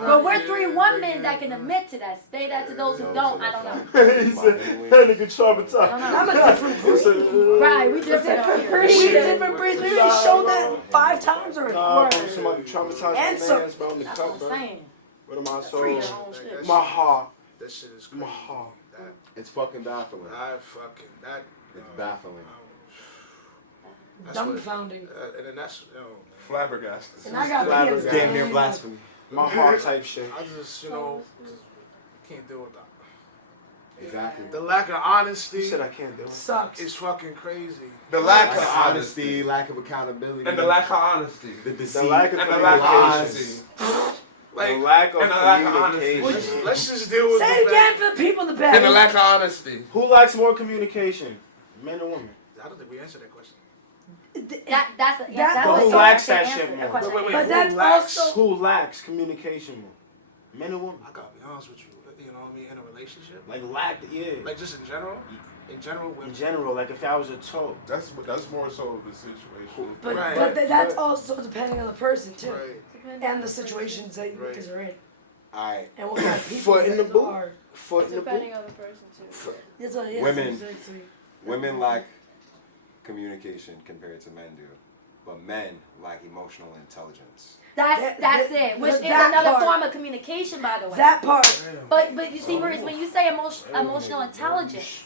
But we're 3 women that can admit to that. Say that to those who don't. I don't know. He said, that nigga traumatized. I'm a different breed. Right, we different out here. We different breeds. We already showed that 5 times already. Nah, bro, somebody traumatized Answer. my man's, bro, in the That's cup, what I'm bro. saying. What am I Free your so? own shit. My heart. That shit is crazy. My heart. It's fucking baffling. It's baffling. Dumbfounding. And then that's, Flabbergasted. And I got kids. Damn near blasphemy. My heart type shit. I just, can't deal with that. Exactly. The lack of honesty. You said I can't do it. Sucks. It's fucking crazy. The lack Lack of of honesty, lack of accountability, and the lack of honesty. the deceit, The lack of And the lack of communication. honesty. Like, The lack of and the lack of honesty. communication. let's just deal with Say the it again fact. for the people in the back. And the lack of honesty. Who lacks more communication? Men or women? I don't think we answered that question. That's But who what lacks to that answer shit the more? question. Wait, But who that's lacks? also- Who lacks communication more? Men or women? I gotta be honest with you. You know what I mean? In a relationship, Like yeah. like just in general. In general, In women. general, like if I was a toe. That's more so of the situation. But, Right. that's also depending on the person too, Right. and the situations that you guys are in, Alright. and what kind of people Foot in the you guys boot. are. Foot in the boot. Depending on the person too. That's what, yeah, Women. so it's like- Women lack communication compared to men do, but men lack emotional intelligence. That's it. Which is that another part. form of communication, by the way. That part. But you see, Maurice, when you say emotional intelligence,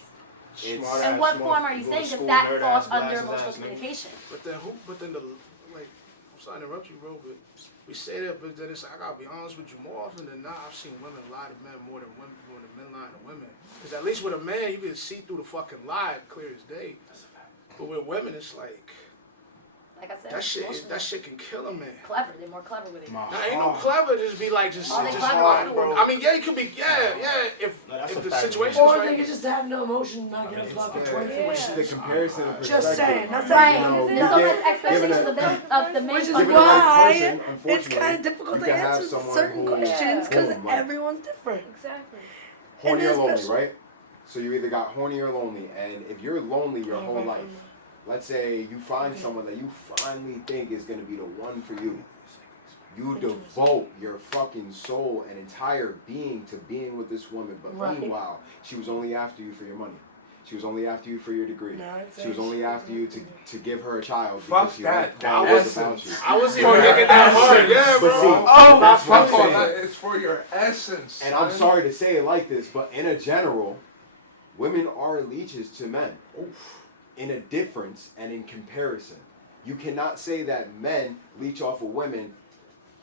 Smart in ass what form are you motherfucker, saying? go to Because school, that nerd falls ass, under glasses emotional ass nigga. communication. But then I'm sorry to interrupt you, bro, but we say that, but then it's like, I gotta be honest with you, more often than not, I've seen women lie to men more than men lie to women. Because at least with a man, you can see through the fucking lie clear as day. But with women, it's like, Like I said, that shit can kill a man. clever. They're more clever with it. Now, ain't no clever, just be like, Oh, they clever, like, bro. I mean, yeah, it could be, if that's if a the fact. situation Or is they right. could just have no emotion, not get a fucking Which choice. is the comparison of perspective. Just saying, that's Right. You know, There's so you much get- expectations given of the men. Which is Given the why right person, it's unfortunately, kind of difficult you to can have answer someone certain who- questions because boom, like- everyone's different. Exactly. horny or And lonely, especially- right? So you either got horny or lonely, and if you're lonely your whole life, let's say you find someone that you finally think is gonna be the one for you. You devote your fucking soul and entire being to being with this woman, but Right. meanwhile, she was only after you for your money. She was only after you for your degree. No, it's She was only after you to give her a child Fuck because she that. liked That qualities about essence. you. I was even thinking that hard, yeah, But bro. see, that's what I'm Fuck all saying. that. It's for your essence. And I'm son. sorry to say it like this, but in a general, women are leeches to men. In a difference and in comparison. You cannot say that men leech off of women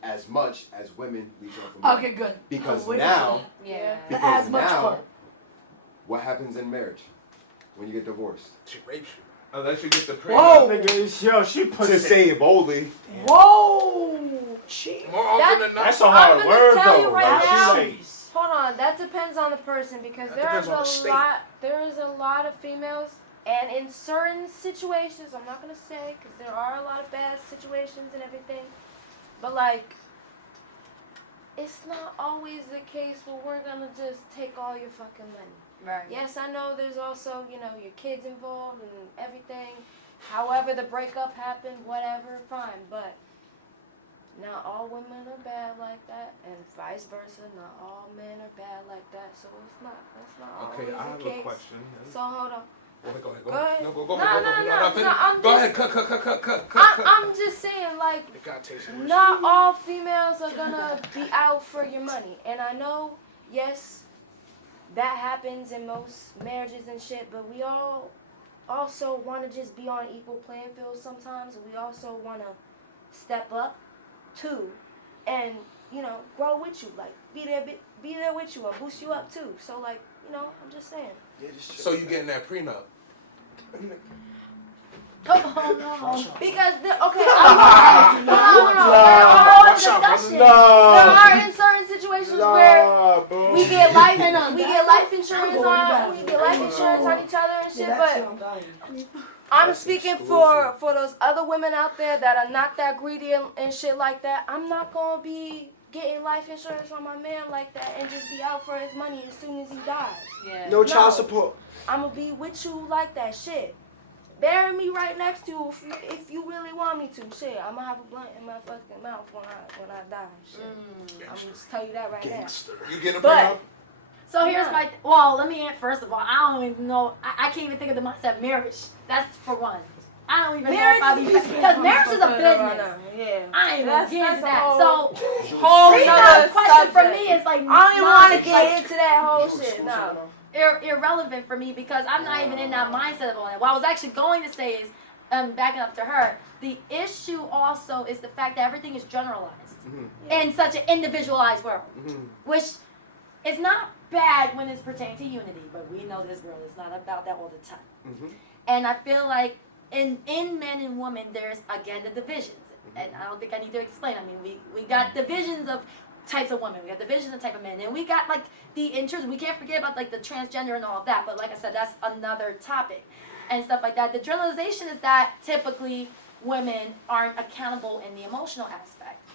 as much as women leech off of men. Okay, good. Because Wait a now, Yeah. because As much now, fun. what happens in marriage when you get divorced? She rapes you. Unless you get the Whoa. Nigga, yo, she put To say it boldly, Whoa! Cheat. More often than not. That's a hard I'm word gonna tell you though. right Like, now. she like, Hold on, that depends on the person because That there depends is on the a state. lot. There is a lot of females, and in certain situations, I'm not gonna say because there are a lot of bad situations and everything, but like, it's not always the case where we're gonna just take all your fucking money. Right. Yes, I know there's also, your kids involved and everything. However the breakup happened, whatever, fine. But not all women are bad like that, and vice versa. Not all men are bad like that. So that's not Okay, always I have the case. a question. So hold on. Go ahead. Go ahead. No, go No, ahead. no, finish. I'm Go just- ahead. Cut. I'm just saying, like, It got tasted. not all females are gonna be out for your money. And I know, yes, that happens in most marriages and shit, but we all also want to just be on equal playing field sometimes. We also want to step up too and, grow with you. Like, be there with you and boost you up too. So, like, I'm just saying. So you getting that prenup? Oh, no. Because, I'm there are discussions. There are in certain situations where we get life insurance we get life insurance on each other and shit, but I'm speaking for those other women out there that are not that greedy and shit like that. I'm not gonna be getting life insurance on my man like that and just be out for his money as soon as he dies. Yeah. no child support. I'm gonna be with you like that shit. Bury me right next to you if you really want me to. Shit, I'm gonna have a blunt in my fucking mouth when I die. Shit. I'm gonna just tell you that right now. You get a But- prenup? So here's my. Well, let me answer first of all. I don't even know. I can't even think of the mindset marriage. That's for one. I don't even know if I be because marriage is a business. Yeah. I ain't That's- gonna get into that's a that. whole- So Whole prenup nother question for subject. me is like I don't even want to get like, into that whole shit. No. irrelevant for me because I'm not even in that mindset of all that. What I was actually going to say is, backing up to her, the issue also is the fact that everything is generalized in such an individualized world, which it's not bad when it's pertaining to unity, but we know this world is not about that all the time. Mm-hmm. And I feel like in men and women, there's again the divisions, and I don't think I need to explain. I mean, we got divisions of types of women, we got divisions of type of men, and we got like the intros. We can't forget about like the transgender and all of that. But like I said, that's another topic and stuff like that. The generalization is that typically women aren't accountable in the emotional aspect,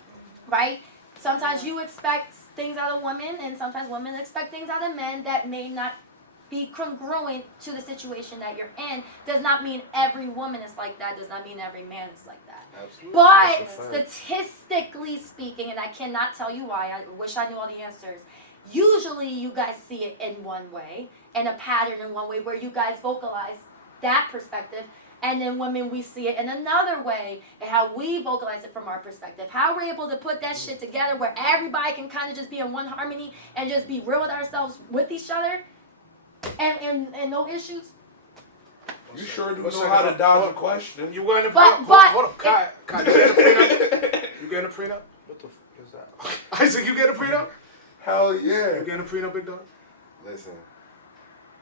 right? Sometimes you expect things out of women, and sometimes women expect things out of men that may not be congruent to the situation that you're in. Does not mean every woman is like that. Does not mean every man is like that. Absolutely. But statistically speaking, and I cannot tell you why, I wish I knew all the answers. Usually you guys see it in one way, and a pattern in one way where you guys vocalize that perspective. And then women, we see it in another way, and how we vocalize it from our perspective. How we're able to put that shit together where everybody can kind of just be in one harmony and just be real with ourselves with each other and no issues. You sure do know how to dodge a question. You going to hold up, Kai, you getting a prenup? You getting a prenup? What the fuck is that? Isaac, you getting a prenup? Hell yeah. You getting a prenup, big dog? Listen,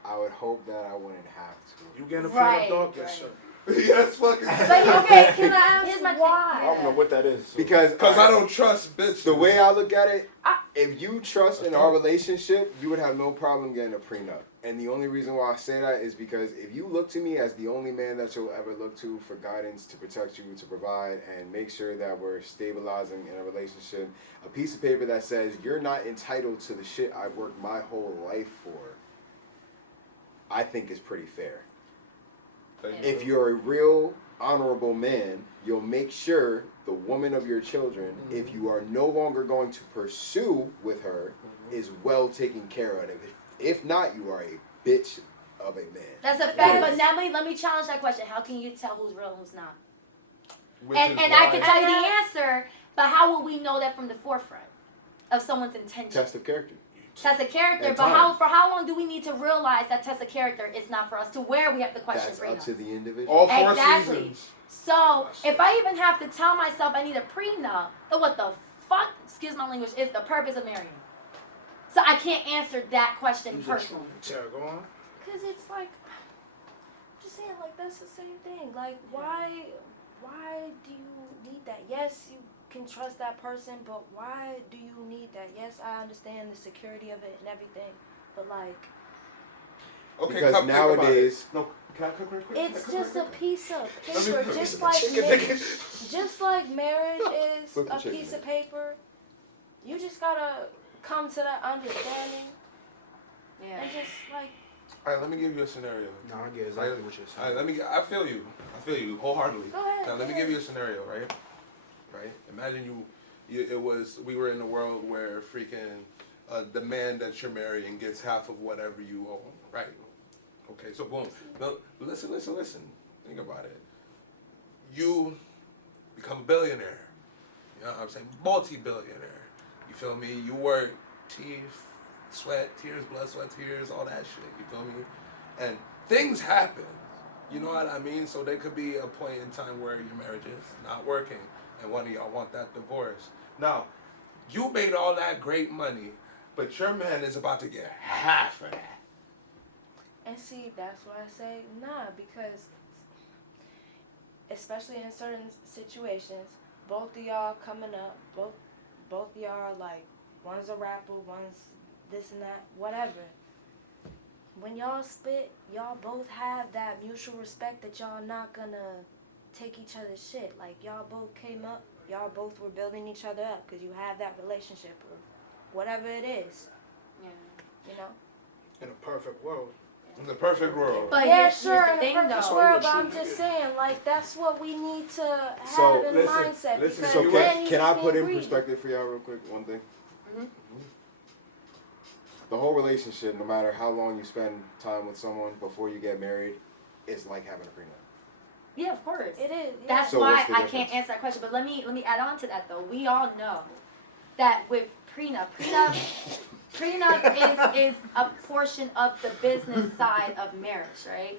I would hope that I wouldn't have to. You getting a prenup, dog? Yes, sir. Yes, fucking. But okay, can I ask why? I don't know what that is. So. Because I don't trust bitches. The way I look at it, if you trust in our relationship, you would have no problem getting a prenup. And the only reason why I say that is because if you look to me as the only man that you'll ever look to for guidance, to protect you, to provide, and make sure that we're stabilizing in a relationship, a piece of paper that says you're not entitled to the shit I've worked my whole life for, I think is pretty fair. If you're a real honorable man, you'll make sure the woman of your children, if you are no longer going to pursue with her, is well taken care of. If not, you are a bitch of a man. That's a fact, but now let me challenge that question. How can you tell who's real and who's not? And I can tell you the answer, but how will we know that from the forefront of someone's intention? Test of character. Test of character, but for how long do we need to realize that test of character is not for us? To where we have to question That's prenup. up to the individual. All 4 exactly. seasons. So if I even have to tell myself I need a prenup, then what the fuck, excuse my language, is the purpose of marrying? So I can't answer that question personally. Sarah, go on. Because it's like, I'm just saying, like, that's the same thing. Like, why do you need that? Yes, you can trust that person, but why do you need that? Yes, I understand the security of it and everything, but like, okay, because nowadays, no, can I cook real quick? it's just a piece of paper, just like marriage is Flip the a chicken, piece of paper. You just gotta come to that understanding, and just like. All right, let me give you a scenario. No, I get exactly what you're saying. All right, I feel you wholeheartedly. Go ahead. Now let me give you a scenario, right? Imagine we were in a world where freaking the man that you're marrying gets half of whatever you own, right? Okay, so boom. Now, listen. Think about it. You become a billionaire. You know what I'm saying? Multi-billionaire. You feel me? You work, teeth, sweat, tears, blood, sweat, tears, all that shit. You feel me? And things happen. You know what I mean? So there could be a point in time where your marriage is not working, and one of y'all want that divorce. Now, you made all that great money, but your man is about to get half of that. And see, that's why I say nah, because especially in certain situations, both of y'all coming up, both of y'all like, one's a rapper, one's this and that, whatever. When y'all spit, y'all both have that mutual respect that y'all not gonna take each other's shit. Like, y'all both came up, y'all both were building each other up because you have that relationship or whatever it is. Yeah. You know? In a perfect world. In the perfect world. But yeah, sure, in a perfect world, but I'm just saying, like, that's what we need to have in mindset. Because so then can I put in greedy. perspective for y'all real quick, one thing? Mm-hmm. The whole relationship, no matter how long you spend time with someone before you get married, is like having a prenup. Yeah, of course. It is. Yeah. That's So why what's the I difference? can't answer that question. But let me add on to that though. We all know that with prenup is a portion of the business side of marriage, right?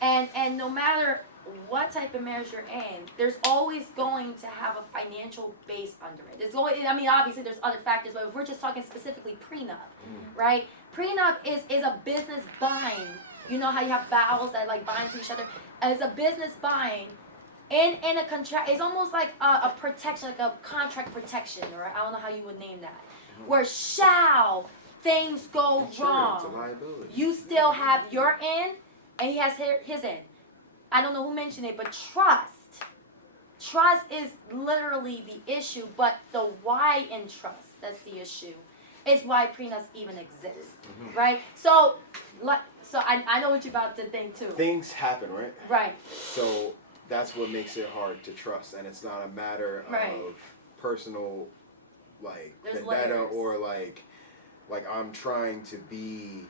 Yeah. And no matter what type of marriage you're in, there's always going to have a financial financial base under it. It's only, I mean, obviously there's other factors, but if we're just talking specifically prenup, right? Prenup is a business buying. You know how you have vows that like bind to each other? As a business buying, in a contract, it's almost like a protection, like a contract protection, or I don't know how you would name that. Where shall things go wrong, you still have your end, and he has his end. I don't know who mentioned it, but trust is literally the issue, but the why in trust, that's the issue. It's why prenups even exist, right? So I know what you're about to think too. Things happen, right? Right. So that's what makes it hard to trust, and it's not a matter of personal, like, vendetta or like I'm trying to be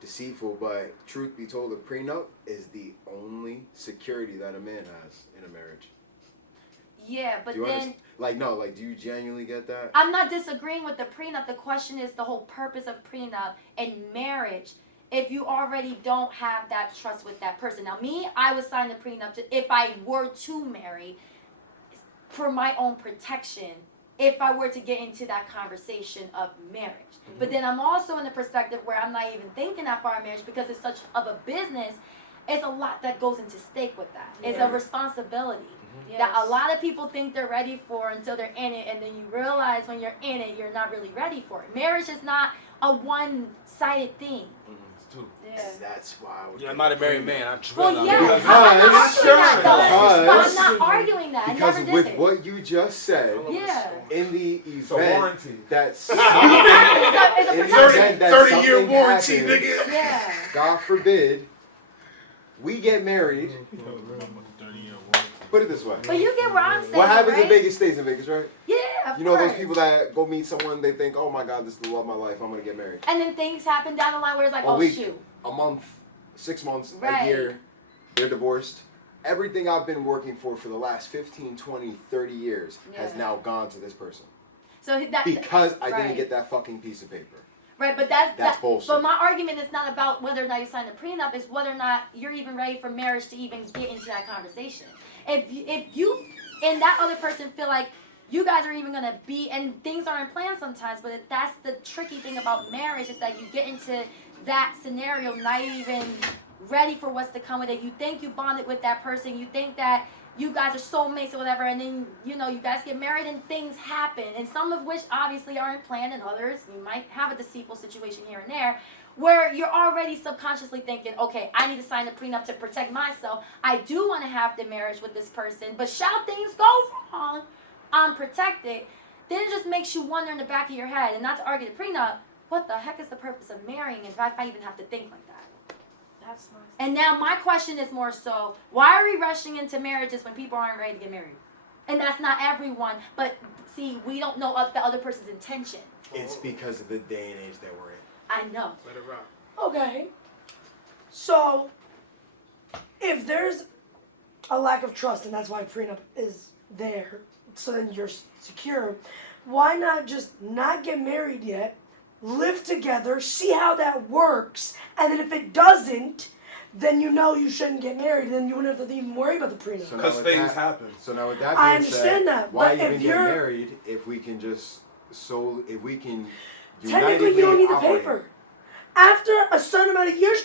deceitful, but truth be told, a prenup is the only security that a man has in a marriage. Yeah, but then... do you genuinely get that? I'm not disagreeing with the prenup. The question is the whole purpose of prenup and marriage. If you already don't have that trust with that person. Now, me, I would sign the prenup if I were to marry for my own protection, if I were to get into that conversation of marriage. But then I'm also in the perspective where I'm not even thinking that far in marriage because it's such of a business. It's a lot that goes into stake with that. It's a responsibility that a lot of people think they're ready for until they're in it, and then you realize when you're in it, you're not really ready for it. Marriage is not a one-sided thing. It's two. Yeah. That's why. I'm not a married man. I'm Well, yeah, I'm not arguing that. Because I never with did it. what you just said, in the event that it's a 30-year warranty, happens, nigga. Yeah. God forbid, we get married. Put it this way. But you get where I'm saying. What happens right? in Vegas stays in Vegas, right? Yeah, of You know course. those people that go meet someone, they think, oh my God, this is the love of my life, I'm going to get married. And then things happen down the line where it's like, A oh, week, shoot. a month, 6 months, Right. a year, they're divorced. Everything I've been working for the last 15, 20, 30 years has now gone to this person. So Because I right. didn't get that fucking piece of paper. Right, but that's bullshit. But my argument is not about whether or not you sign a prenup, it's whether or not you're even ready for marriage to even get into that conversation. If you and that other person feel like you guys are even gonna be, and things aren't planned sometimes, but that's the tricky thing about marriage is that you get into that scenario not even ready for what's to come with it. You think you bonded with that person, you think that you guys are soulmates or whatever, and then, you know, you guys get married and things happen, and some of which obviously aren't planned, and others, you might have a deceitful situation here and there, where you're already subconsciously thinking, okay, I need to sign a prenup to protect myself. I do want to have the marriage with this person, but shall things go wrong, I'm protected. Then it just makes you wonder in the back of your head, and not to argue the prenup, what the heck is the purpose of marrying if I even have to think like that? That's nice. And now my question is more so, why are we rushing into marriages when people aren't ready to get married? And that's not everyone, but see, we don't know of the other person's intention. It's because of the day and age that we're in. I know. Let it rock. Okay. So, if there's a lack of trust, and that's why prenup is there, so then you're secure, why not just not get married yet, live together, see how that works, and then if it doesn't, then you know you shouldn't get married, and then you wouldn't have to even worry about the prenup. Because things happen. So now with that being I understand said, that, why but even if get you're- married if we can just Technically, you don't need the operate? paper. After a certain amount of years,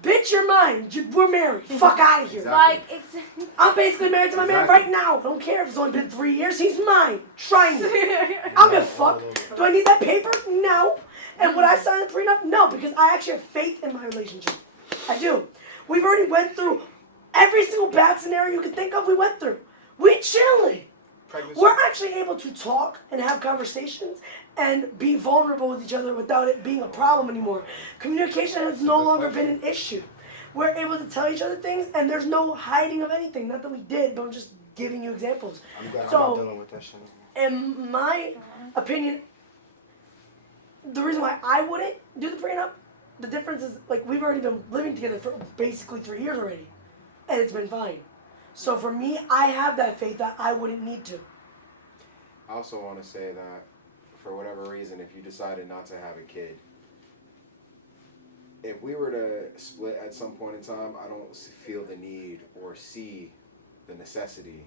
bitch, you're mine. We're married. Fuck out of here. Exactly. Like, I'm basically married to my man Exactly. right now. I don't care if it's only been 3 years. He's mine. Try me. I don't give a fuck. Do I need that paper? No. And would I sign a prenup? No, because I actually have faith in my relationship. I do. We've already went through every single bad scenario you could think of. We went through. We chilling. Pregnancy. We're actually able to talk and have conversations and be vulnerable with each other without it being a problem anymore. Communication has no longer been an issue. We're able to tell each other things, and there's no hiding of anything. Not that we did, but I'm just giving you examples. I'm glad I'm So, not dealing with that shit. in my opinion, the reason why I wouldn't do the prenup, the difference is, like, we've already been living together for basically 3 years already, and it's been fine. So for me, I have that faith that I wouldn't need to. I also want to say that for whatever reason, if you decided not to have a kid, if we were to split at some point in time, I don't feel the need or see the necessity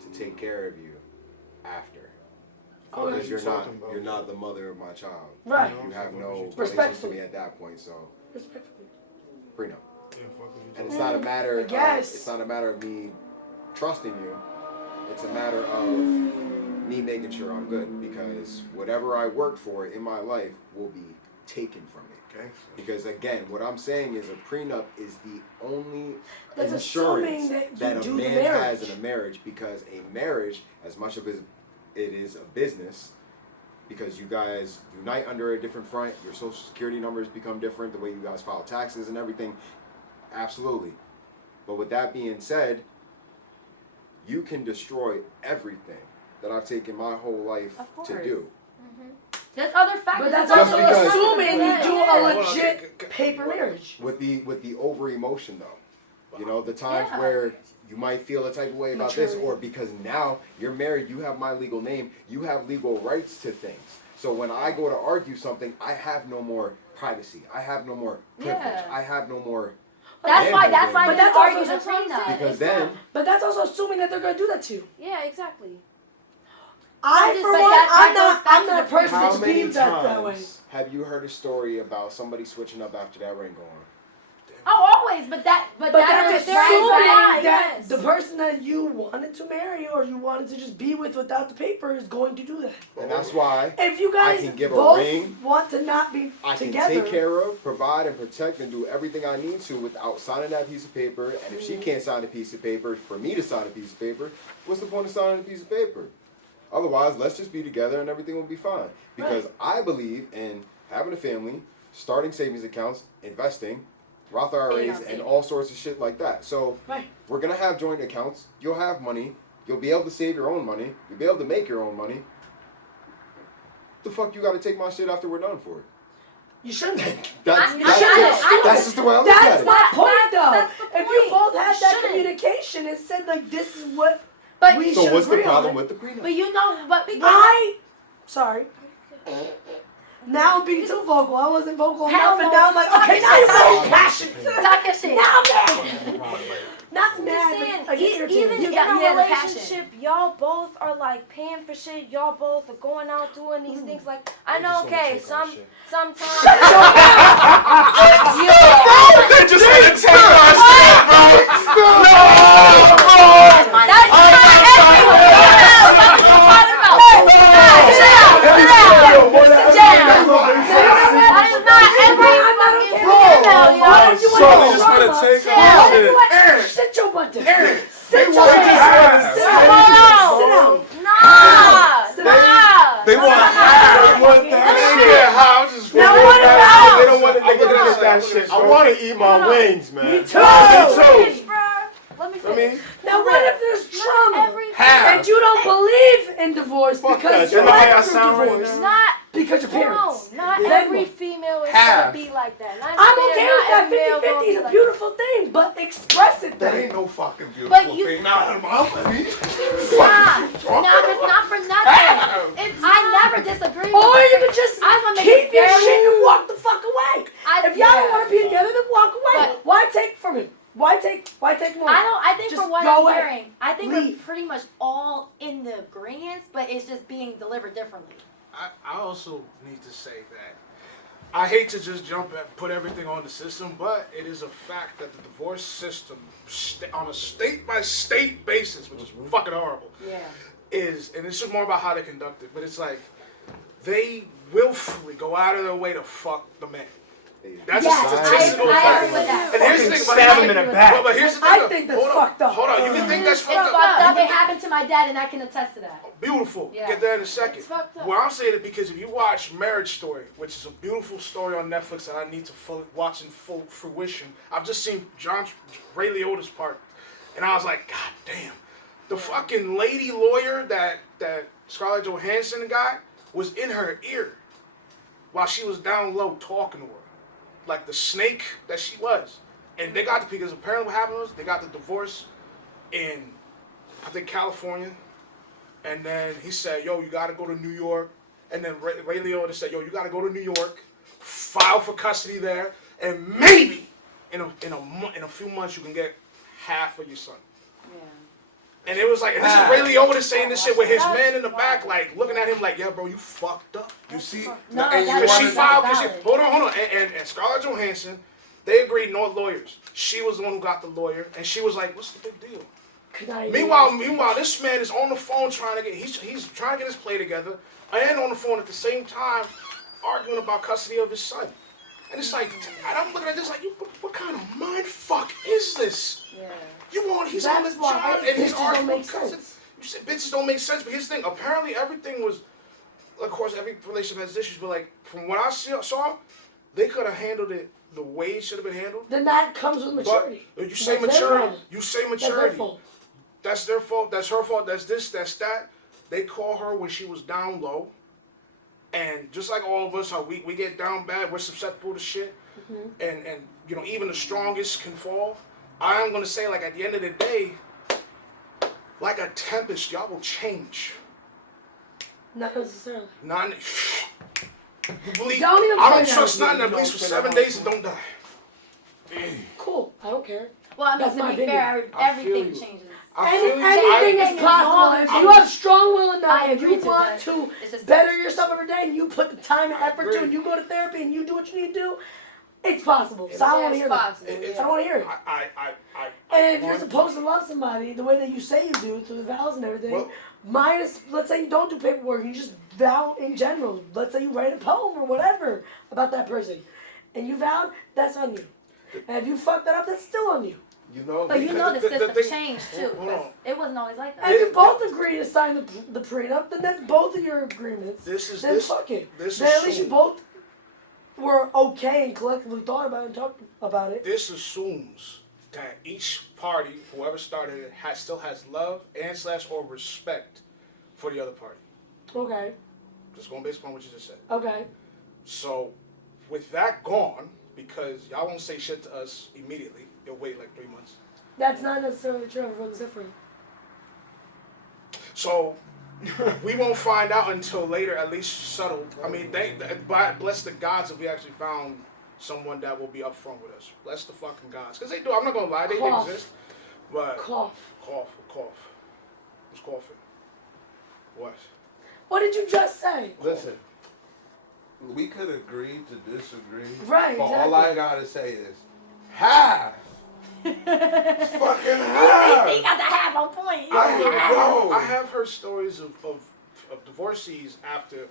to take care of you after. Okay. Because you're not the mother of my child. Right. You have no Respectfully. relations to me at that point, so Respectfully. prenup. And it's not a matter it's not a matter of me trusting you. It's a matter of me making sure I'm good, because whatever I work for in my life will be taken from me. Okay. Because again, what I'm saying is a prenup is the only That's insurance assuming that you a do the man has marriage. in a marriage, because a marriage, as much of it is a business, because you guys unite under a different front, your social security numbers become different, the way you guys file taxes and everything, absolutely. But with that being said, you can destroy everything that I've taken my whole life to do. There's other factors. But that's Just also because- assuming you do a Hold on, legit paper marriage. With the over emotion though, you know, the times Yeah. where you might feel a type of way about this, Maturity. or because now you're married, you have my legal name, you have legal rights to things. So when I go to argue something, I have no more privacy. I have no more privilege. Yeah. I have no more. That's why But they that's argue also- the that's what I'm prenup. saying. Because then, But that's also assuming that they're gonna do that to you. Yeah, exactly. I, just for saying one, that I'm goes not. back I'm to not a the person how to many be that way. times have you heard a story about somebody switching up after that ring going? Oh, always, but But that that's is assuming right. that yes. the person that you wanted to marry or you wanted to just be with without the paper is going to do that. And that's why If you I guys can give a both ring, want to not be I can together, take care of, provide, and protect, and do everything I need to without signing that piece of paper. And if she can't sign a piece of paper for me to sign a piece of paper, what's the point of signing a piece of paper? Otherwise, let's just be together and everything will be fine. Because I believe in having a family, starting savings accounts, investing, Roth IRAs, and all sorts of shit like that. So we're going to have joint accounts. You'll have money. You'll be able to save your own money. You'll be able to make your own money. The fuck you got to take my shit after we're done for it? you shouldn't. That's That's just the way I look at That's it. my point, though. That's the If you point. both had You that shouldn't. communication and said like, this is what But we So should what's the agree problem on. with the prenup? but you know, but Sorry. Now I'm being too vocal. I wasn't vocal Hell enough, and no. now I'm like, Talk okay, your now you're shit. very passionate. talk your shit. Now I'm mad. Not mad, saying, but I get irritated. even in got- a you had the passion. relationship, y'all both are like paying for shit. Y'all both are going out doing these things. Like I know, okay, sometimes. They just want to take our shit, bro. No, bro. That's not everyone. What are you talking about? Sit down. Sit down. That is not every fucking female, yo. So they just want to take our shit. Sit your butt down. They Sit your want butt down. to Sit have. down. Nah. They want half. They want that. They get high. I'm just Now what about? They don't want to get that shit. I want to eat my wings, man. Me too. Let me I mean, Now what if there's trauma every half. and you don't believe in divorce Fuck because that. you You know how y'all went through sound right divorce now? not because your parents? No, not Then every what? female is Half. gonna be like that. And I I'm understand okay not with that. every male 50-50 is gonna a be beautiful thing, but express it that then. ain't no fucking beautiful But you- thing. Nah, I mean, Nah, it's not for nothing. I never disagree with Or you you. could just I wanna make keep it your very- shit and walk the fuck away. If y'all don't want to be together, then walk away. But- Why take from him? Why take more? I think Just for what go I'm away. hearing, I think Leave. we're pretty much all in the agreement, but it's just being delivered differently. I also need to say that I hate to just jump and put everything on the system, but it is a fact that the divorce system, on a state-by-state basis, which is fucking horrible, is, and it's just more about how they conduct it, but it's like they willfully go out of their way to fuck the man. That's a statistical I fact. agree with that. And here's the thing, Stab him in the back. but here's the thing. I think that's hold on, fucked up. Hold on, you can think that's It's fucked fucked up. up. It happened to my dad, and I can attest to that. Beautiful. Yeah. Get there in a second. It's fucked up. Well, I'm saying it because if you watch Marriage Story, which is a beautiful story on Netflix that I need to watch in full fruition, I've just seen Ray Liotta's part, and I was like, God damn, the fucking lady lawyer that Scarlett Johansson guy was in her ear while she was down low talking to her, like the snake that she was. And they got because apparently what happened was they got the divorce in, I think, California. And then he said, yo, you got to go to New York. And then Ray Liotta said, yo, you got to go to New York, file for custody there, and maybe in a few months you can get half of your son. And it was like, and this is Ray Liotta saying this shit with his man in the back, like looking at him like, yeah, bro, you fucked up. You see? No, and she filed. Hold on. And Scarlett Johansson, they agreed no lawyers. She was the one who got the lawyer, and she was like, what's the big deal? Meanwhile, this man is on the phone trying to get, he's trying to get his play together, and on the phone at the same time, arguing about custody of his son. And it's like, and I'm looking at this like, what kind of mind fuck is this? Yeah. He's on the job, and he's arguing about custody. You said bitches don't make sense, but here's the thing, apparently everything was, of course, every relationship has issues, but like, from what I saw, they could have handled it the way it should have been handled. Then that comes with maturity. But you say maturity. That's their fault. That's her fault. That's this. That's that. They call her when she was down low. And just like all of us, how we get down bad, we're susceptible to shit. Mm-hmm. And even the strongest can fall. I am going to say, like, at the end of the day, like a tempest, y'all will change. Not necessarily. I Don't even don't trust nothing that bleeds for 7 days and don't die. Cool. I don't care. Well, I mean, to be fair, everything changes. Anything is possible. If you have strong will enough and you want to better yourself every day and you put the time and effort to and you go to therapy and you do what you need to do, it's possible. So I don't want to hear that. I don't want to hear it. And if you're supposed to love somebody the way that you say you do, through the vows and everything, minus, let's say you don't do paperwork, you just vow in general. Let's say you write a poem or whatever about that person, and you vowed, that's on you. And if you fuck that up, that's still on you. But the system changed too, because it wasn't always like that. And if you both agree to sign the prenup, then that's both of your agreements. Fuck it. Then at least you both were okay and collectively thought about it and talked about it. This assumes that each party, whoever started it, still has love or respect for the other party. Okay. Just going based upon what you just said. Okay. So, with that gone, because y'all won't say shit to us immediately, you'll wait like 3 months. That's not necessarily true. Everyone's different. So, we won't find out until later, at least subtle. I mean, bless the gods if we actually found someone that will be upfront with us. Bless the fucking gods. Because they do, I'm not going to lie, they exist. But Cough. Who's coughing? What? What did you just say? Listen, we could agree to disagree. Right, but exactly. all I gotta say is, half. It's fucking half. He got the half on point. I have heard stories of divorcees after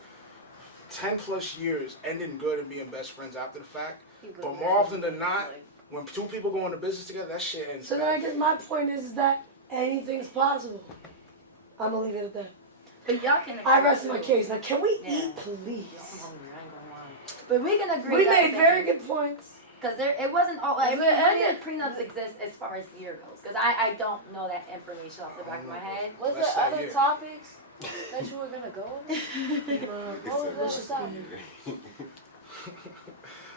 10 plus years ending good and being best friends after the fact. But more often than not, when two people go into business together, that shit ends. So then I guess my point is that anything's possible. I'm gonna leave it at that. But y'all can agree. I rest my case. Now, can we eat, please? But we can agree. We made very good points. Because it wasn't all. When did prenups exist as far as the year goes? Because I don't know that information off the back of my head. Was there other topics that you were gonna go over? What was that?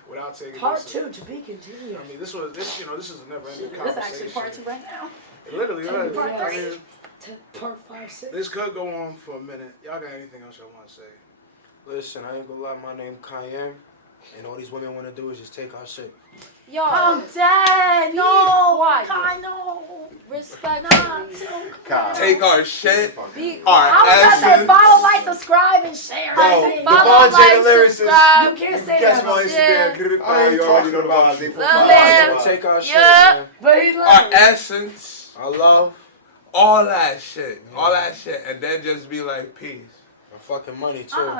Without taking part 2 to be continued. I mean, this is a never-ending conversation. This is actually part 2 right now. It literally is. Part 3. Part 5, 6. This could go on for a minute. Y'all got anything else y'all want to say? Listen, I ain't gonna lie, my name Cayenne, and all these women want to do is just take our shit. Yo, I'm dead. No, quiet. No. Respect. Take our shit. I'm gonna say follow, like, subscribe, and share. Follow, like, subscribe. You can't say that. You already know the vibes. Take our shit, Yeah. man. But he Our essence. Our love. All that shit. All that shit. And then just be like, peace. Our fucking money, too.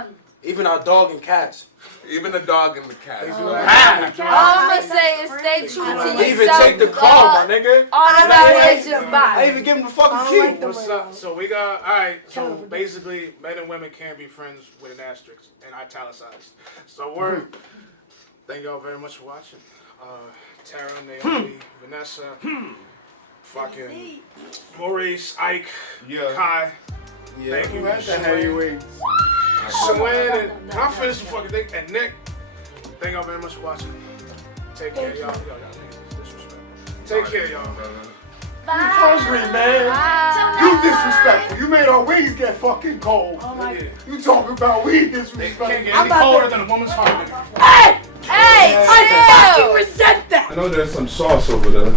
Even our dog and cats. Even the dog and the cat. All I'm gonna say is stay true to yourself. I even take the car, my nigga. All that is just I even give him the fucking key. What's up? So we got, alright, so basically, men and women can't be friends with an asterisk and italicized. So thank y'all very much for watching. Tara, Naomi, Vanessa, fucking Maurice, Ike, Kai. Yeah. Thank you. The heavyweights. Shalane and I'm finished the fucking thing. And Nick, thank y'all very much for watching. Take care, y'all. Y'all disrespectful. Take care, y'all. You hungry, man. You disrespectful. You made our wings get fucking cold. Oh my God. You talking about we They can't disrespectful. get any colder than a woman's heart. Hey! Hey, I fucking resent that! I know there's some sauce over there.